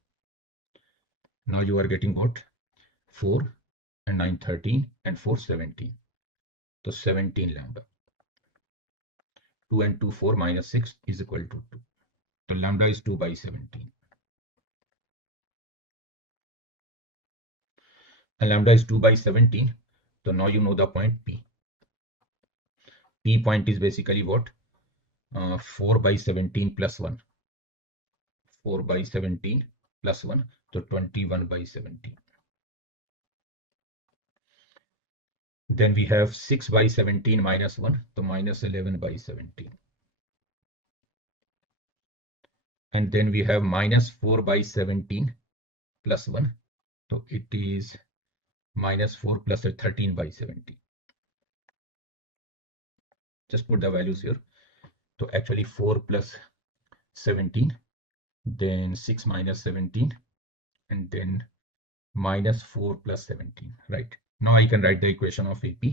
Now you are getting what? 4 and 9, 13 and 4, 17. So 17 lambda. 2 and 2, 4 minus 6 is equal to 2. So lambda is 2 by 17. And lambda is 2 by 17. So now you know the point P. P point is basically what? 4 by 17 plus 1. 4 by 17 plus 1. So 21 by 17. Then we have 6 by 17 minus 1. So minus 11 by 17. And then we have minus 4 by 17 plus 1. So it is minus 4 plus 13 by 17. Just put the values here. So actually 4 plus 17, then 6 minus 17, and then minus 4 plus 17, right? Now I can write the equation of AP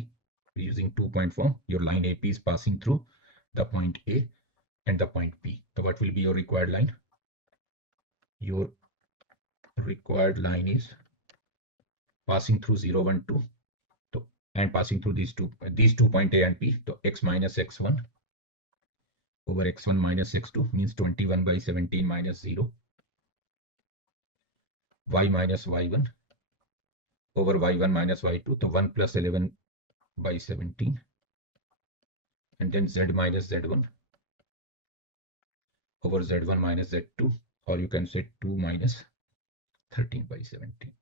using 2-point form. Your line AP is passing through the point A and the point B. So what will be your required line? Your required line is passing through 0, 1, 2. So, and passing through these two point A and B. So x minus x1 over x1 minus x2 means 21 by 17 minus 0. Y minus y1 over y1 minus y2. So 1 plus 11 by 17. And then z minus z1 over z1 minus z2, or you can say 2 minus 13 by 17.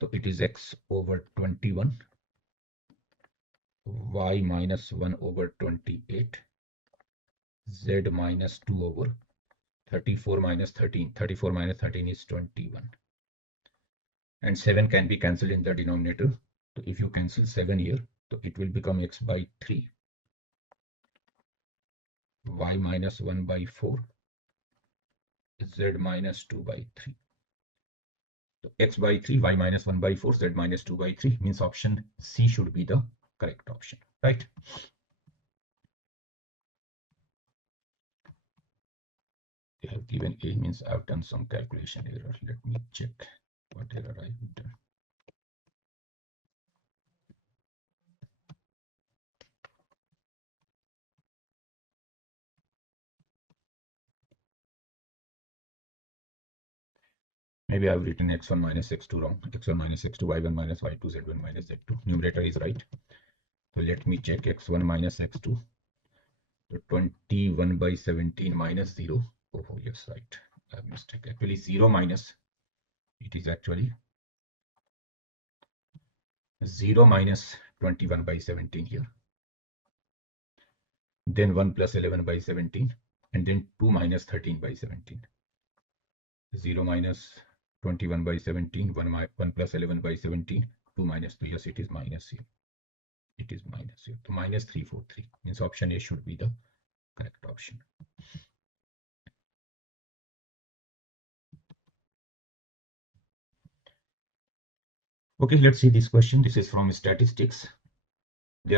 So it is x over 21, y minus 1 over 28, z minus 2 over 34 minus 13. 34 minus 13 is 21. And 7 can be cancelled in the denominator. So if you cancel 7 here, so it will become x by 3, y minus 1 by 4, z minus 2 by 3. So x by 3, y minus 1 by 4, z minus 2 by 3 means option C should be the correct option, right? They have given A means I've done some calculation error. Let me check what error I've done. Maybe I've written x1 minus x2 wrong. x1 minus x2, y1 minus y2, z1 minus z2. Numerator is right. So let me check x1 minus x2. So 21 by 17 minus 0. Oh, yes, right. I have mistake. Actually 0 minus, it is actually 0 minus 21 by 17 here. Then 1 plus 11 by 17. And then 2 minus 13 by 17. 0 minus 21 by 17, 1 plus 11 by 17, 2 minus 2. Yes, it is minus here. It is minus here. So minus 343 means option A should be the correct option. Okay, let's see this question. This is from statistics. They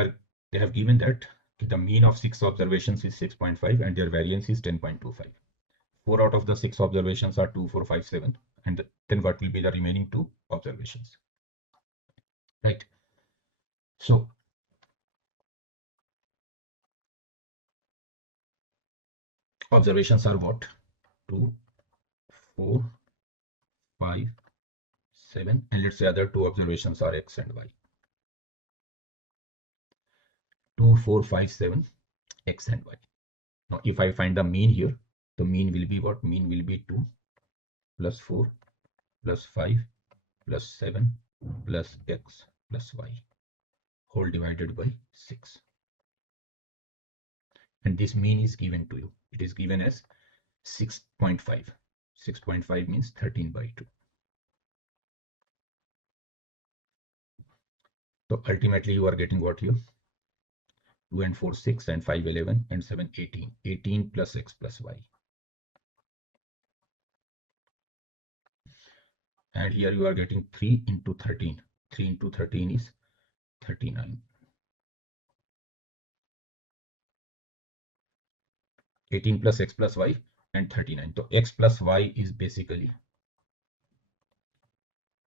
have given that the mean of 6 observations is 6.5 and their variance is 10.25. 4 out of the 6 observations are 2, 4, 5, 7. And then what will be the remaining 2 observations? Right. So observations are what? 2, 4, 5, 7, and let's say other 2 observations are x and y. 2, 4, 5, 7, x and y. Now if I find the mean here, the mean will be what? Mean will be 2 plus 4 plus 5 plus 7 plus x plus y whole divided by 6. And this mean is given to you. It is given as 6.5. 6.5 means 13 by 2. So ultimately you are getting what here? 2 and 4, 6, and 5, 11, and 7, 18. 18 plus x plus y. And here you are getting 3 into 13. 3 into 13 is 39. 18 plus x plus y and 39. So x plus y is basically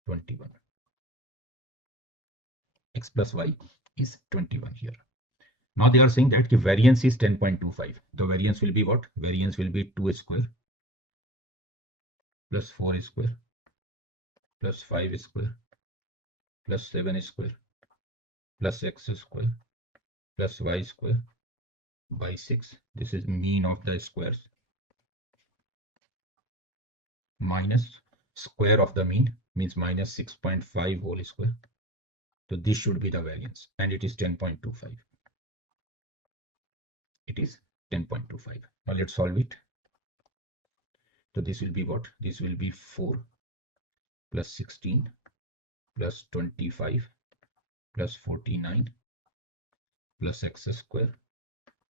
21. X plus y is 21 here. Now they are saying that the variance is 10.25. The variance will be what? Variance will be 2 square plus 4 square plus 5 square plus 7 square plus x square plus y square by 6. This is mean of the squares minus square of the mean means minus 6.5 whole square. So this should be the variance and it is 10.25. It is 10.25. Now let's solve it. So this will be what? This will be 4 plus 16 plus 25 plus 49 plus x square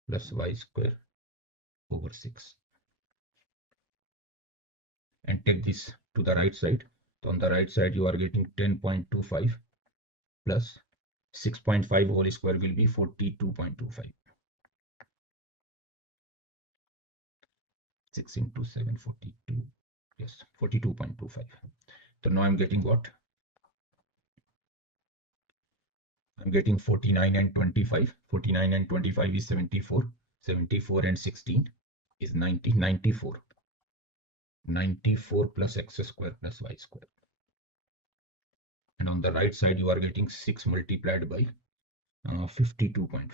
plus y square over 6. and take this to the right side. So on the right side, you are getting 10.25 plus 6.5 whole square will be 42.25. 6 into 7, 42. Yes, 42.25. So now I'm getting what? I'm getting 49 and 25. 49 and 25 is 74. 74 and 16 is 90. 94. 94 plus x square plus y square. And on the right side, you are getting 6 multiplied by 52.5.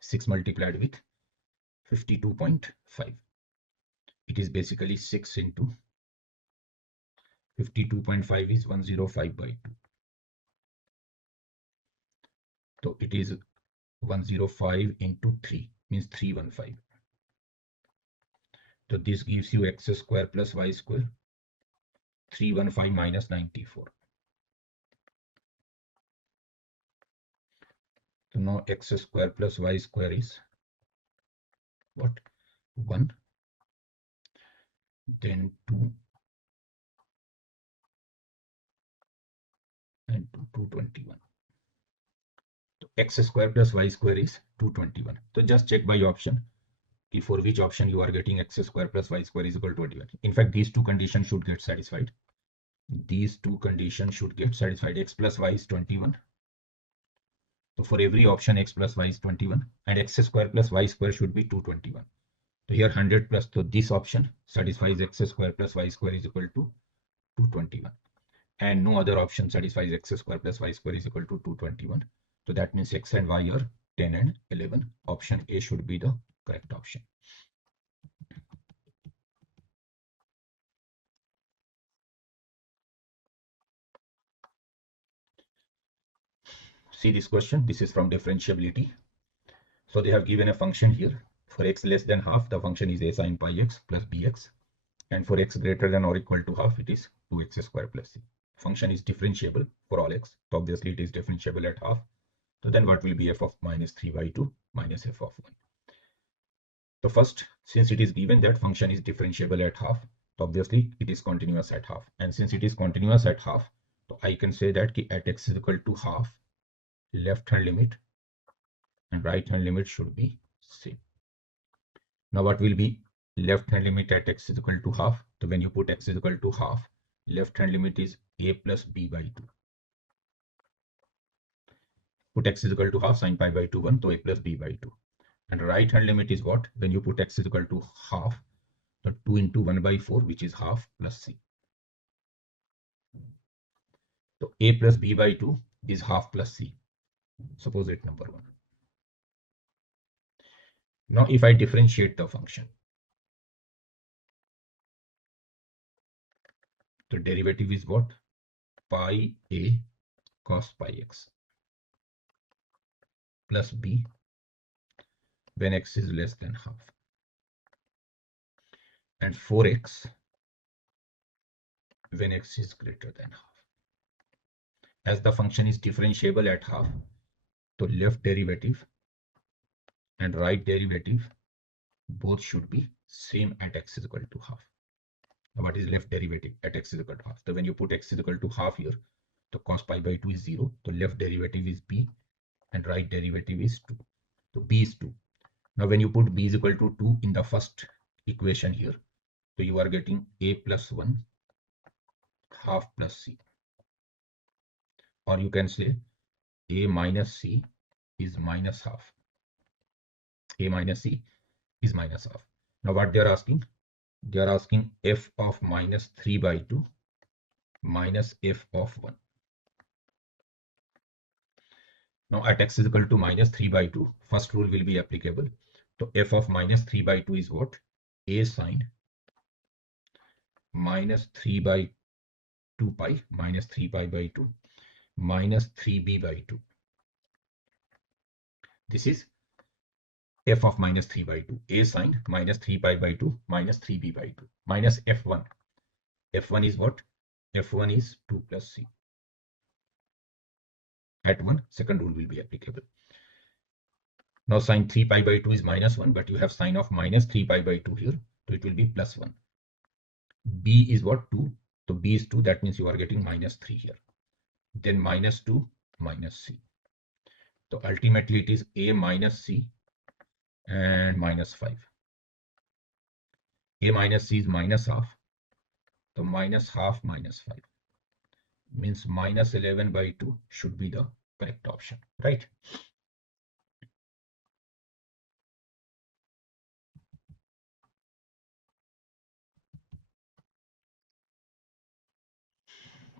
6 multiplied with 52.5. It is basically 6 into 52.5 is 105 by 2. So it is 105 into 3 means 315. So this gives you x square plus y square. 315 minus 94. So now x square plus y square is what? 1, then 2, and 221. So x square plus y square is 221. So just check by option for which option you are getting x square plus y square is equal to 21. In fact, these two conditions should get satisfied. These two conditions should get satisfied. X plus y is 21. So for every option, x plus y is 21, and x square plus y square should be 221. So here 100 plus, so this option satisfies x square plus y square is equal to 221. And no other option satisfies x square plus y square is equal to 221. So that means x and y are 10 and 11. Option A should be the correct option. See this question. This is from differentiability. So they have given a function here. For x less than half, the function is a sine pi x plus bx. And for x greater than or equal to half, it is 2x square plus c. Function is differentiable for all x. So obviously it is differentiable at half. So then what will be f of minus 3 by 2 minus f of 1? So first, since it is given that function is differentiable at half, so obviously it is continuous at half. And since it is continuous at half, so I can say that at x is equal to half, left hand limit and right hand limit should be same. Now what will be left hand limit at x is equal to half? So when you put x is equal to half, left hand limit is a plus b by 2. Put x is equal to half, sine pi by 2 1, so a plus b by 2. And right hand limit is what? When you put x is equal to half, so 2 into 1 by 4, which is half plus c. So a plus b by 2 is half plus c. Suppose it number 1. Now if I differentiate the function, the derivative is what? Pi a cos pi x plus b when x is less than half, and 4x when x is greater than half. As the function is differentiable at half, so left derivative and right derivative both should be same at x is equal to half. Now what is left derivative at x is equal to half? So when you put x is equal to half here, the cos pi by 2 is 0. So left derivative is b and right derivative is 2. So b is 2. Now when you put b is equal to 2 in the first equation here, so you are getting a plus 1 half plus c. Or you can say a minus c is minus half. A minus c is minus half. Now what they are asking? They are asking f of minus 3 by 2 minus f of 1. Now at x is equal to minus 3 by 2, first rule will be applicable. So f of minus 3 by 2 is what? A sine minus 3 by 2 pi minus 3 pi by 2 minus 3b by 2. This is f of minus 3 by 2. A sine minus 3 pi by 2 minus 3b by 2 minus f1. F1 is what? F1 is 2 plus c. At 1, second rule will be applicable. Now sine 3 pi by 2 is minus 1, but you have sine of minus 3 pi by 2 here. So it will be plus 1. B is what? 2. So B is 2. That means you are getting minus 3 here. Then minus 2 minus C. So ultimately it is A minus C and minus 5. A minus C is minus half. So minus half minus 5 means minus 11 by 2 should be the correct option, right?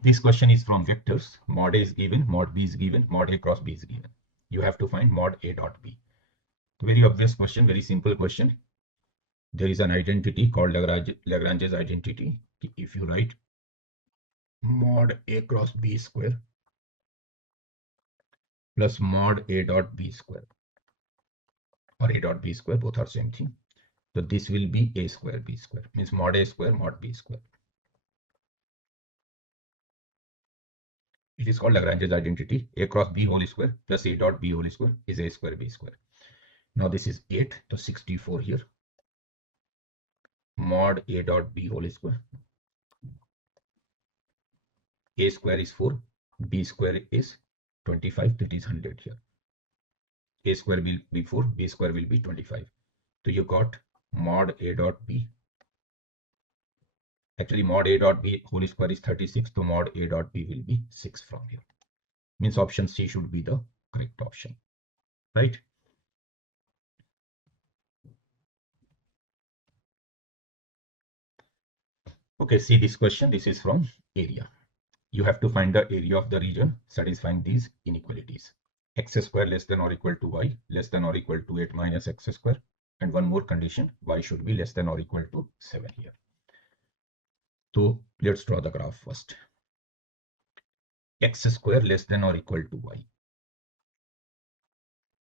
This question is from vectors. Mod A is given, mod B is given, mod A cross B is given. You have to find mod A dot B. Very obvious question, very simple question. There is an identity called Lagrange's identity. If you write mod A cross B square plus mod A dot B square or A dot B square, both are same thing. So this will be A square B square, means mod A square mod B square. It is called Lagrange's identity. A cross B whole square plus A dot B whole square is A square B square. Now this is 8, so 64 here. Mod A dot B whole square. A square is 4, B square is 25, that is 100 here. A square will be 4, B square will be 25. So you got mod A dot B. Actually mod A dot B whole square is 36, so mod A dot B will be 6 from here. Means option C should be the correct option, right? Okay, see this question. This is from area. You have to find the area of the region satisfying these inequalities. X square less than or equal to y less than or equal to 8 minus x square. And one more condition, y should be less than or equal to 7 here. So let's draw the graph first. X square less than or equal to y.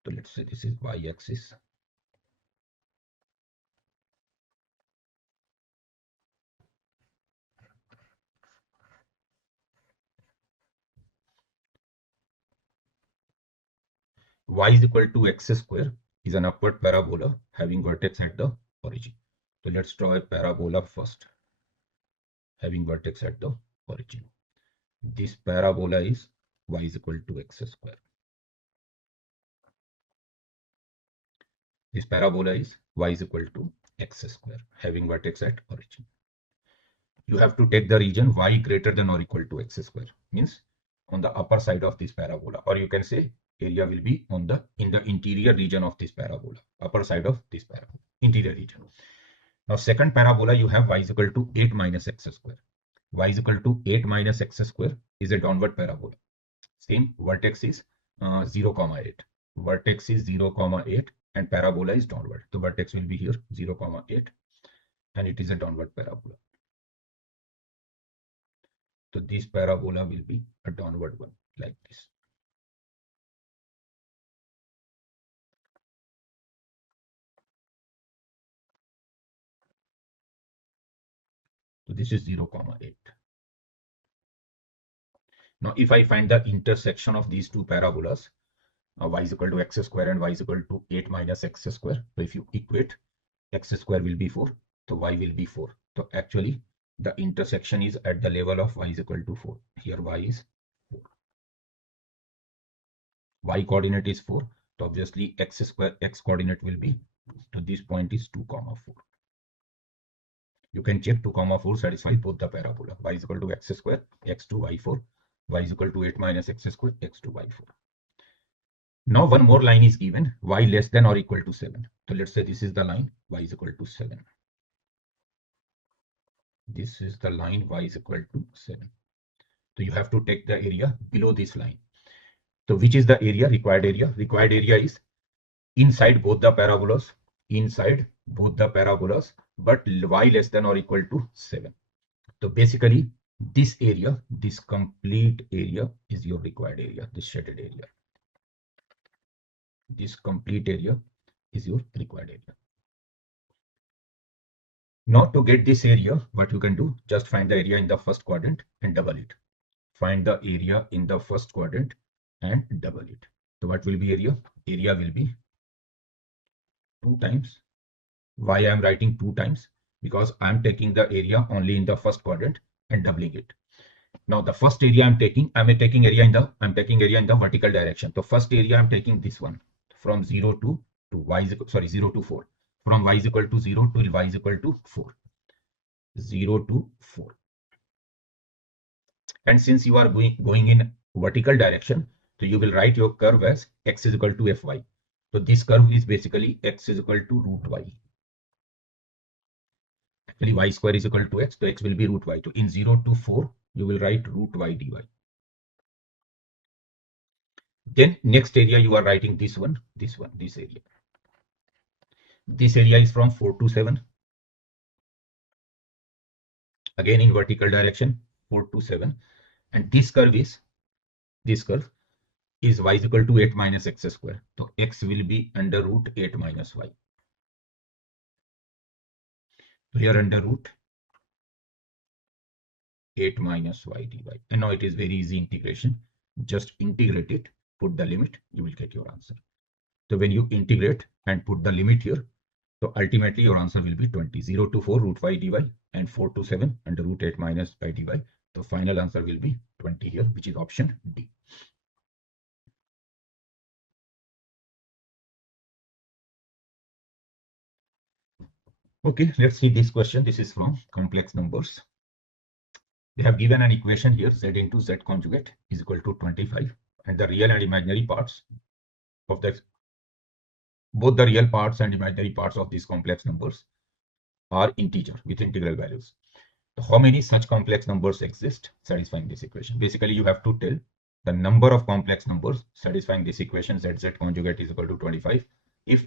So let's say this is y axis. Y is equal to x square is an upward parabola having vertex at the origin. So let's draw a parabola first having vertex at the origin. This parabola is y is equal to x square. This parabola is y is equal to x square having vertex at origin. You have to take the region y greater than or equal to x square, means on the upper side of this parabola, or you can say area will be on the in the interior region of this parabola, upper side of this parabola, interior region. Now second parabola you have y is equal to 8 minus x square. Y is equal to 8 minus x square is a downward parabola. Same vertex is 0 comma 8. Vertex is 0 comma 8 and parabola is downward. The vertex will be here 0 comma 8 and it is a downward parabola. So this parabola will be a downward one like this. So this is 0 comma 8. Now if I find the intersection of these two parabolas, y is equal to x square and y is equal to 8 minus x square. So if you equate, x square will be 4, so y will be 4. So actually the intersection is at the level of y is equal to 4. Here y is 4. Y coordinate is 4. So obviously x square, x coordinate will be, to this point is 2 comma 4. You can check 2 comma 4 satisfy both the parabola. Y is equal to x square, x to y4. Y is equal to 8 minus x square, x to y4. Now one more line is given, y less than or equal to 7. So let's say this is the line, y is equal to 7. This is the line, y is equal to 7. So you have to take the area below this line. So which is the area, required area? Required area is inside both the parabolas, but y less than or equal to 7. So basically this area, this complete area is your required area, this shaded area. This complete area is your required area. Now to get this area, what you can do, just find the area in the first quadrant and double it. Find the area in the first quadrant and double it. So what will be area? Area will be 2 times. Why I am writing 2 times? because I'm taking the area only in the first quadrant and doubling it. Now the first area I'm taking area in the vertical direction. So first area I'm taking this one from 0 to y is equal, 0 to 4. From y is equal to 0 to y is equal to 4. 0 to 4. And since you are going in vertical direction, so you will write your curve as x is equal to fy. So this curve is basically x is equal to root y. Actually, y square is equal to x, so x will be root y. So in 0 to 4, you will write root y dy. Then next area you are writing this area. This area is from 4 to 7. Again in vertical direction, 4 to 7. And this curve is y is equal to 8 minus x square. So x will be under root 8 minus y. So here under root 8 minus y dy. And now it is very easy integration. Just integrate it, put the limit, you will get your answer. So when you integrate and put the limit here, so ultimately your answer will be 20. 0 to 4 root y dy and 4 to 7 under root 8 minus y dy. The final answer will be 20 here, which is option D. Okay, let's see this question. This is from complex numbers. They have given an equation here, z into z conjugate is equal to 25, and the real and imaginary parts of both the real parts and imaginary parts of these complex numbers are integer with integral values. So how many such complex numbers exist satisfying this equation? Basically, you have to tell the number of complex numbers satisfying this equation, z conjugate is equal to 25, if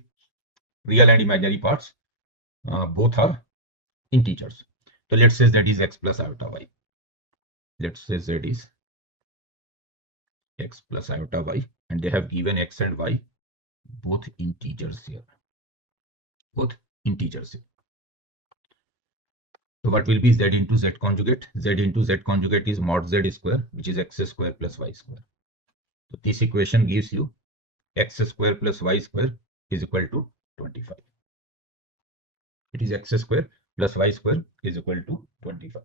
real and imaginary parts both are integers. So let's say z is x plus iota y. Let's say z is x plus iota y, and they have given x and y both integers here. Both integers here. So what will be z into z conjugate? Z into z conjugate is mod z square, which is x square plus y square. So this equation gives you x square plus y square is equal to 25. It is x square plus y square is equal to 25.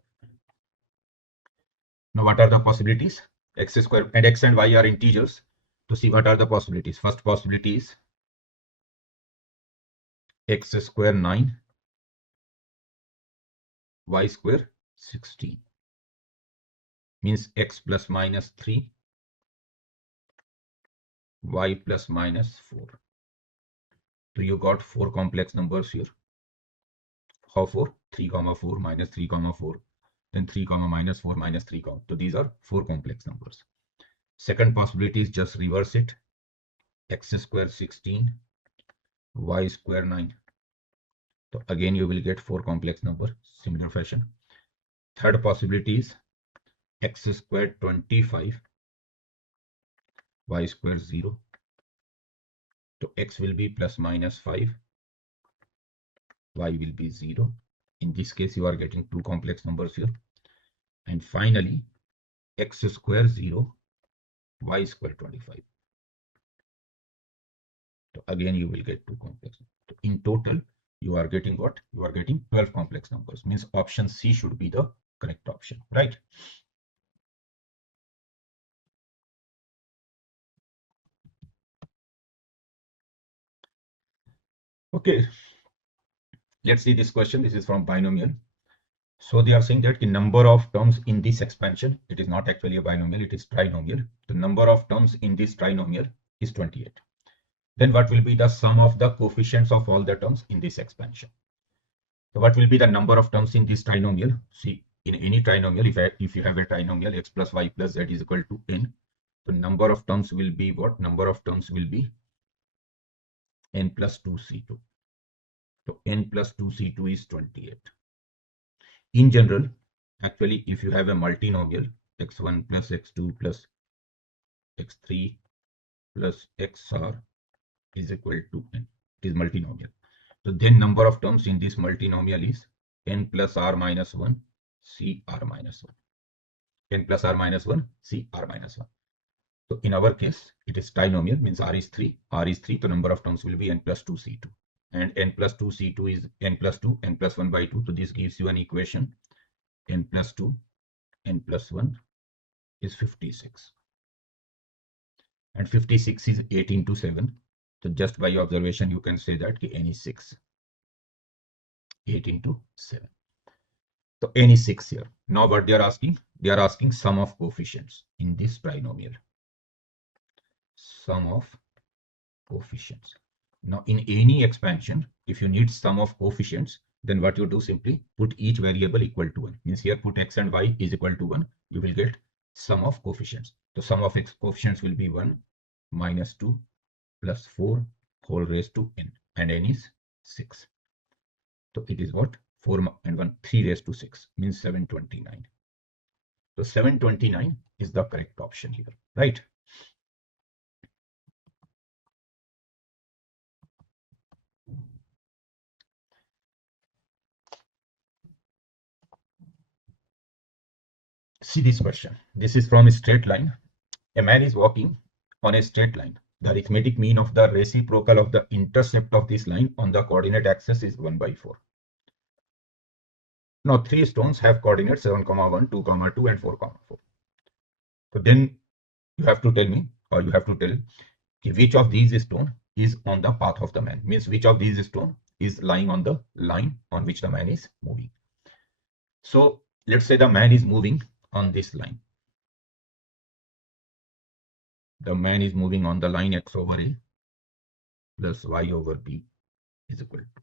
Now what are the possibilities? X square and x and y are integers. To see what are the possibilities. First possibility is x square 9, y square 16. Means x plus minus 3, y plus minus 4. So you got 4 complex numbers here. How 4? 3 comma 4 minus 3 comma 4. Then 3 comma minus 4 minus 3 comma. So these are 4 complex numbers. Second possibility is just reverse it. X square 16, y square 9. So again you will get 4 complex number, similar fashion. Third possibility is x square 25, y square 0. So x will be plus minus 5, y will be 0. In this case you are getting 2 complex numbers here. And finally x square 0, y square 25. So again you will get 2 complex. So in total you are getting what? You are getting 12 complex numbers. Means option C should be the correct option, right? Okay, let's see this question. This is from binomial. So they are saying that the number of terms in this expansion, it is not actually a binomial, it is trinomial. The number of terms in this trinomial is 28. Then what will be the sum of the coefficients of all the terms in this expansion? So what will be the number of terms in this trinomial? See, in any trinomial, if you have a trinomial x plus y plus z is equal to n, the number of terms will be what? Number of terms will be n plus 2c2. So n plus 2c2 is 28. In general, actually, if you have a multinomial x1 plus x2 plus x3 plus xr is equal to n, it is multinomial. So then number of terms in this multinomial is n plus r minus 1 c r minus 1. n plus r minus 1 c r minus 1. So in our case, it is trinomial, means r is 3. R is 3, the number of terms will be n plus 2c2. and n plus 2 C2 is n plus 2, n plus 1 by 2. So this gives you an equation n plus 2, n plus 1 is 56. And 56 is 8 into 7. So just by observation, you can say that n is 6. 8 into 7. So n is 6 here. Now what they are asking? They are asking sum of coefficients in this trinomial. Sum of coefficients. Now in any expansion, if you need sum of coefficients, then what you do, simply put each variable equal to 1. Means here put x and y is equal to 1. You will get sum of coefficients. The sum of x coefficients will be 1 minus 2 plus 4 whole raised to n, and n is 6. So it is what? 4 and 1, 3 raised to 6 means 729. So 729 is the correct option here, right? See this question. This is from a straight line. A man is walking on a straight line. The arithmetic mean of the reciprocal of the intercept of this line on the coordinate axis is 1 by 4. Now, 3 stones have coordinates 7, 1, 2, 2, and 4, 4. So then you have to tell me, or you have to tell which of these stone is on the path of the man. Means which of these stone is lying on the line on which the man is moving. So let's say the man is moving on this line. The man is moving on the line x over a plus y over b is equal to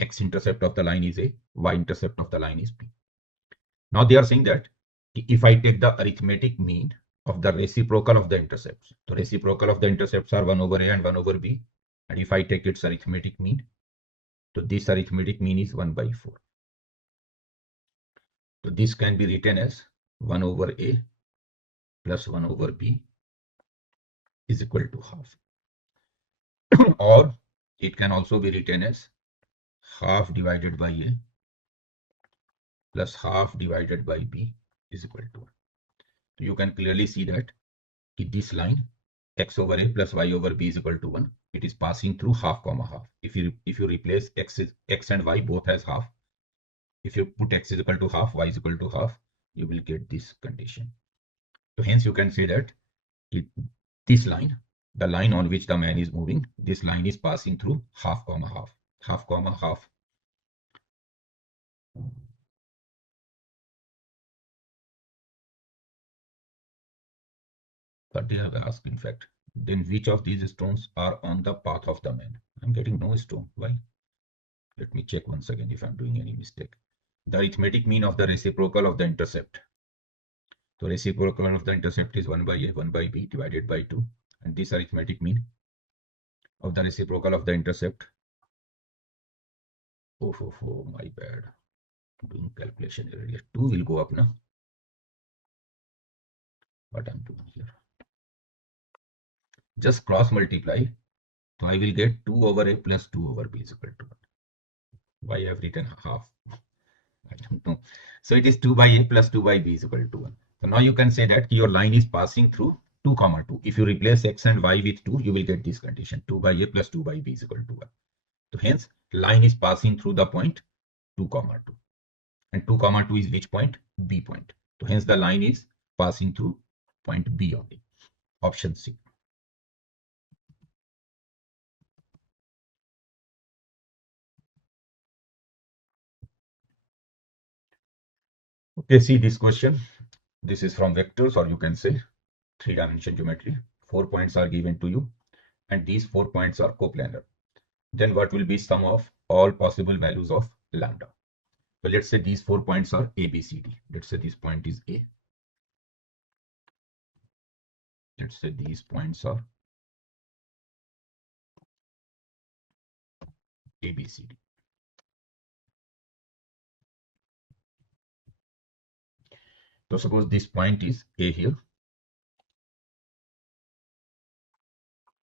x intercept of the line is a, y intercept of the line is b. Now they are saying that if I take the arithmetic mean of the reciprocal of the intercepts, the reciprocal of the intercepts are 1 over a and 1 over b, and if I take its arithmetic mean, so this arithmetic mean is 1 by 4. So this can be written as 1 over a plus 1 over b is equal to half. Or it can also be written as half divided by a plus half divided by b is equal to 1. So you can clearly see that this line x over a plus y over b is equal to 1. It is passing through half comma half. If you replace x and y both as half, if you put x is equal to half, y is equal to half, you will get this condition. So hence you can say that this line, the line on which the man is moving, this line is passing through half comma half, half comma half. But they have asked, in fact, then which of these stones are on the path of the man? I'm getting no stone. Why? Let me check once again if I'm doing any mistake. The arithmetic mean of the reciprocal of the intercept. So reciprocal of the intercept is 1 by a, 1 by b divided by 2. And this arithmetic mean of the reciprocal of the intercept. Oh, my bad. I'm doing calculation earlier. 2 will go up now. What I'm doing here. Just cross multiply. So I will get 2 over a plus 2 over b is equal to 1. Why I have written half? I don't know. So it is 2 by a plus 2 by b is equal to 1. So now you can say that your line is passing through 2, 2. If you replace x and y with 2, you will get this condition. 2 by a plus 2 by b is equal to 1. So hence, line is passing through the point 2, 2. And 2, 2 is which point? B point. So hence, the line is passing through point B only. Option C. Okay, see this question. This is from vectors, or you can say 3-dimension geometry. 4 points are given to you, and these 4 points are coplanar. Then what will be sum of all possible values of lambda? So let's say these 4 points are A, B, C, D. Let's say this point is A. Let's say these points are A, B, C, D. So suppose this point is A here.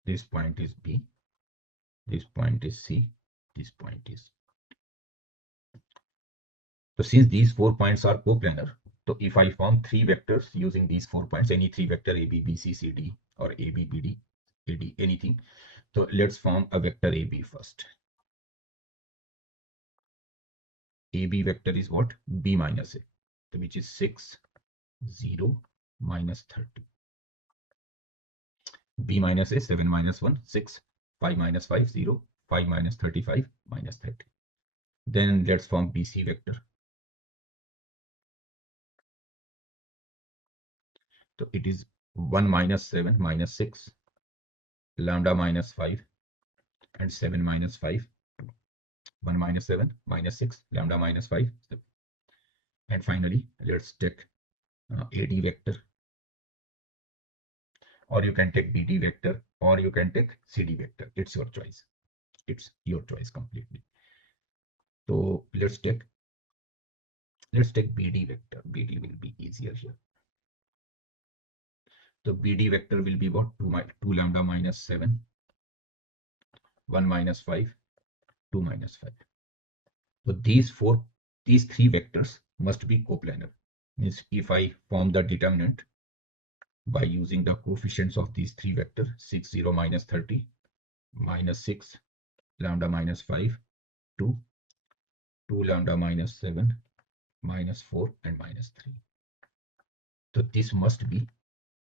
This point is B. This point is C. This point is. So since these 4 points are coplanar, so if I form 3 vectors using these 4 points, any 3 vector A, B, B, C, C, D, or A, B, B, D, A, D, anything, So let's form a vector AB first. AB vector is what? B minus A, which is 6, 0, minus 30. B minus A, 7 minus 1, 6, 5 minus 5, 0, 5 minus 35, minus 30. Then let's form BC vector. So it is 1 minus 7 minus 6, lambda minus 5, and 7 minus 5, 2. 1 minus 7 minus 6, lambda minus 5, 7. And finally, let's take AD vector, or you can take BD vector, or you can take CD vector. It's your choice. It's your choice completely. So let's take BD vector. BD will be easier here. So BD vector will be what? 2 lambda minus 7, 1 minus 5, 2 minus 5. So these three vectors must be coplanar. Means if I form the determinant by using the coefficients of these three vectors, 6, 0, minus 30, minus 6, lambda minus 5, 2, 2 lambda minus 7, minus 4, and minus 3. So this must be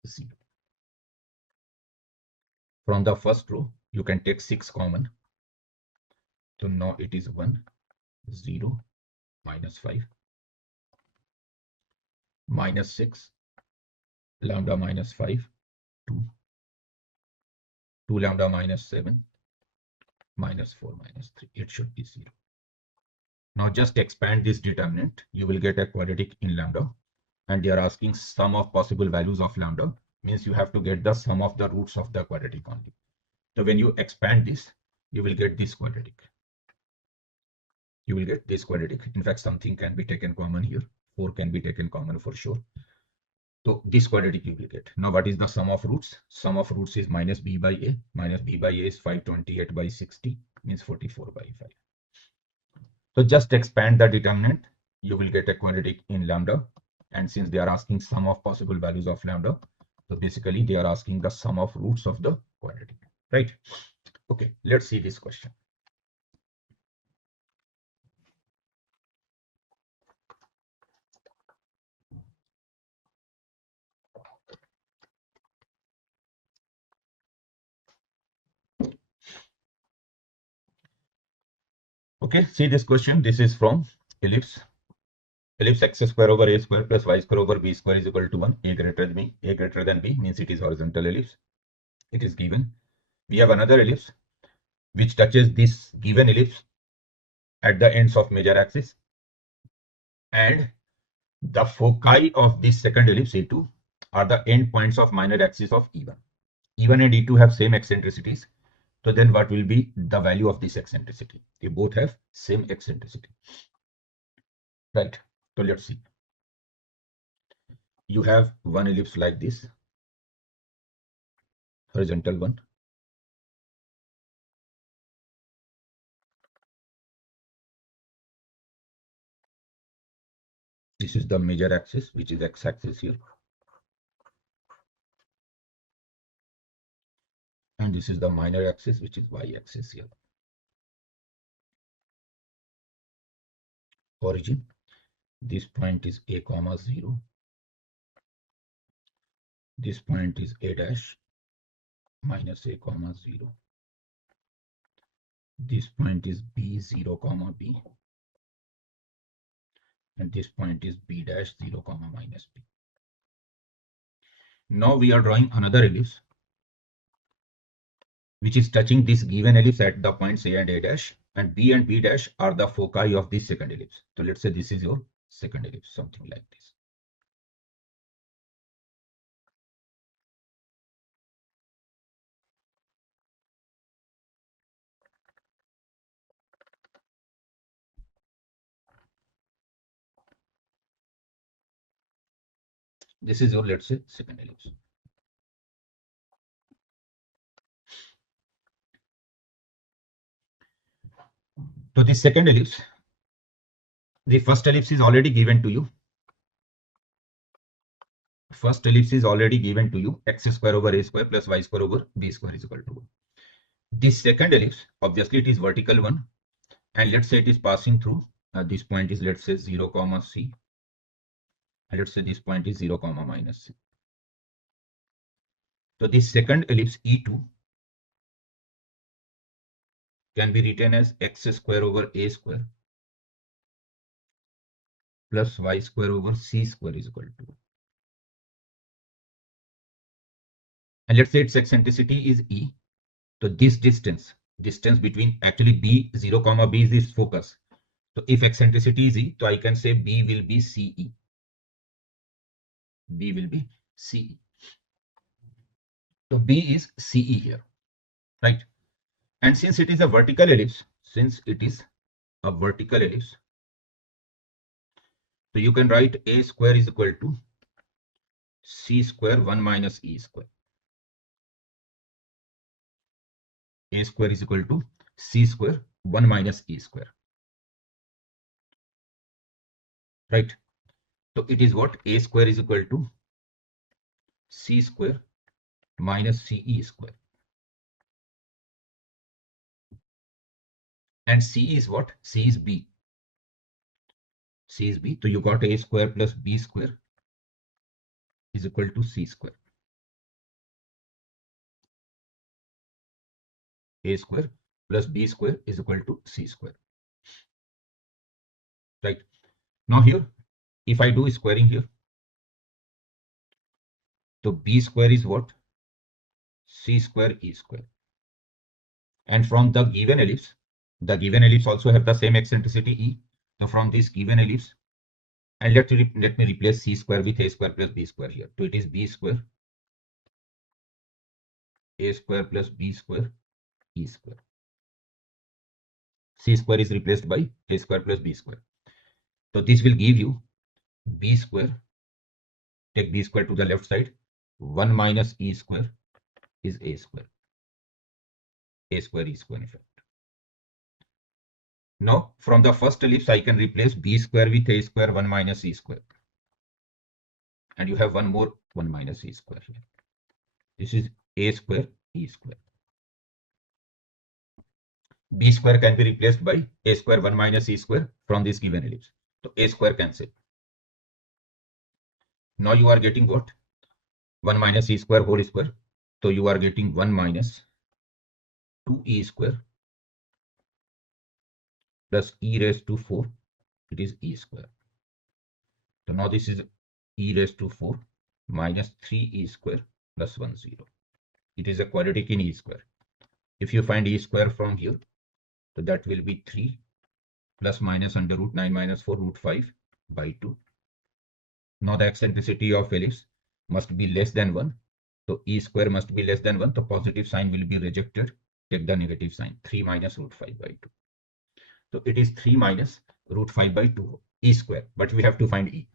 0. From the first row, you can take 6 common. So now it is 1, 0, minus 5, minus 6, lambda minus 5, 2, 2 lambda minus 7, minus 4, minus 3. It should be 0. Now just expand this determinant. You will get a quadratic in lambda. And they are asking sum of possible values of lambda. Means you have to get the sum of the roots of the quadratic only. So when you expand this, you will get this quadratic. You will get this quadratic. In fact, something can be taken common here. 4 can be taken common for sure. So this quadratic you will get. Now what is the sum of roots? Sum of roots is minus b by a. Minus b by a is 528 by 60, means 44 by 5. So just expand the determinant. You will get a quadratic in lambda. And since they are asking sum of possible values of lambda, so basically they are asking the sum of roots of the quadratic, right? Okay, let's see this question. Okay, see this question. This is from ellipse. Ellipse x square over a square plus y square over b square is equal to 1. A greater than b. A greater than b means it is horizontal ellipse. It is given. We have another ellipse which touches this given ellipse at the ends of major axis, and the foci of this second ellipse A2 are the end points of minor axis of E1. E1 and E2 have same eccentricities. So then what will be the value of this eccentricity? They both have same eccentricity. Right. So let's see. You have one ellipse like this, horizontal one. This is the major axis, which is x-axis here. And this is the minor axis, which is y-axis here. Origin. This point is a comma 0. This point is a dash minus a comma 0. This point is b 0 comma b. And this point is b dash 0 comma minus b. Now we are drawing another ellipse which is touching this given ellipse at the points a and a dash, and b dash are the foci of this second ellipse. So let's say this is your second ellipse, something like this. This is your, let's say, second ellipse. So the second ellipse, the first ellipse is already given to you. First ellipse is already given to you. X square over a square plus y square over b square is equal to 1. This second ellipse, obviously it is vertical one, and let's say it is passing through, this point is, let's say 0 comma c, and let's say this point is 0 comma minus c. So this second ellipse E2 can be written as x square over a square plus y square over c square is equal to, and let's say its eccentricity is e. So this distance between, actually b 0 comma b is this focus. So if eccentricity is e, so I can say b will be ce. B will be ce. So b is ce here, right? And since it is a vertical ellipse, so you can write a square is equal to c square 1 minus e square. A square is equal to c square 1 minus e square, right? So it is what? A square is equal to c square minus ce square. And c is what? C is b. C is b. So you got a square plus b square is equal to c square. A square plus b square is equal to c square. Right. Now here, if I do squaring here, so b square is what? C square e square. And from the given ellipse also have the same eccentricity e. So from this given ellipse, and let me replace c square with a square plus b square here. So it is b square a square plus b square e square. C square is replaced by a square plus b square. So this will give you b square, take b square to the left side, 1 minus e square is a square e square in effect. Now from the first ellipse I can replace b square with a square 1 minus e square, and you have one more 1 minus e square here. This is a square e square. B square can be replaced by a square 1 minus e square from this given ellipse. So a square cancel. Now you are getting what? 1 minus e square whole square. So you are getting 1 minus 2e square plus e raised to 4. It is e square. So now this is e raised to 4 minus 3e square plus 1 0. It is a quadratic in e square. If you find e square from here, so that will be 3 plus minus under root 9 minus 4 root 5 by 2. Now the eccentricity of ellipse must be less than 1. So e square must be less than 1. The positive sign will be rejected. Take the negative sign. 3 minus root 5 by 2. So it is 3 minus root 5 by 2 e square. But we have to find e.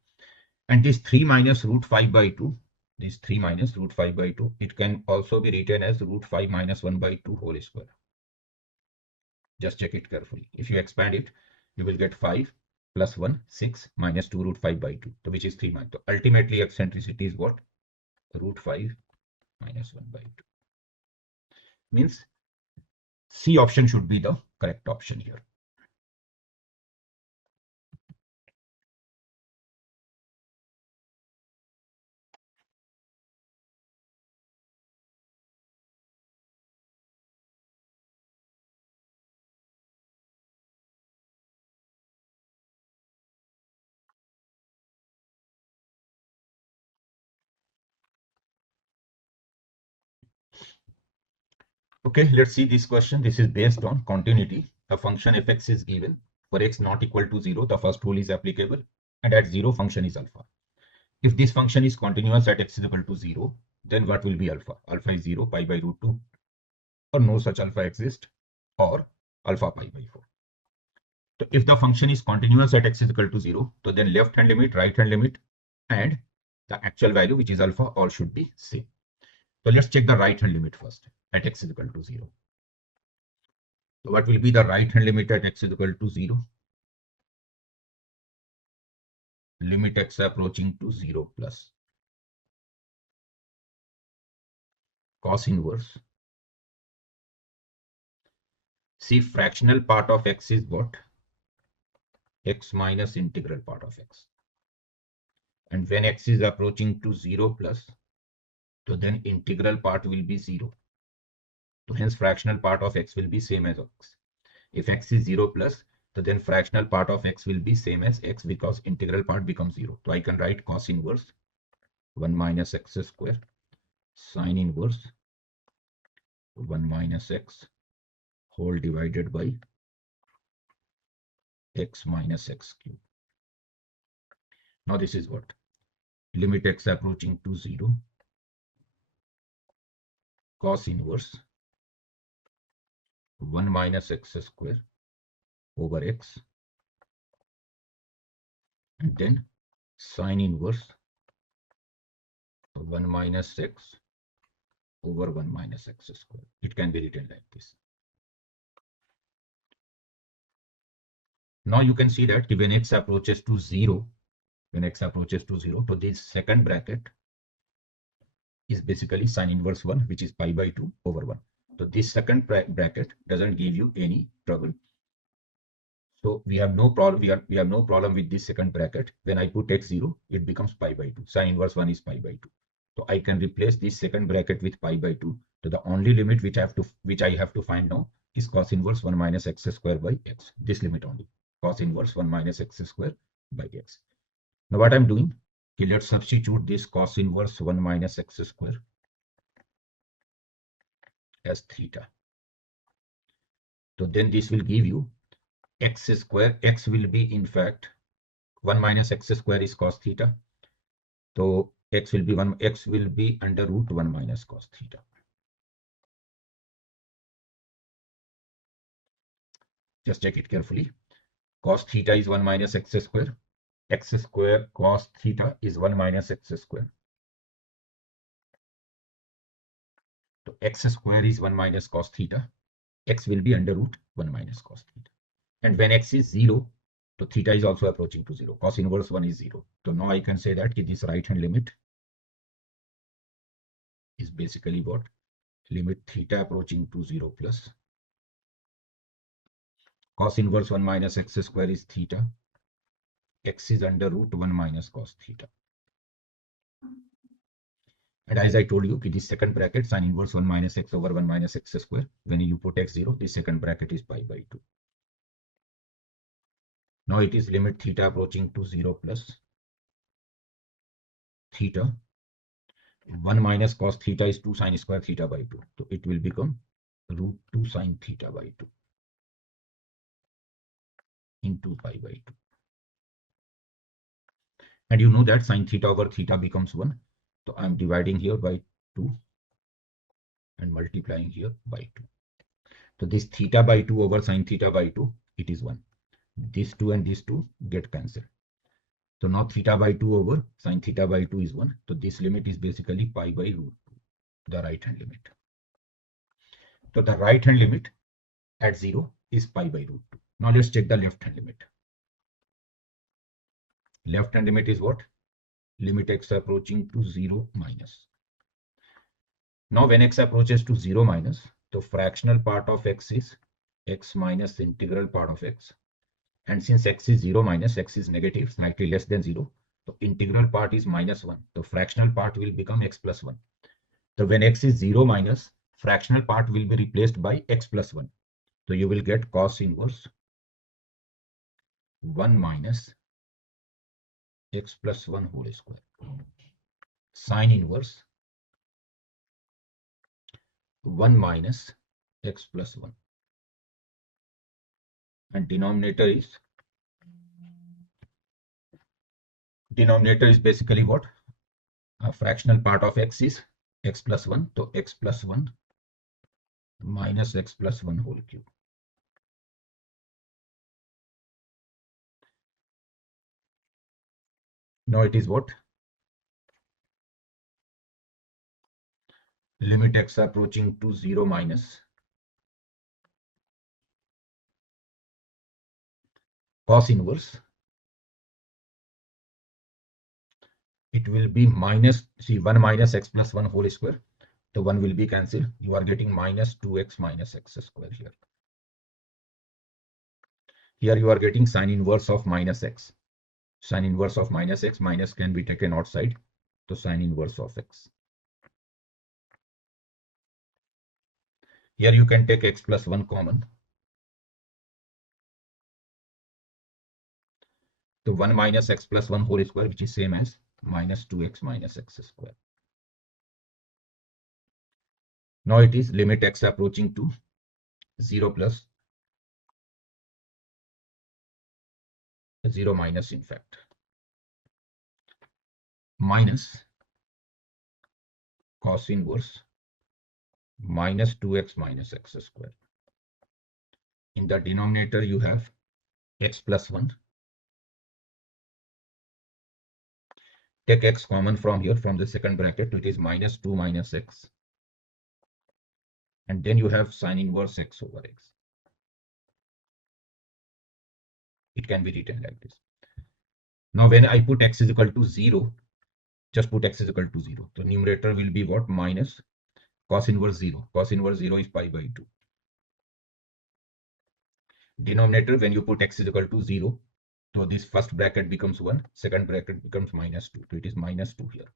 And this 3 minus root 5 by 2, this 3 minus root 5 by 2, it can also be written as root 5 minus 1 by 2 whole square. Just check it carefully. If you expand it, you will get 5 plus 1, 6 minus 2 root 5 by 2, so which is 3 minus. So ultimately eccentricity is what? Root 5 minus 1 by 2. Means C option should be the correct option here. Okay, let's see this question. This is based on continuity. A function fx is given. For x not equal to 0, the first rule is applicable. And at 0, function is alpha. If this function is continuous at x is equal to 0, then what will be alpha? Alpha is 0, pi by root 2, or no such alpha exists, or alpha pi by 4. So if the function is continuous at x is equal to 0, so then left hand limit, right hand limit, and the actual value, which is alpha, all should be same. So let's check the right hand limit first at x is equal to 0. So what will be the right hand limit at x is equal to 0? Limit x approaching to 0 plus cos inverse See, fractional part of x is what? X minus integral part of x. And when x is approaching to 0 plus, so then integral part will be 0. So hence fractional part of x will be same as x. If x is 0 plus, so then fractional part of x will be same as x because integral part becomes 0. So I can write cos inverse 1 minus x square sine inverse 1 minus x whole divided by x minus x cube. Now this is what? Limit x approaching to 0 cos inverse 1 minus x square over x and then sine inverse 1 minus x over 1 minus x square. It can be written like this. Now you can see that when x approaches to 0, so this second bracket is basically sine inverse 1, which is pi by 2 over 1. So this second bracket doesn't give you any trouble. So we have no problem. We have no problem with this second bracket. When I put x0, it becomes pi by 2. Sine inverse 1 is pi by 2. So I can replace this second bracket with pi by 2. So the only limit which I have to find now is cos inverse 1 minus x square by x. This limit only. Cos inverse 1 minus x square by x. Now what I'm doing, okay, let's substitute this cos inverse 1 minus x square as theta. So then this will give you x square. X will be in fact 1 minus x square is cos theta. So x will be under root 1 minus cos theta. Just check it carefully. Cos theta is 1 minus x square. X square cos theta is 1 minus x square. So x square is 1 minus cos theta. X will be under root 1 minus cos theta. And when x is 0, so theta is also approaching to 0. Cos inverse 1 is 0. So now I can say that this right hand limit is basically what? Limit theta approaching to 0 plus cos inverse 1 minus x square is theta. X is under root 1 minus cos theta. And as I told you, this second bracket, sine inverse 1 minus x over 1 minus x square, when you put x0, this second bracket is pi by 2. Now it is limit theta approaching to 0 plus theta. 1 minus cos theta is 2 sine square theta by 2. So it will become root 2 sine theta by 2 into pi by 2. And you know that sine theta over theta becomes 1. So I'm dividing here by 2 and multiplying here by 2. So this theta by 2 over sine theta by 2, it is 1. These 2 and these 2 get cancelled. So now theta by 2 over sine theta by 2 is 1. So this limit is basically pi by root 2, the right hand limit. So the right hand limit at 0 is pi by root 2. Now let's check the left hand limit. Left hand limit is what? Limit x approaching to 0 minus. Now when x approaches to 0 minus, the fractional part of x is x minus integral part of x. And since x is 0 minus, x is negative, slightly less than 0. So integral part is minus 1. The fractional part will become x plus 1. So when x is 0 minus, fractional part will be replaced by x plus 1. So you will get cos inverse 1 minus x plus 1 whole square. Sine inverse 1 minus x plus 1. And denominator is basically what? A fractional part of x is x plus 1. So x plus 1 minus x plus 1 whole cube. Now it is what? Limit x approaching to 0 minus cos inverse. It will be minus, see, 1 minus x plus 1 whole square. The 1 will be cancelled. You are getting minus 2x minus x square here. Here you are getting sine inverse of minus x. Sine inverse of minus x, minus can be taken outside. So sine inverse of x. Here you can take x plus 1 common. So 1 minus x plus 1 whole square, which is same as minus 2x minus x square. Now it is limit x approaching to 0 plus 0 minus, in fact, minus cos inverse minus 2x minus x square. In the denominator you have x plus 1. Take x common from here, from the second bracket, it is minus 2 minus x. And then you have sine inverse x over x. It can be written like this. Now when I put x is equal to 0, just put x is equal to 0. The numerator will be what? Minus cos inverse 0. Cos inverse 0 is pi by 2. Denominator, when you put x is equal to 0, so this first bracket becomes 1, second bracket becomes minus 2. So it is minus 2 here.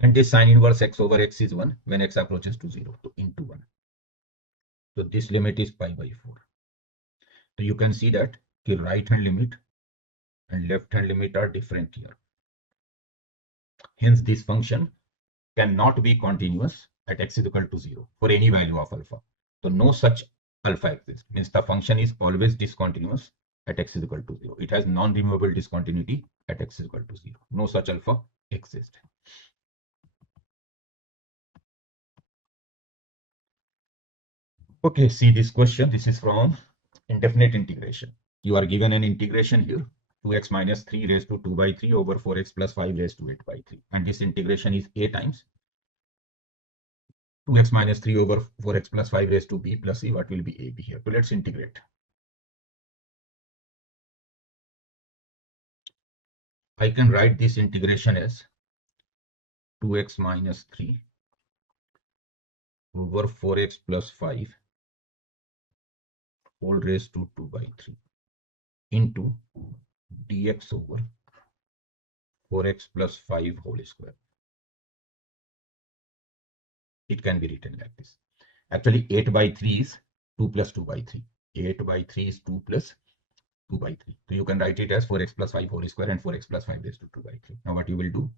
And this sine inverse x over x is 1 when x approaches to 0, so into 1. So this limit is pi by 4. So you can see that the right hand limit and left hand limit are different here. Hence this function cannot be continuous at x is equal to 0 for any value of alpha. So no such alpha exists. Means the function is always discontinuous at x is equal to 0. It has non-removable discontinuity at x is equal to 0. No such alpha exists. Okay, see this question. This is from indefinite integration. You are given an integration here, 2x minus 3 raised to 2 by 3 over 4x plus 5 raised to 8 by 3. And this integration is a times 2x minus 3 over 4x plus 5 raised to b plus c. What will be ab here? So let's integrate. I can write this integration as 2x minus 3 over 4x plus 5 whole raised to 2 by 3 into dx over 4x plus 5 whole square. It can be written like this. Actually, 8 by 3 is 2 plus 2 by 3. 8 by 3 is 2 plus 2 by 3. So you can write it as 4x plus 5 whole square and 4x plus 5 raised to 2 by 3. Now what you will do,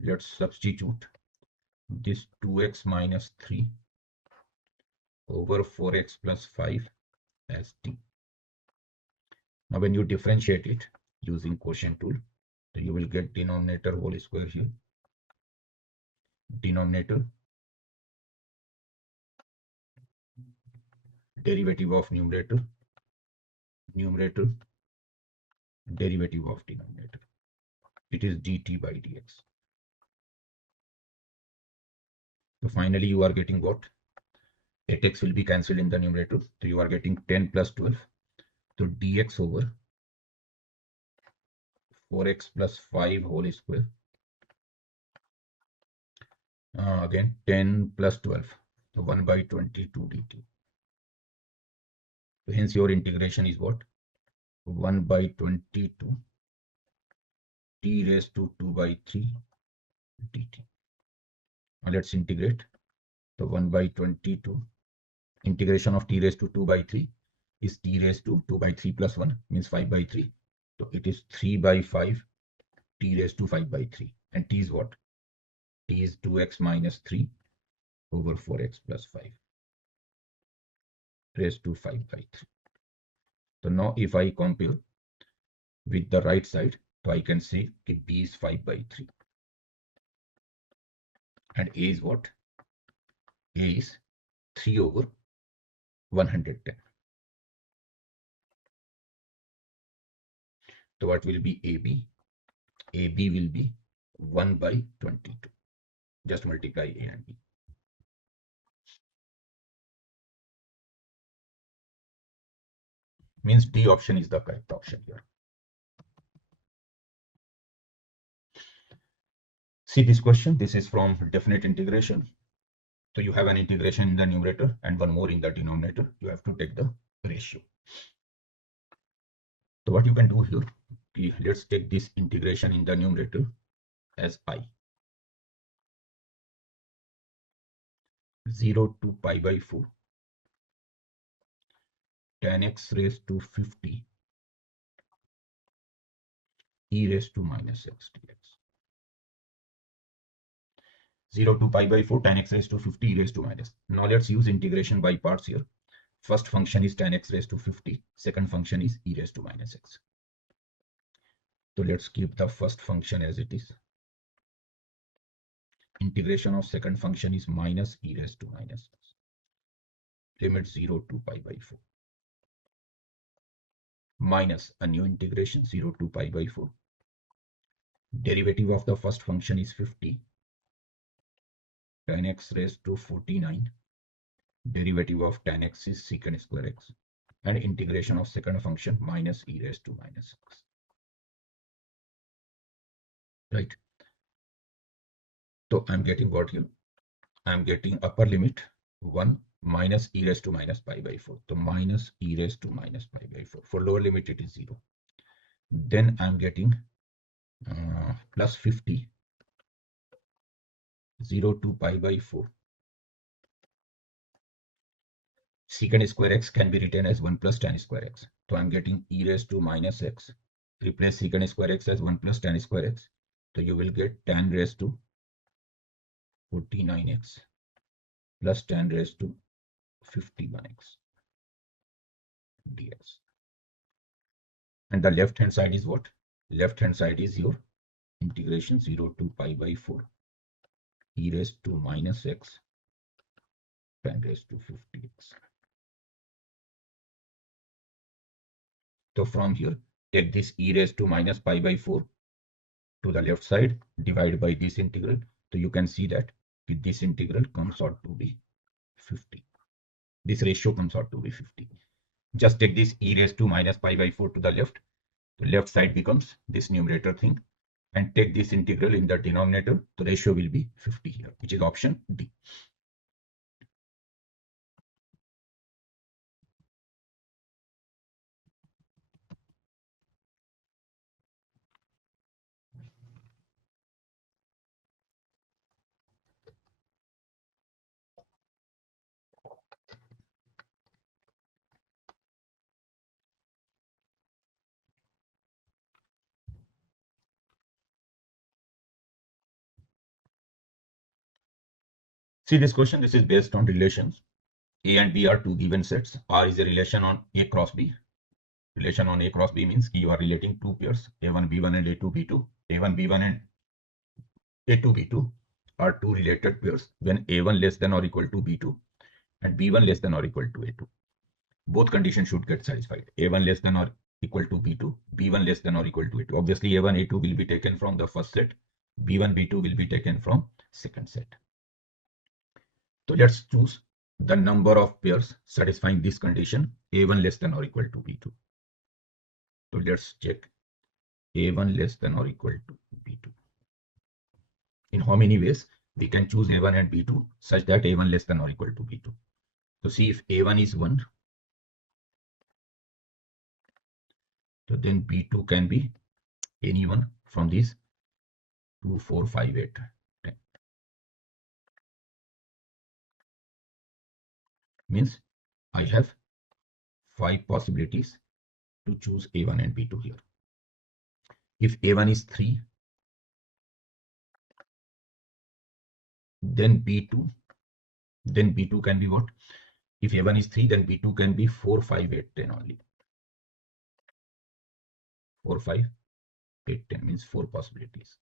let's substitute this 2x minus 3 over 4x plus 5 as t. Now when you differentiate it using quotient tool, so you will get denominator whole square here. Denominator, derivative of numerator, numerator, derivative of denominator. It is dt by dx. So finally you are getting what? 8x will be cancelled in the numerator. So you are getting 10 plus 12. So dx over 4x plus 5 whole square. Again 10 plus 12. So 1 by 22 dt. So hence your integration is what? 1 by 22 t raised to 2 by 3 dt. Now let's integrate. So 1 by 22 integration of t raised to 2 by 3 is t raised to 2 by 3 plus 1 means 5 by 3. So it is 3 by 5 t raised to 5 by 3. And t is what? T is 2x minus 3 over 4x plus 5 raised to 5 by 3. So now if I compare with the right side, so I can say that b is 5 by 3. And a is what? A is 3 over 110. So what will be AB? AB will be 1 by 22. Just multiply A and B. Means D option is the correct option here. See this question. This is from definite integration. So you have an integration in the numerator and one more in the denominator. You have to take the ratio. So what you can do here, let's take this integration in the numerator as I. 0 to pi by 4 tan x raised to 50 e raised to minus x dx. 0 to pi by 4 tan x raised to 50 e raised to minus. Now let's use integration by parts here. First function is tan x raised to 50. Second function is e raised to minus x. So let's keep the first function as it is. Integration of second function is minus e raised to minus x. Limit 0 to pi by 4. Minus a new integration 0 to pi by 4. Derivative of the first function is 50. Tan x raised to 49. Derivative of tan x is secant square x. And integration of second function minus e raised to minus x. Right. So I'm getting what here? I'm getting upper limit 1 minus e raised to minus pi by 4. So minus e raised to minus pi by 4. For lower limit it is 0. Then I'm getting plus 50. 0 to pi by 4. Secant square x can be written as 1 plus tan square x. So I'm getting e raised to minus x. Replace secant square x as 1 plus tan square x. So you will get tan raised to 49x plus tan raised to 51x dx. And the left hand side is what? Left hand side is your integration 0 to pi by 4 e raised to minus x tan raised to 50x. So from here, take this e raised to minus pi by 4 to the left side, divide by this integral. So you can see that this integral comes out to be 50. This ratio comes out to be 50. Just take this e raised to minus pi by 4 to the left. The left side becomes this numerator thing. And take this integral in the denominator. The ratio will be 50 here, which is option D. See this question, this is based on relations. A and B are two given sets. R is a relation on A cross B. Relation on A cross B means you are relating two pairs, A1, B1 and A2, B2. A1, B1 and A2, B2 are two related pairs when A1 less than or equal to B2 and B1 less than or equal to A2. Both conditions should get satisfied. A1 less than or equal to B2, B1 less than or equal to A2. Obviously, A1, A2 will be taken from the first set. B1, B2 will be taken from second set. So let's choose the number of pairs satisfying this condition, A1 less than or equal to B2. So let's check A1 less than or equal to B2. In how many ways we can choose A1 and B2 such that A1 less than or equal to B2. So see if A1 is 1, so then B2 can be anyone from these 2, 4, 5, 8, 10. Means I have 5 possibilities to choose A1 and B2 here. If A1 is 3, then B2 can be what? If A1 is 3, then B2 can be 4, 5, 8, 10 only. 4, 5, 8, 10 means 4 possibilities.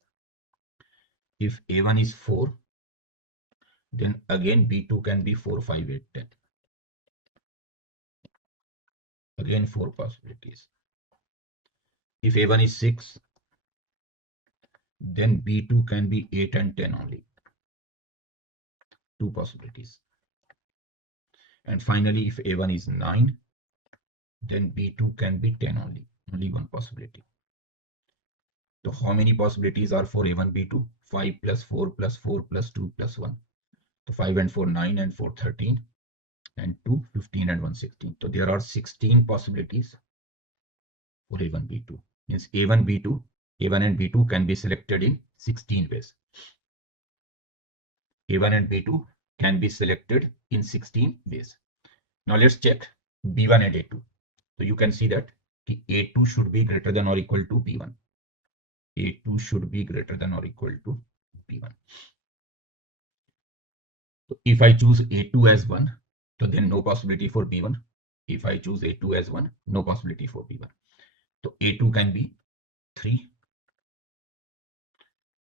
If A1 is 4, then again B2 can be 4, 5, 8, 10. Again 4 possibilities. If A1 is 6, then B2 can be 8 and 10 only. 2 possibilities. And finally, if A1 is 9, then B2 can be 10 only. Only 1 possibility. So how many possibilities are for A1, B2? 5 plus 4 plus 4 plus 2 plus 1. So 5 and 4, 9 and 4, 13. And 2, 15 and 1, 16. So there are 16 possibilities for A1, B2. Means A1, B2, A1 and B2 can be selected in 16 ways. A1 and B2 can be selected in 16 ways. Now let's check B1 and A2. So you can see that A2 should be greater than or equal to B1. A2 should be greater than or equal to B1. So if I choose A2 as 1, so then no possibility for B1. If I choose A2 as 1, no possibility for B1. So A2 can be 3.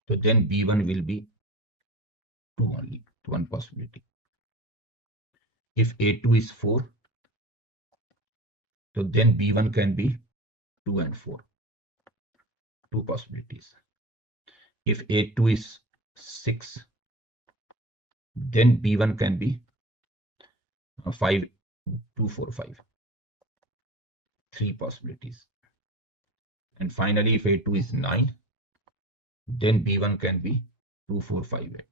So then B1 will be 2 only, one possibility. If A2 is 4, so then B1 can be 2 and 4, two possibilities. If A2 is 6, then B1 can be 5, 2, 4, 5, three possibilities. And finally, if A2 is 9, then B1 can be 2, 4, 5, 8,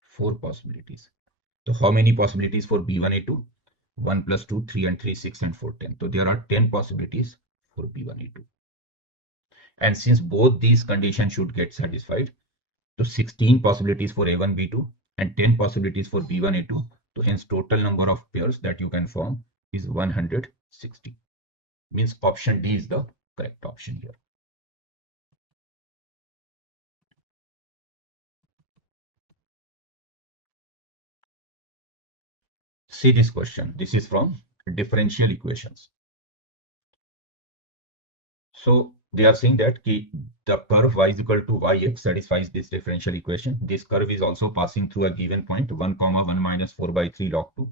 four possibilities. So how many possibilities for B1, A2? 1 plus 2, 3 and 3, 6 and 4, 10. So there are 10 possibilities for B1, A2. And since both these conditions should get satisfied, so 16 possibilities for A1, B2 and 10 possibilities for B1, A2. So hence total number of pairs that you can form is 160. Means option D is the correct option here. See this question. This is from differential equations. So they are saying that the curve y is equal to yx satisfies this differential equation. This curve is also passing through a given point 1 comma 1 minus 4 by 3 log 2.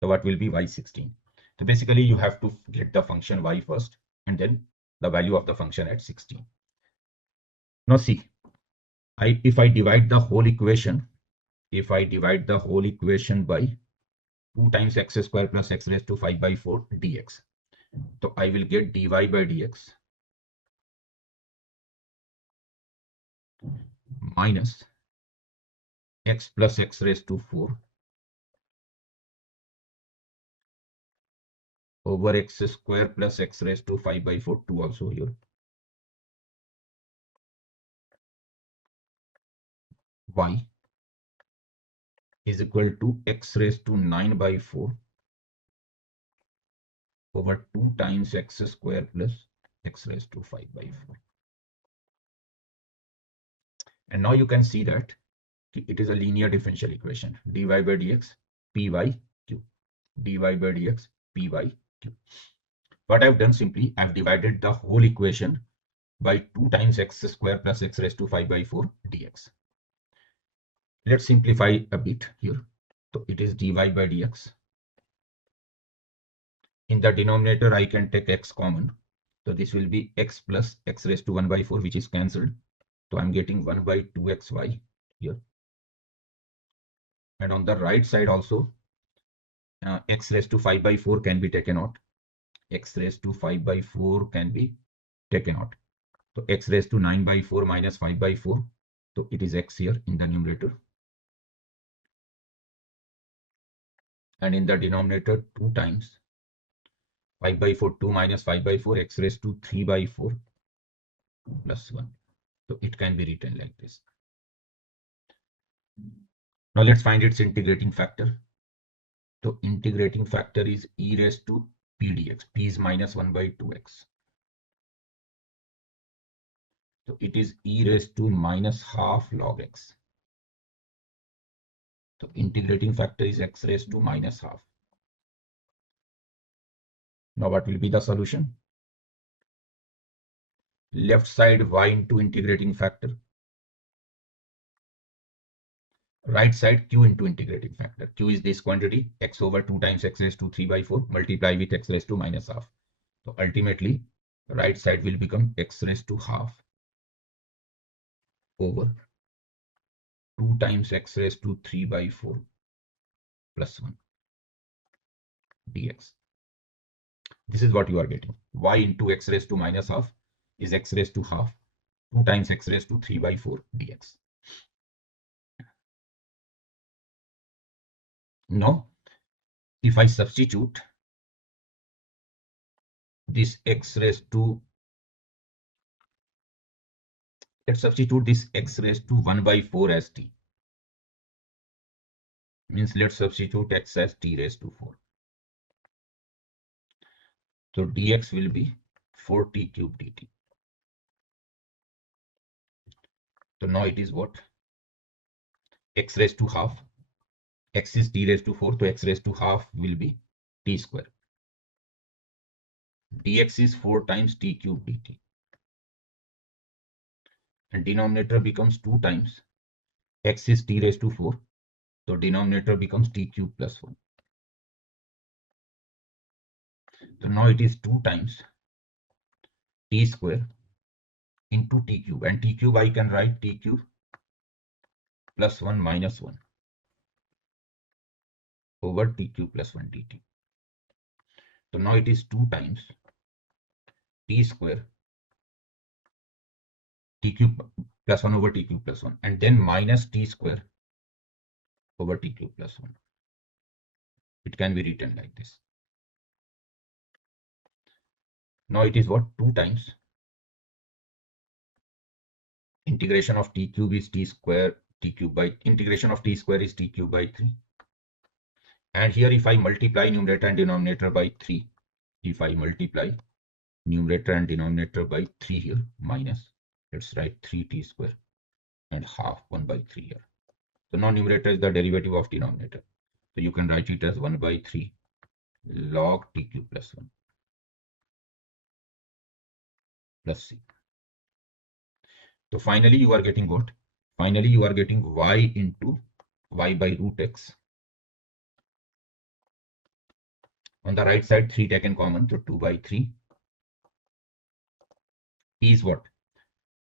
So what will be y16? So basically you have to get the function y first and then the value of the function at 16. Now see, if I divide the whole equation, by 2 times x square plus x raised to 5 by 4 dx. So I will get dy by dx minus x plus x raised to 4 over x square plus x raised to 5 by 4, 2 also here. Y is equal to x raised to 9 by 4 over 2 times x square plus x raised to 5 by 4. And now you can see that it is a linear differential equation. Dy by dx py q. Dy by dx py q. What I've done simply, I've divided the whole equation by 2 times x square plus x raised to 5 by 4 dx. Let's simplify a bit here. So it is dy by dx. In the denominator, I can take x common. So this will be x plus x raised to 1 by 4, which is cancelled. So I'm getting 1 by 2xy here. And on the right side also, x raised to 5 by 4 can be taken out. X raised to 5 by 4 can be taken out. So x raised to 9 by 4 minus 5 by 4. So it is x here in the numerator. And in the denominator, 2 times 5 by 4, 2 minus 5 by 4, x raised to 3 by 4 plus 1. So it can be written like this. Now let's find its integrating factor. So integrating factor is e raised to p dx. P is minus 1 by 2x. So it is e raised to minus half log x. So integrating factor is x raised to minus half. Now what will be the solution? Left side y into integrating factor. Right side q into integrating factor. Q is this quantity, x over 2 times x raised to 3 by 4 multiply with x raised to minus half. So ultimately, right side will become x raised to half over 2 times x raised to 3 by 4 plus 1 dx. This is what you are getting. Y into x raised to minus half is x raised to half 2 times x raised to 3 by 4 dx. Now, if I substitute this x raised to, let's substitute this x raised to 1 by 4 as t. Means let's substitute x as t raised to 4. So dx will be 4t cube dt. So now it is what? X raised to half. X is t raised to 4. So x raised to half will be t square. Dx is 4 times t cube dt. And denominator becomes 2 times. X is t raised to 4. So denominator becomes t cube plus 1. So now it is 2 times t square into t cube. And t cube I can write t cube plus 1 minus 1 over t cube plus 1 dt. So now it is 2 times t square t cube plus 1 over t cube plus 1 and then minus t square over t cube plus 1. It can be written like this. Now it is what? 2 times integration of t cube is t square t cube by integration of t square is t cube by 3. And here if I multiply numerator and denominator by 3, if I multiply numerator and denominator by 3 here, minus, let's write 3t square and half 1 by 3 here. So now numerator is the derivative of denominator. So you can write it as 1 by 3 log t cube plus 1 plus c. So finally you are getting what? Finally you are getting y into y by root x. On the right side 3 taken common, so 2 by 3. T is what?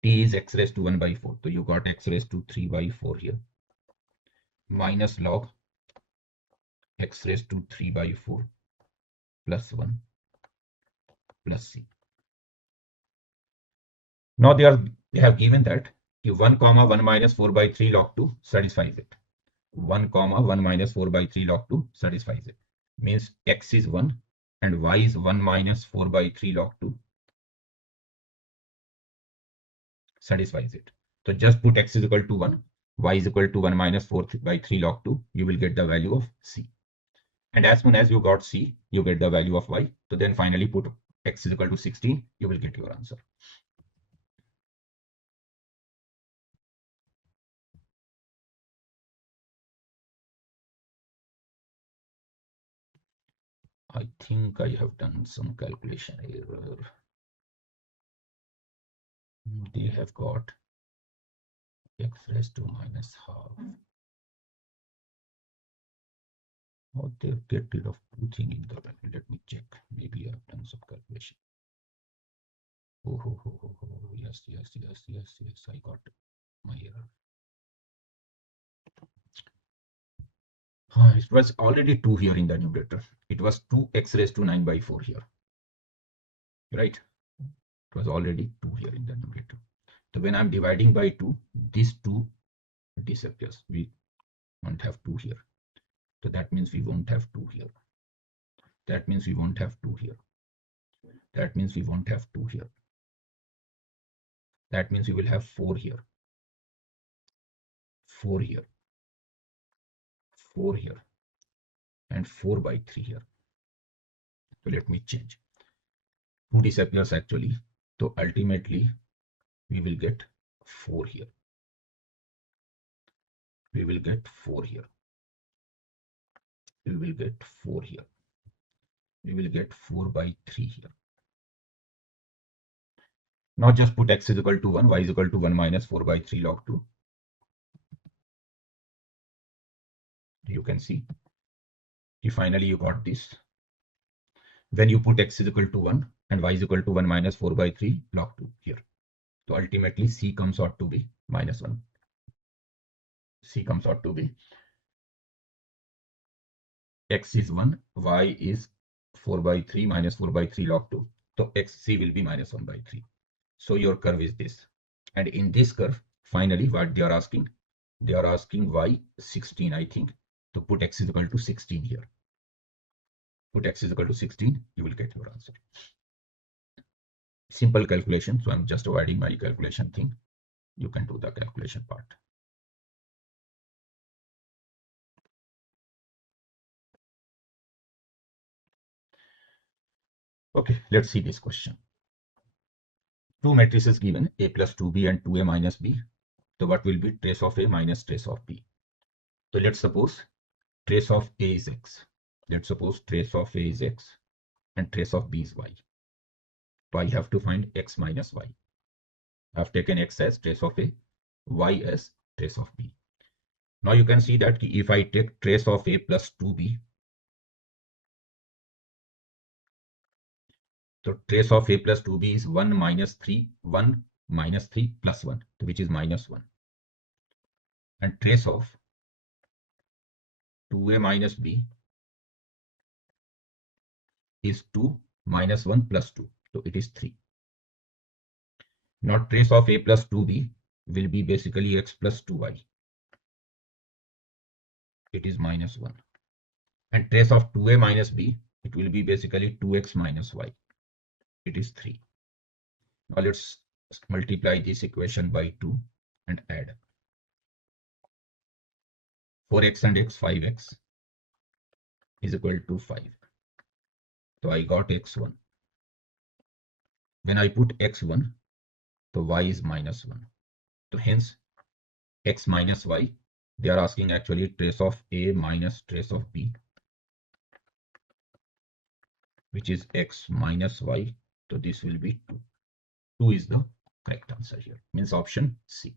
T is x raised to 1 by 4. So you got x raised to 3 by 4 here. Minus log x raised to 3 by 4 plus 1 plus c. Now they have given that if 1 comma 1 minus 4 by 3 log 2 satisfies it. 1 comma 1 minus 4 by 3 log 2 satisfies it. Means x is 1 and y is 1 minus 4 by 3 log 2 satisfies it. So just put x is equal to 1, y is equal to 1 minus 4 by 3 log 2, you will get the value of c. And as soon as you got c, you get the value of y. So then finally put x is equal to 16, you will get your answer. I think I have done some calculation error. They have got x raised to minus half. Oh, they get rid of 2 things in the value. Let me check. Maybe I have done some calculation. Oh, yes, I got my error. It was already 2 here in the numerator. It was 2x raised to 9 by 4 here. Right? It was already 2 here in the numerator. So when I'm dividing by 2, this 2 disappears. We won't have 2 here. So that means we won't have 2 here. That means we won't have 2 here. That means we won't have 2 here. That means we will have 4 here. 4 here. 4 here. And 4 by 3 here. So let me change. 2 disappears actually. So ultimately we will get 4 here. We will get 4 here. We will get 4 here. We will get 4 by 3 here. Now just put x is equal to 1, y is equal to 1 minus 4 by 3 log 2. You can see. Finally you got this. When you put x is equal to 1 and y is equal to 1 minus 4 by 3 log 2 here. So ultimately c comes out to be minus 1. C comes out to be x is 1, y is 4 by 3 minus 4 by 3 log 2. So xc will be minus 1 by 3. So your curve is this. And in this curve, finally what they are asking y 16, I think. So put x is equal to 16 here. Put x is equal to 16, you will get your answer. Simple calculation, so I'm just avoiding my calculation thing. You can do the calculation part. Okay, let's see this question. Two matrices given, A plus 2B and 2A minus B. So what will be trace of A minus trace of B? So let's suppose trace of A is X. Let's suppose trace of A is X and trace of B is Y. So I have to find X minus Y. I have taken X as trace of A, Y as trace of B. Now you can see that if I take trace of A plus 2B, so trace of A plus 2B is 1 minus 3, 1 minus 3 plus 1, which is minus 1. And trace of 2A minus B is 2 minus 1 plus 2. So it is 3. Now trace of A plus 2B will be basically X plus 2Y. It is minus 1. And trace of 2A minus B, it will be basically 2X minus Y. It is 3. Now let's multiply this equation by 2 and add. 4x and x, 5x is equal to 5. So I got x1. When I put x1, so y is minus 1. So hence x minus y, they are asking actually trace of A minus trace of B, which is x minus y. So this will be 2. 2 is the correct answer here, means option C.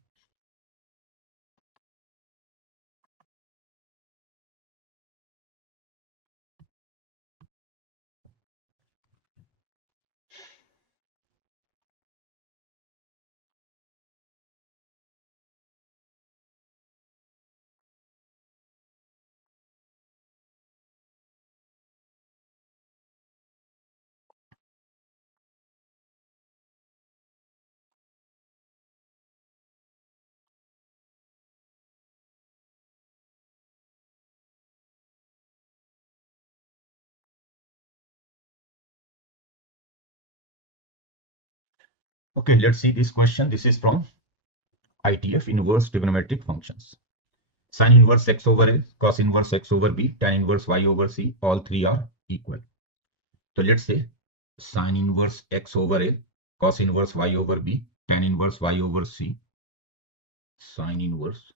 Okay, let's see this question. This is from ITF, inverse trigonometric functions. Sin inverse x over A, cos inverse x over B, tan inverse y over C, all three are equal. So let's say sin inverse x over A, cos inverse y over B, tan inverse y over C, sin inverse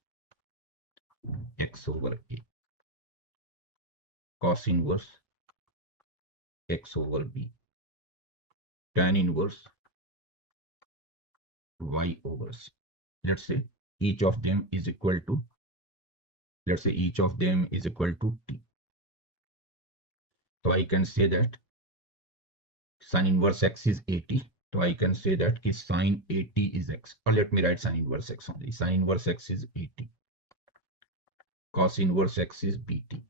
x over A, cos inverse x over B, tan inverse y over C. Let's say each of them is equal to, let's say each of them is equal to t. So I can say that sin inverse x is 80. So I can say that sin 80 is x. Or let me write sin inverse x only. Sin inverse x is 80. Cos inverse x is bt.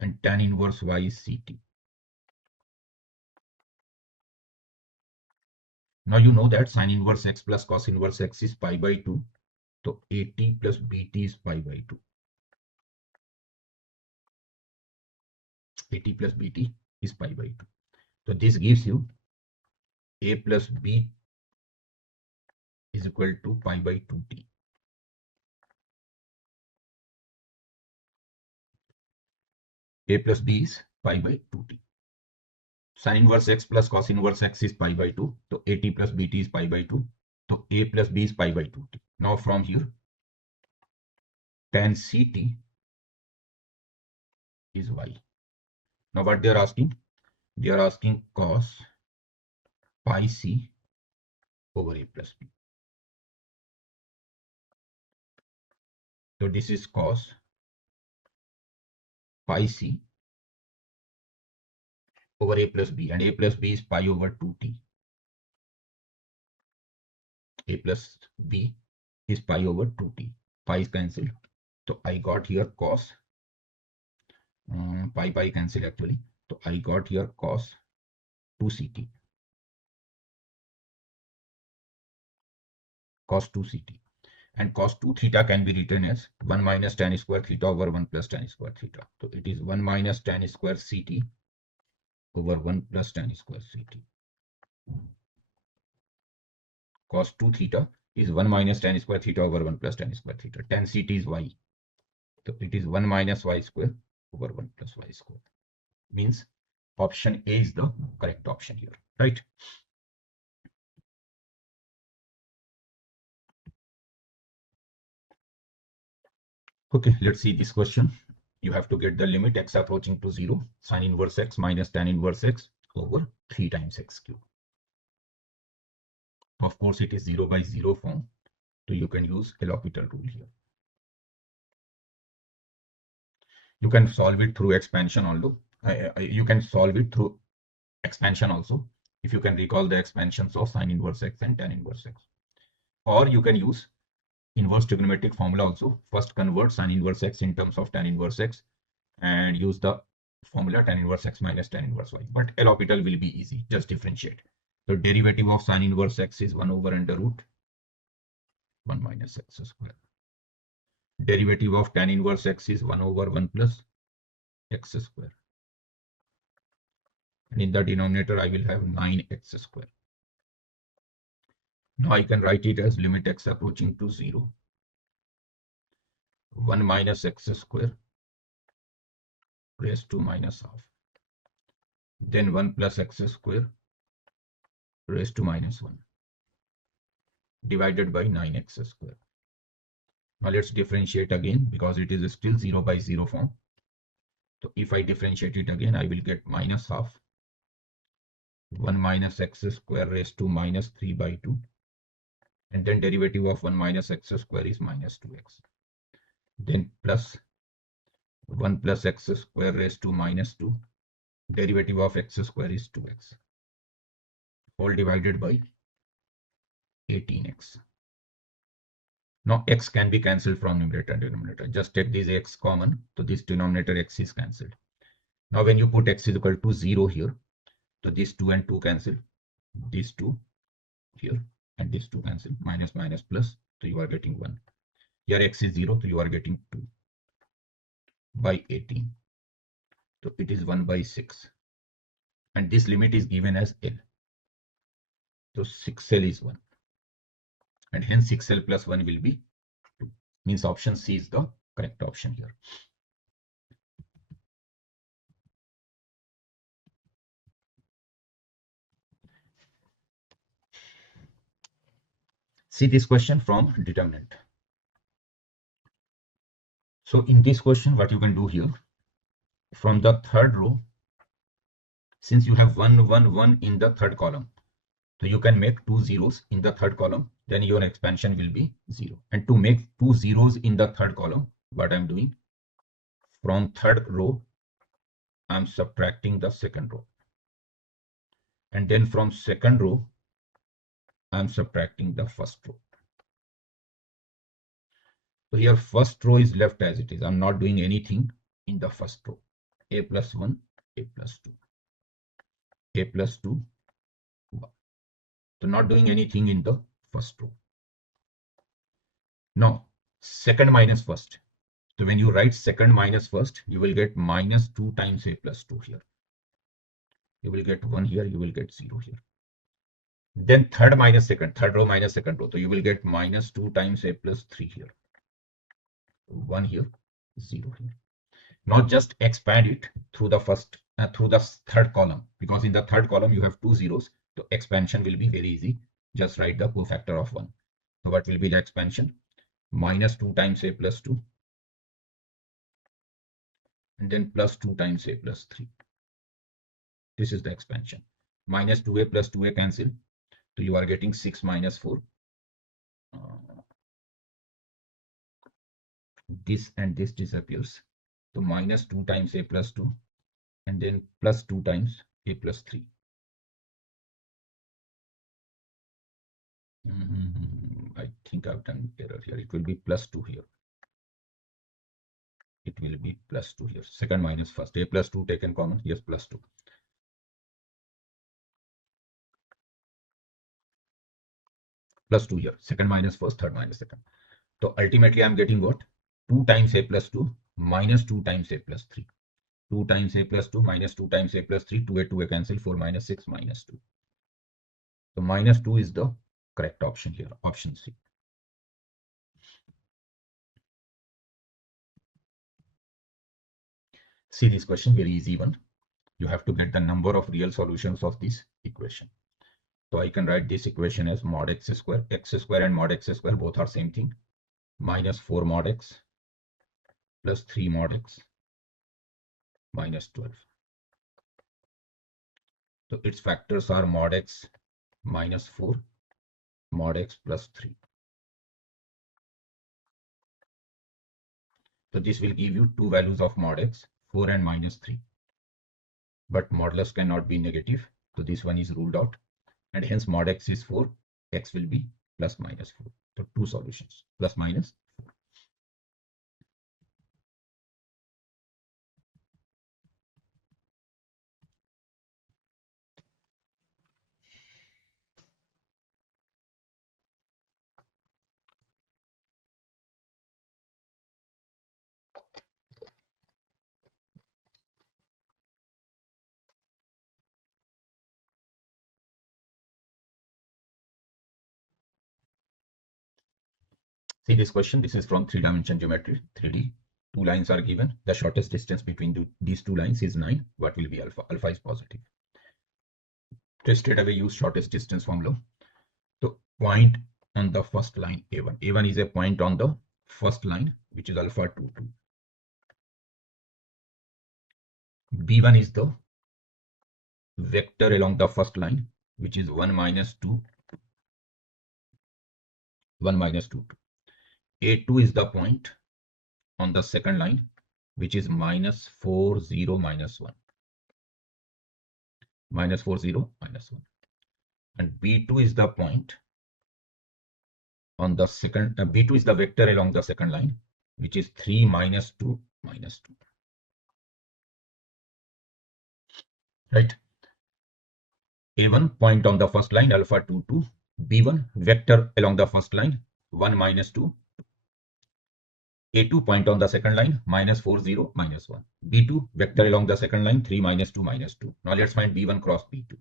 And tan inverse y is ct. Now you know that sin inverse x plus cos inverse x is pi by 2. So 80 plus bt is pi by 2. 80 plus bt is pi by 2. So this gives you a plus b is equal to pi by 2t. A plus b is pi by 2t. Sin inverse x plus cos inverse x is pi by 2. So 80 plus bt is pi by 2. So a plus b is pi by 2t. Now from here, tan ct is y. Now what they are asking? They are asking cos pi c over a plus b. So this is cos pi c over a plus b, and a plus b is pi over 2t. A plus b is pi over 2t. Pi is cancelled. So I got here cos, pi cancelled actually. So I got here cos 2ct. Cos 2ct. And cos 2 theta can be written as 1 minus tan square theta over 1 plus tan square theta. So it is 1 minus tan square ct over 1 plus tan square ct. Cos 2 theta is 1 minus tan square theta over 1 plus tan square theta. Tan ct is y. So it is 1 minus y square over 1 plus y square. Means option A is the correct option here, right? Okay, let's see this question. You have to get the limit x approaching to 0, sin inverse x minus tan inverse x over 3 times x cube. Of course, it is 0 by 0 form, so you can use L'Hopital rule here. You can solve it through expansion, although you can solve it through expansion also, if you can recall the expansions of sin inverse x and tan inverse x. Or you can use inverse trigonometric formula also. First convert sin inverse x in terms of tan inverse x and use the formula tan inverse x minus tan inverse y. But L'Hopital will be easy, just differentiate. So derivative of sin inverse x is 1 over under root 1 minus x square. Derivative of tan inverse x is 1 over 1 plus x square. And in the denominator, I will have 9x square. Now I can write it as limit x approaching to 0. 1 minus x square raised to minus half. Then 1 plus x square raised to minus 1 divided by 9x square. Now let's differentiate again because it is still 0 by 0 form. So if I differentiate it again, I will get minus half 1 minus x square raised to minus 3 by 2. And then derivative of 1 minus x square is minus 2x. Then plus 1 plus x square raised to minus 2. Derivative of x square is 2x. All divided by 18x. Now x can be cancelled from numerator and denominator. Just take this x common. So this denominator x is cancelled. Now when you put x is equal to 0 here, so these 2 and 2 cancel. These 2 here and these 2 cancel. Minus minus plus. So you are getting 1. Here x is 0, so you are getting 2 by 18. So it is 1 by 6. And this limit is given as L. So 6L is 1. And hence 6L plus 1 will be 2. Means option C is the correct option here. See this question from determinant. So in this question, what you can do here, from the third row, since you have 1, 1, 1 in the third column, so you can make 2 zeros in the third column, then your expansion will be 0. And to make 2 zeros in the third column, what I'm doing, from third row, I'm subtracting the second row. And then from second row, I'm subtracting the first row. So here first row is left as it is. I'm not doing anything in the first row. A plus 1, A plus 2. A plus 2, 1. So not doing anything in the first row. Now, second minus first. So when you write second minus first, you will get minus 2 times A plus 2 here. You will get 1 here, you will get 0 here. Then third minus second, third row minus second row. So you will get minus 2 times A plus 3 here. 1 here, 0 here. Now just expand it through the first, through the third column, because in the third column you have 2 zeros. So expansion will be very easy. Just write the cofactor of 1. So what will be the expansion? Minus 2 times A plus 2. And then plus 2 times A plus 3. This is the expansion. Minus 2A plus 2A cancel. So you are getting 6 minus 4. This and this disappears. So minus 2 times A plus 2. And then plus 2 times A plus 3. I think I've done error here. It will be plus 2 here. It will be plus 2 here. Second minus first. A plus 2 taken common. Yes, plus 2. Plus 2 here. Second minus first, third minus second. So ultimately I'm getting what? 2 times A plus 2 minus 2 times A plus 3. 2 times a plus 2 minus 2 times a plus 3, 2 cancel, 4 minus 6 minus 2. So minus 2 is the correct option here, option C. See this question, very easy one. You have to get the number of real solutions of this equation. So I can write this equation as mod x square and mod x square both are same thing, minus 4 mod x plus 3 mod x minus 12. So its factors are mod x minus 4, mod x plus 3. So this will give you two values of mod x, 4 and minus 3. But modulus cannot be negative, so this one is ruled out, and hence mod x is 4, x will be plus minus 4. So two solutions, plus minus 4. See this question, this is from 3-dimension geometry, 3D. Two lines are given. The shortest distance between these two lines is 9. What will be alpha? Alpha is positive. So straight away use shortest distance formula. So point on the first line A1. A1 is a point on the first line, which is alpha 2, 2. B1 is the vector along the first line, which is 1 minus 2, 1 minus 2, 2. A2 is the point on the second line, which is minus 4, 0, minus 1. Minus 4, 0, minus 1. And B2 is the point on the second, B2 is the vector along the second line, which is 3, minus 2, minus 2. Right? A1 point on the first line, alpha 2, 2. B1 vector along the first line, 1, minus 2. A2 point on the second line, minus 4, 0, minus 1. B2 vector along the second line, 3, minus 2, minus 2. Now let's find B1 cross B2.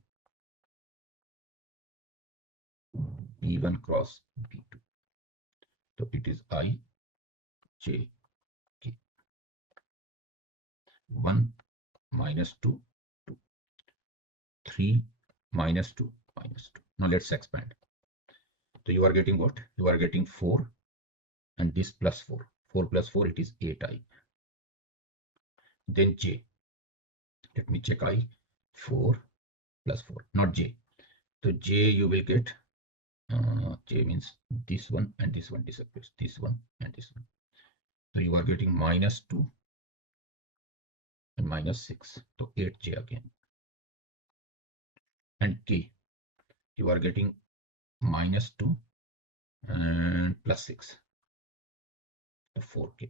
B1 cross B2. So it is I, J, K. 1, minus 2, 2. 3, minus 2, minus 2. Now let's expand. So you are getting what? You are getting 4 and this plus 4. 4 plus 4, it is 8i. Then J. Let me check I. 4 plus 4, not J. So J you will get, J means this one and this one disappears. This one and this one. So you are getting minus 2 and minus 6. So 8J again. And K. You are getting minus 2 and plus 6. So 4K.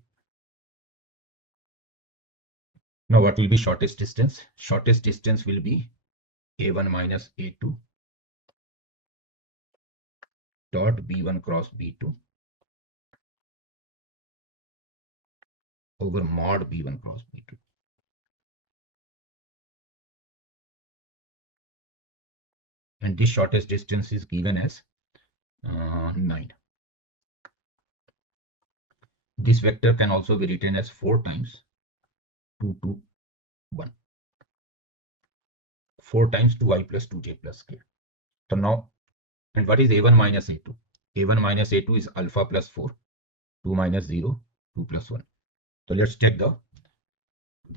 Now what will be shortest distance? Shortest distance will be A1 minus A2 dot B1 cross B2 over mod B1 cross B2. And this shortest distance is given as 9. This vector can also be written as 4 times 2, 2, 1. 4 times 2i plus 2j plus k. So now, and what is A1 minus A2? A1 minus A2 is alpha plus 4, 2 minus 0, 2 plus 1. So let's take the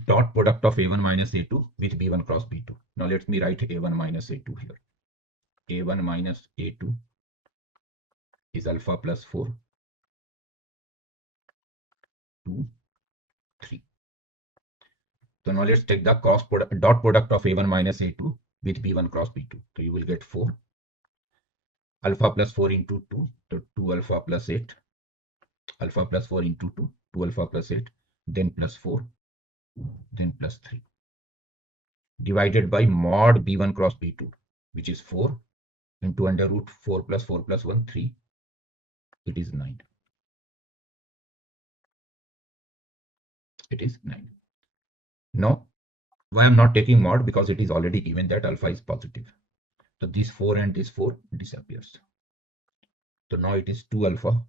dot product of A1 minus A2 with B1 cross B2. Now let me write A1 minus A2 here. A1 minus A2 is alpha plus 4, 2, 3. So now let's take the cross product, dot product of A1 minus A2 with B1 cross B2. So you will get 4. Alpha plus 4 into 2, so 2 alpha plus 8. Alpha plus 4 into 2, 2 alpha plus 8, then plus 4, then plus 3. Divided by mod B1 cross B2, which is 4 into under root 4 plus 4 plus 1, 3. It is 9. It is 9. Now Why I'm not taking mod? Because it is already given that alpha is positive. So this 4 and this 4 disappears. So now it is 2 alpha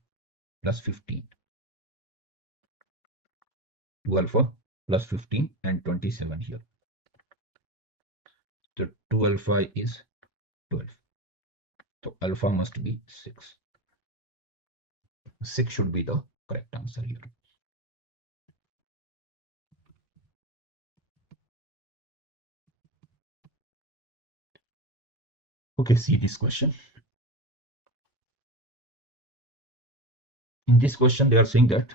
plus 15. 2 alpha plus 15 and 27 here. So 2 alpha is 12. So alpha must be 6. 6 should be the correct answer here. Okay, see this question. In this question, they are saying that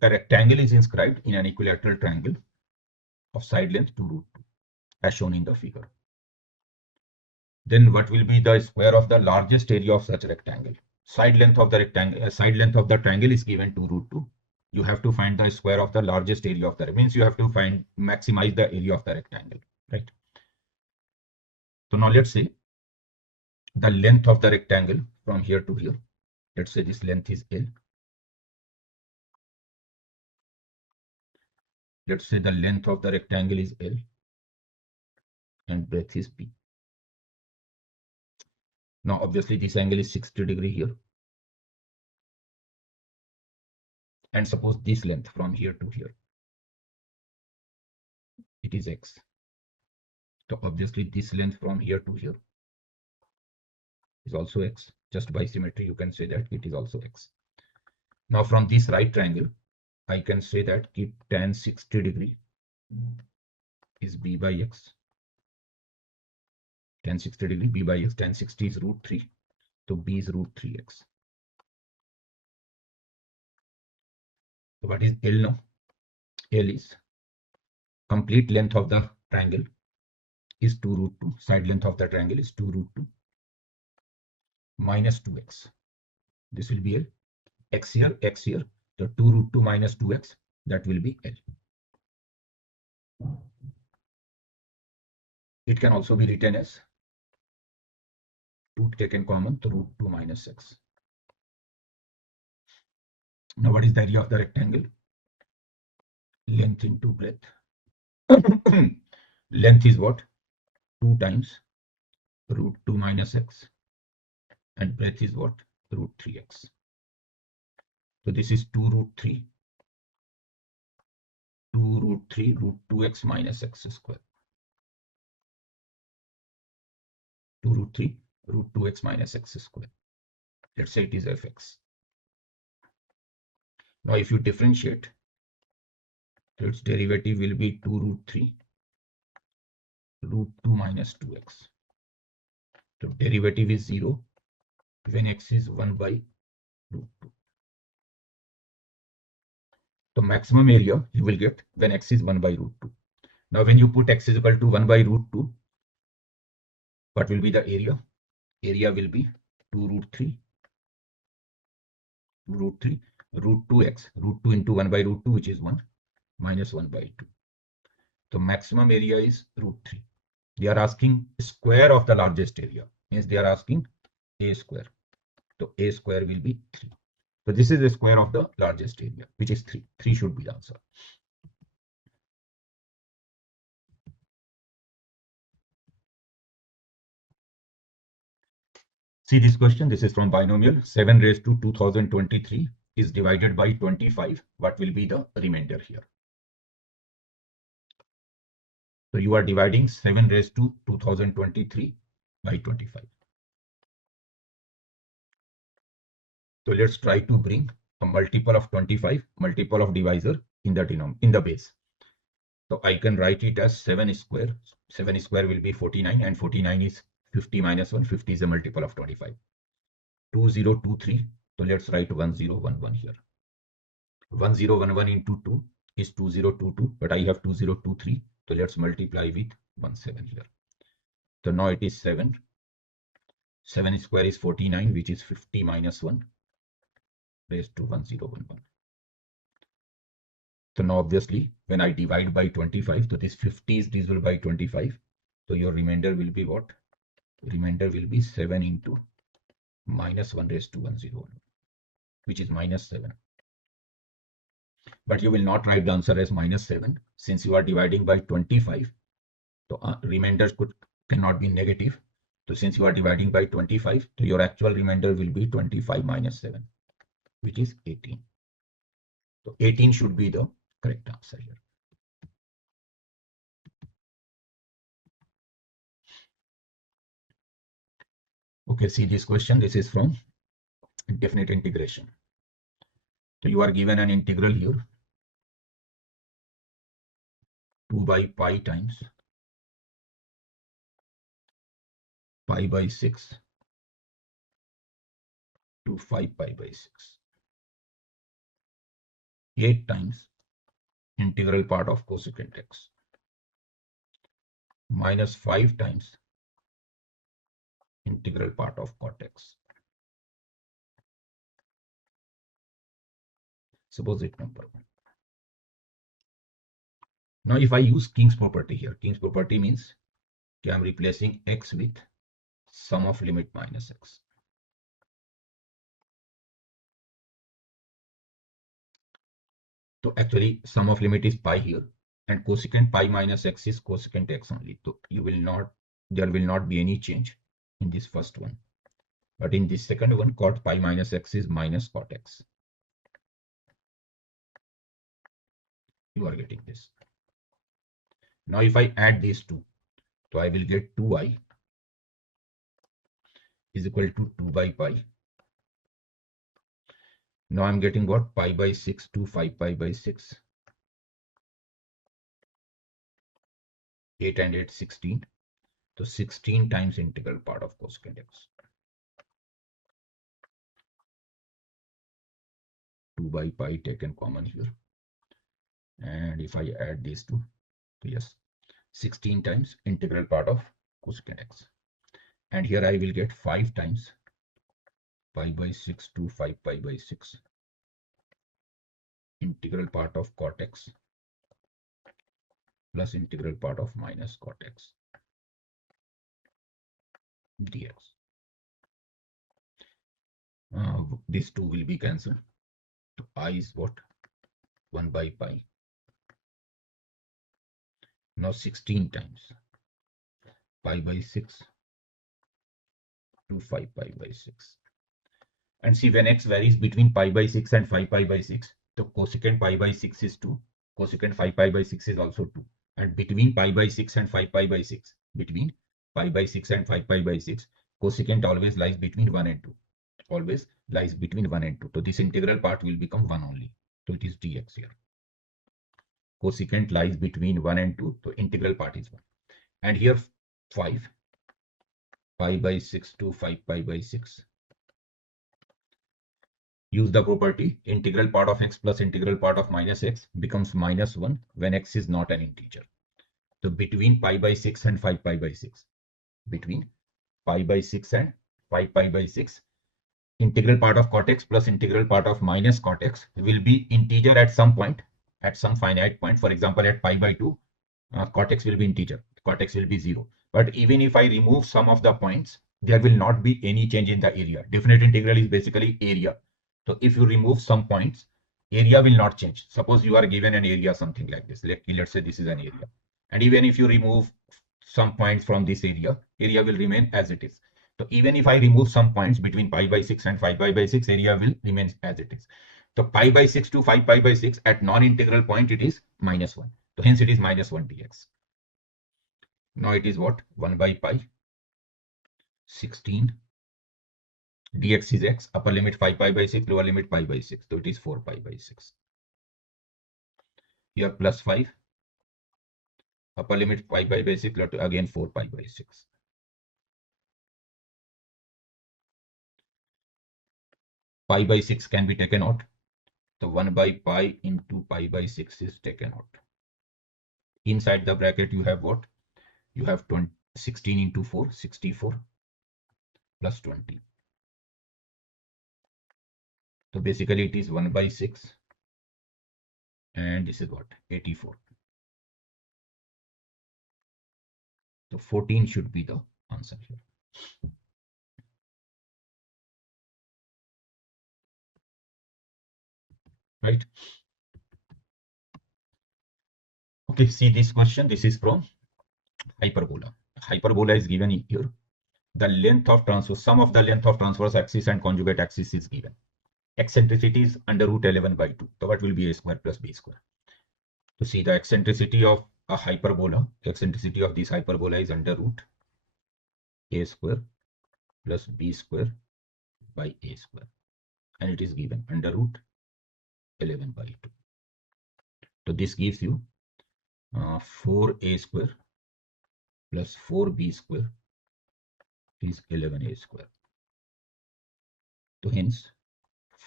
a rectangle is inscribed in an equilateral triangle of side length 2 root 2, as shown in the figure. Then what will be the square of the largest area of such rectangle? Side length of the rectangle, side length of the triangle is given 2 root 2. You have to find the square of the largest area of the, means you have to find, maximize the area of the rectangle, right? So now let's say the length of the rectangle from here to here. Let's say this length is L. Let's say the length of the rectangle is L and breadth is P. Now obviously this angle is 60 degree here. And suppose this length from here to here, it is X. So obviously this length from here to here is also X. Just by symmetry, you can say that it is also X. Now from this right triangle, I can say that keep tan 60 degree is B by X. Tan 60 degree, B by X, tan 60 is root 3. So B is root 3X. So what is L now? L is complete length of the triangle is 2 root 2. Side length of the triangle is 2 root 2 minus 2X. This will be L. X here, X here. So 2 root 2 minus 2X, that will be L. It can also be written as 2 taken common, so root 2 minus X. Now what is the area of the rectangle? Length into breadth. Length is what? 2 times root 2 minus X. And breadth is what? Root 3X. So this is 2 root 3. 2 root 3 root 2X minus X square. 2 root 3 root 2X minus X square. Let's say it is Fx. Now if you differentiate, its derivative will be 2 root 3 root 2 minus 2X. So derivative is 0 when X is 1 by root 2. So maximum area you will get when X is 1 by root 2. Now when you put X is equal to 1 by root 2, what will be the area? Area will be 2 root 3 root 3 root 2X, root 2 into 1 by root 2, which is 1 minus 1 by 2. So maximum area is root 3. They are asking square of the largest area, means they are asking A square. So A square will be 3. So this is the square of the largest area, which is 3. 3 should be the answer. See this question. This is from binomial. 7 raised to 2023 is divided by 25. What will be the remainder here? So you are dividing 7 raised to 2023 by 25. So let's try to bring a multiple of 25, multiple of divisor in the base. So I can write it as 7 square. 7 square will be 49, and 49 is 50 minus 1. 50 is a multiple of 25. 2023. So let's write 1011 here. 1011 into 2 is 2022, but I have 2023. So let's multiply with 17 here. So now it is 7. 7 square is 49, which is 50 minus 1 raised to 1011. So now obviously when I divide by 25, so this 50 is divisible by 25. So your remainder will be what? Remainder will be 7 into minus 1 raised to 101, which is minus 7. but you will not write the answer as -7 since you are dividing by 25. So remainders cannot be negative. So since you are dividing by 25, so your actual remainder will be 25 minus 7, which is 18. So 18 should be the correct answer here. Okay, see this question. This is from definite integration. So you are given an integral here, 2 by pi times pi by 6 to 5 pi by 6. 8 times integral part of cosecant x minus 5 times integral part of cot x. Suppose it number 1. Now if I use King's property here, King's property means I am replacing x with sum of limit minus x. So actually sum of limit is pi here, and cosecant pi minus x is cosecant x only. So there will not be any change in this first one. But in this second one, cot pi minus x is minus cot x. You are getting this. Now if I add these two, so I will get 2i is equal to 2 by pi. Now I'm getting what? Pi by 6 to 5 pi by 6. 8 and 8, 16. So 16 times integral part of cosecant x. 2 by pi taken common here. And if I add these two, so yes, 16 times integral part of cosecant x. And here I will get 5 times pi by 6 to 5 pi by 6 integral part of cot x plus integral part of minus cot x dx. These two will be cancelled. So I is what? 1 by pi. Now 16 times pi by 6 to 5 pi by 6. And see, when x varies between pi by 6 and 5 pi by 6, the cosecant pi by 6 is 2, cosecant 5 pi by 6 is also 2. And between pi by 6 and 5 pi by 6, between pi by 6 and 5 pi by 6, cosecant always lies between 1 and 2. Always lies between 1 and 2. So this integral part will become 1 only. So it is dx here. Cosecant lies between 1 and 2. So integral part is 1. And here 5 pi by 6 to 5 pi by 6. Use the property integral part of x plus integral part of minus x becomes minus 1 when x is not an integer. So between pi by 6 and 5 pi by 6, between pi by 6 and 5 pi by 6, integral part of cot x plus integral part of minus cot x will be integer at some point, at some finite point. For example, at pi by 2, cot x will be integer, cot x will be 0. But even if I remove some of the points, there will not be any change in the area. Definite integral is basically area. So if you remove some points, area will not change. Suppose you are given an area something like this. Let's say this is an area. And even if you remove some points from this area, area will remain as it is. So even if I remove some points between pi by 6 and 5 pi by 6, area will remain as it is. So pi by 6 to 5 pi by 6 at non-integral point, it is minus 1. So hence it is minus 1 dx. Now it is what? 1 by pi 16 dx is x, upper limit 5 pi by 6, lower limit pi by 6. So it is 4 pi by 6. Here plus 5, upper limit 5 pi by 6, again 4 pi by 6. Pi by 6 can be taken out. So 1 by pi into pi by 6 is taken out. Inside the bracket you have what? You have 16 into 4, 64 plus 20. So basically it is 1 by 6 and this is what? 84. So 14 should be the answer here. Right? Okay, see this question. This is from hyperbola. Hyperbola is given here. The length of transverse, sum of the length of transverse axis and conjugate axis is given. Eccentricity is under root 11 by 2. So what will be a square plus b square? To see the eccentricity of a hyperbola, eccentricity of this hyperbola is under root a square plus b square by a square. And it is given under root 11 by 2. So this gives you 4a square plus 4b square is 11a square. So hence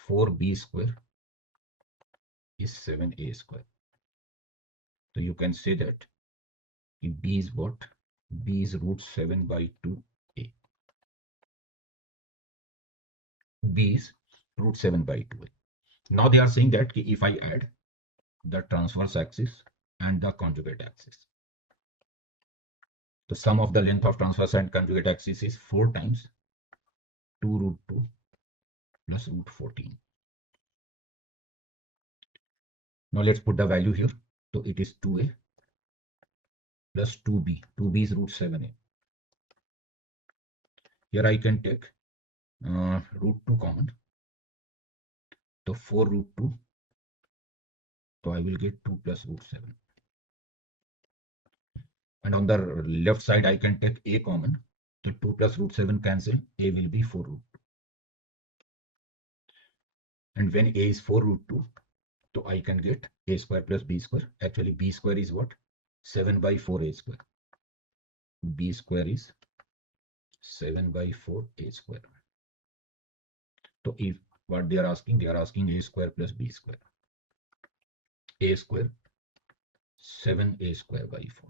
4b square is 7a square. So you can say that b is what? B is root 7 by 2a. B is root 7 by 2a. Now they are saying that if I add the transverse axis and the conjugate axis, the sum of the length of transverse and conjugate axis is 4 times 2 root 2 plus root 14. Now let's put the value here. So it is 2a plus 2b. 2b is root 7a. Here I can take root 2 common. So 4 root 2. So I will get 2 plus root 7. And on the left side, I can take a common. So 2 plus root 7 cancel. A will be 4 root 2. And when a is 4 root 2, so I can get a square plus b square. Actually, b square is what? 7 by 4a square. B square is 7 by 4a square. So if what they are asking a square plus b square. A square 7a square by 4.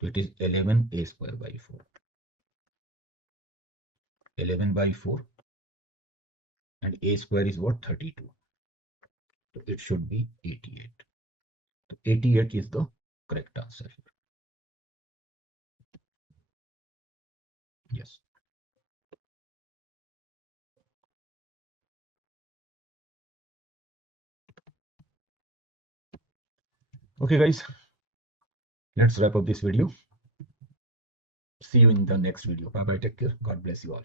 So it is 11a square by 4. 11 by 4. And a square is what? 32. So it should be 88. So 88 is the correct answer here. Yes. Okay, guys. Let's wrap up this video. See you in the next video. Bye bye. Take care. God bless you all.